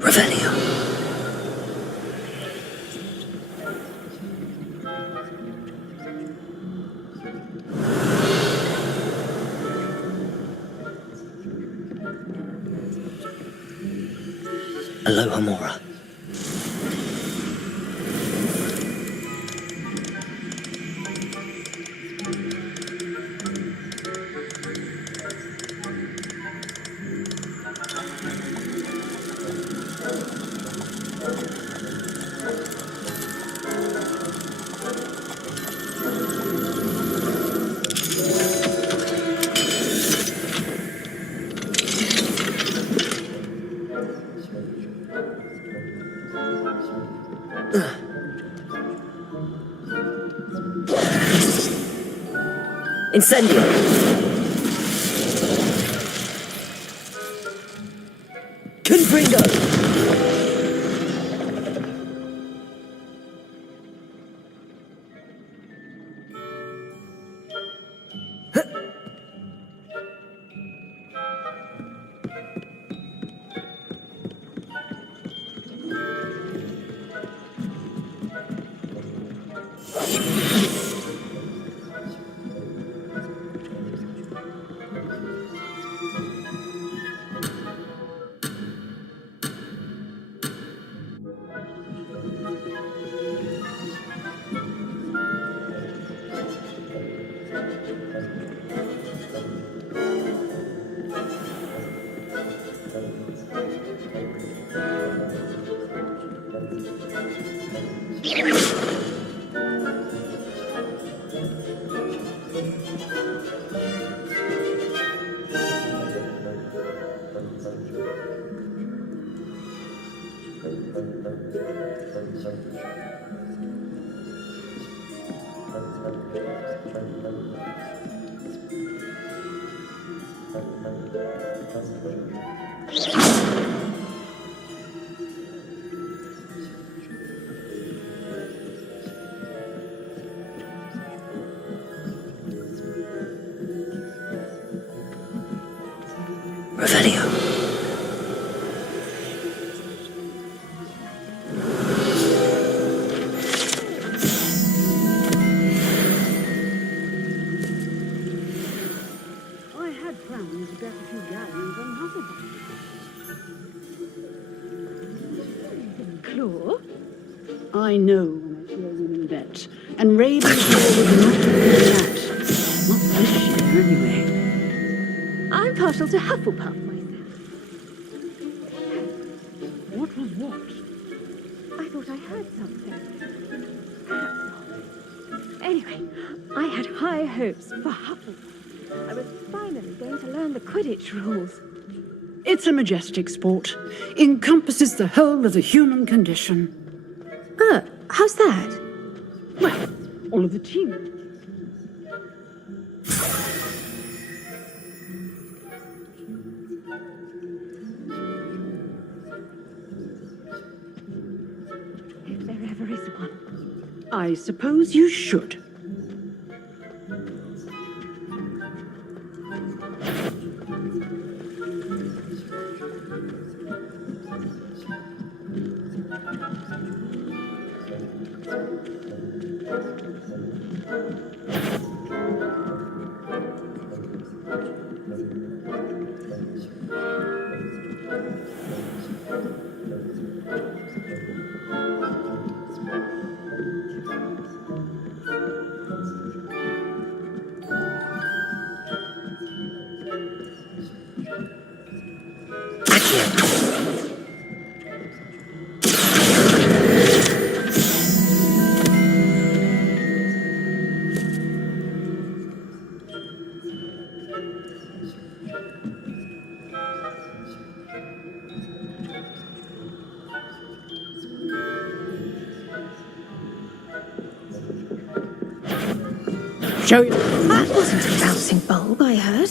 Revelio. Aloha Mora. Incendio! Confringo! Revelio. I had planned to bet a few galleons on Hufflepuff. Claw? I know when I see a winning bet, and Ravenclaw would not do that. Not this year, anyway. I'm part partial to Hufflepuff myself. What was what? I thought I heard something. Perhaps not. Anyway, I had high hopes for Hufflepuff. I was finally going to learn the Quidditch rules. It's a majestic sport. Encompasses the whole of the human condition. How's that? Well, all of the team. If there ever is one. I suppose you should. Show you. That wasn't a bouncing bulb, I heard.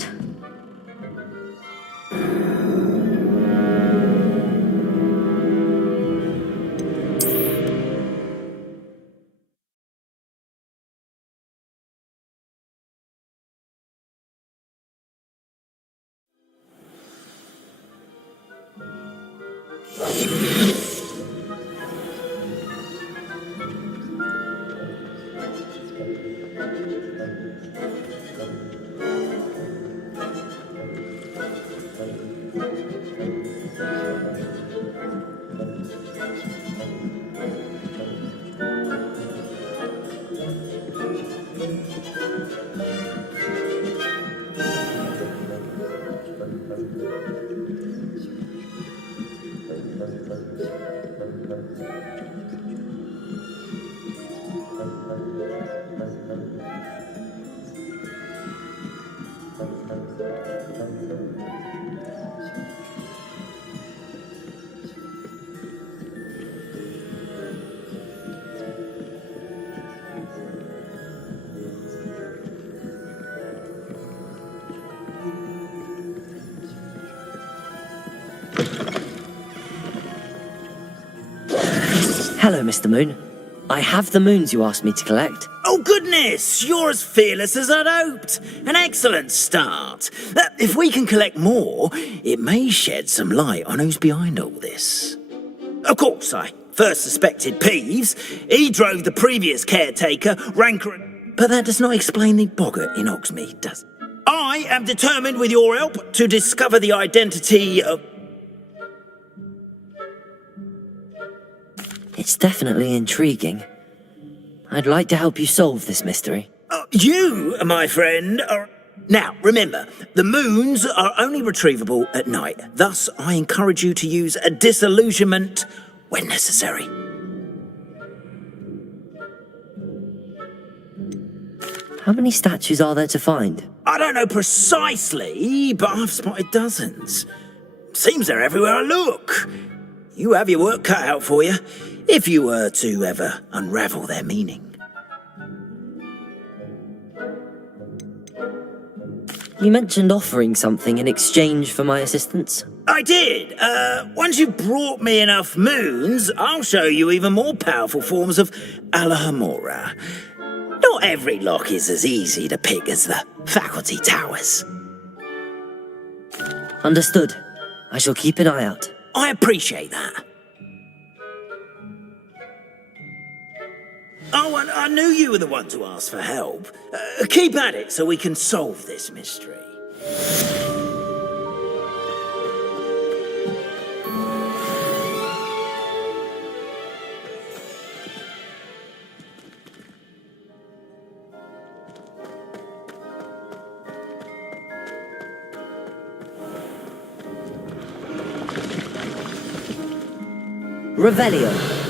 Hello, Mr. Moon. I have the moons you asked me to collect. Oh, goodness! You're as fearless as I'd hoped. An excellent start. If we can collect more, it may shed some light on who's behind all this. Of course, I first suspected Peeves. He drove the previous caretaker, Ranker... But that does not explain the boggart in Hogsmeade, does it? I am determined, with your help, to discover the identity of... It's definitely intriguing. I'd like to help you solve this mystery. You, my friend, are... Now, remember, the moons are only retrievable at night. Thus, I encourage you to use a disillusionment when necessary. How many statues are there to find? I don't know precisely, but I've spotted dozens. Seems they're everywhere I look. You have your work cut out for you, if you were to ever unravel their meaning. You mentioned offering something in exchange for my assistance. I did. Once you've brought me enough moons, I'll show you even more powerful forms of Alohomora. Not every lock is as easy to pick as the faculty towers. Understood. I shall keep an eye out. I appreciate that. Oh, and I knew you were the one to ask for help. Keep at it so we can solve this mystery. Revelio.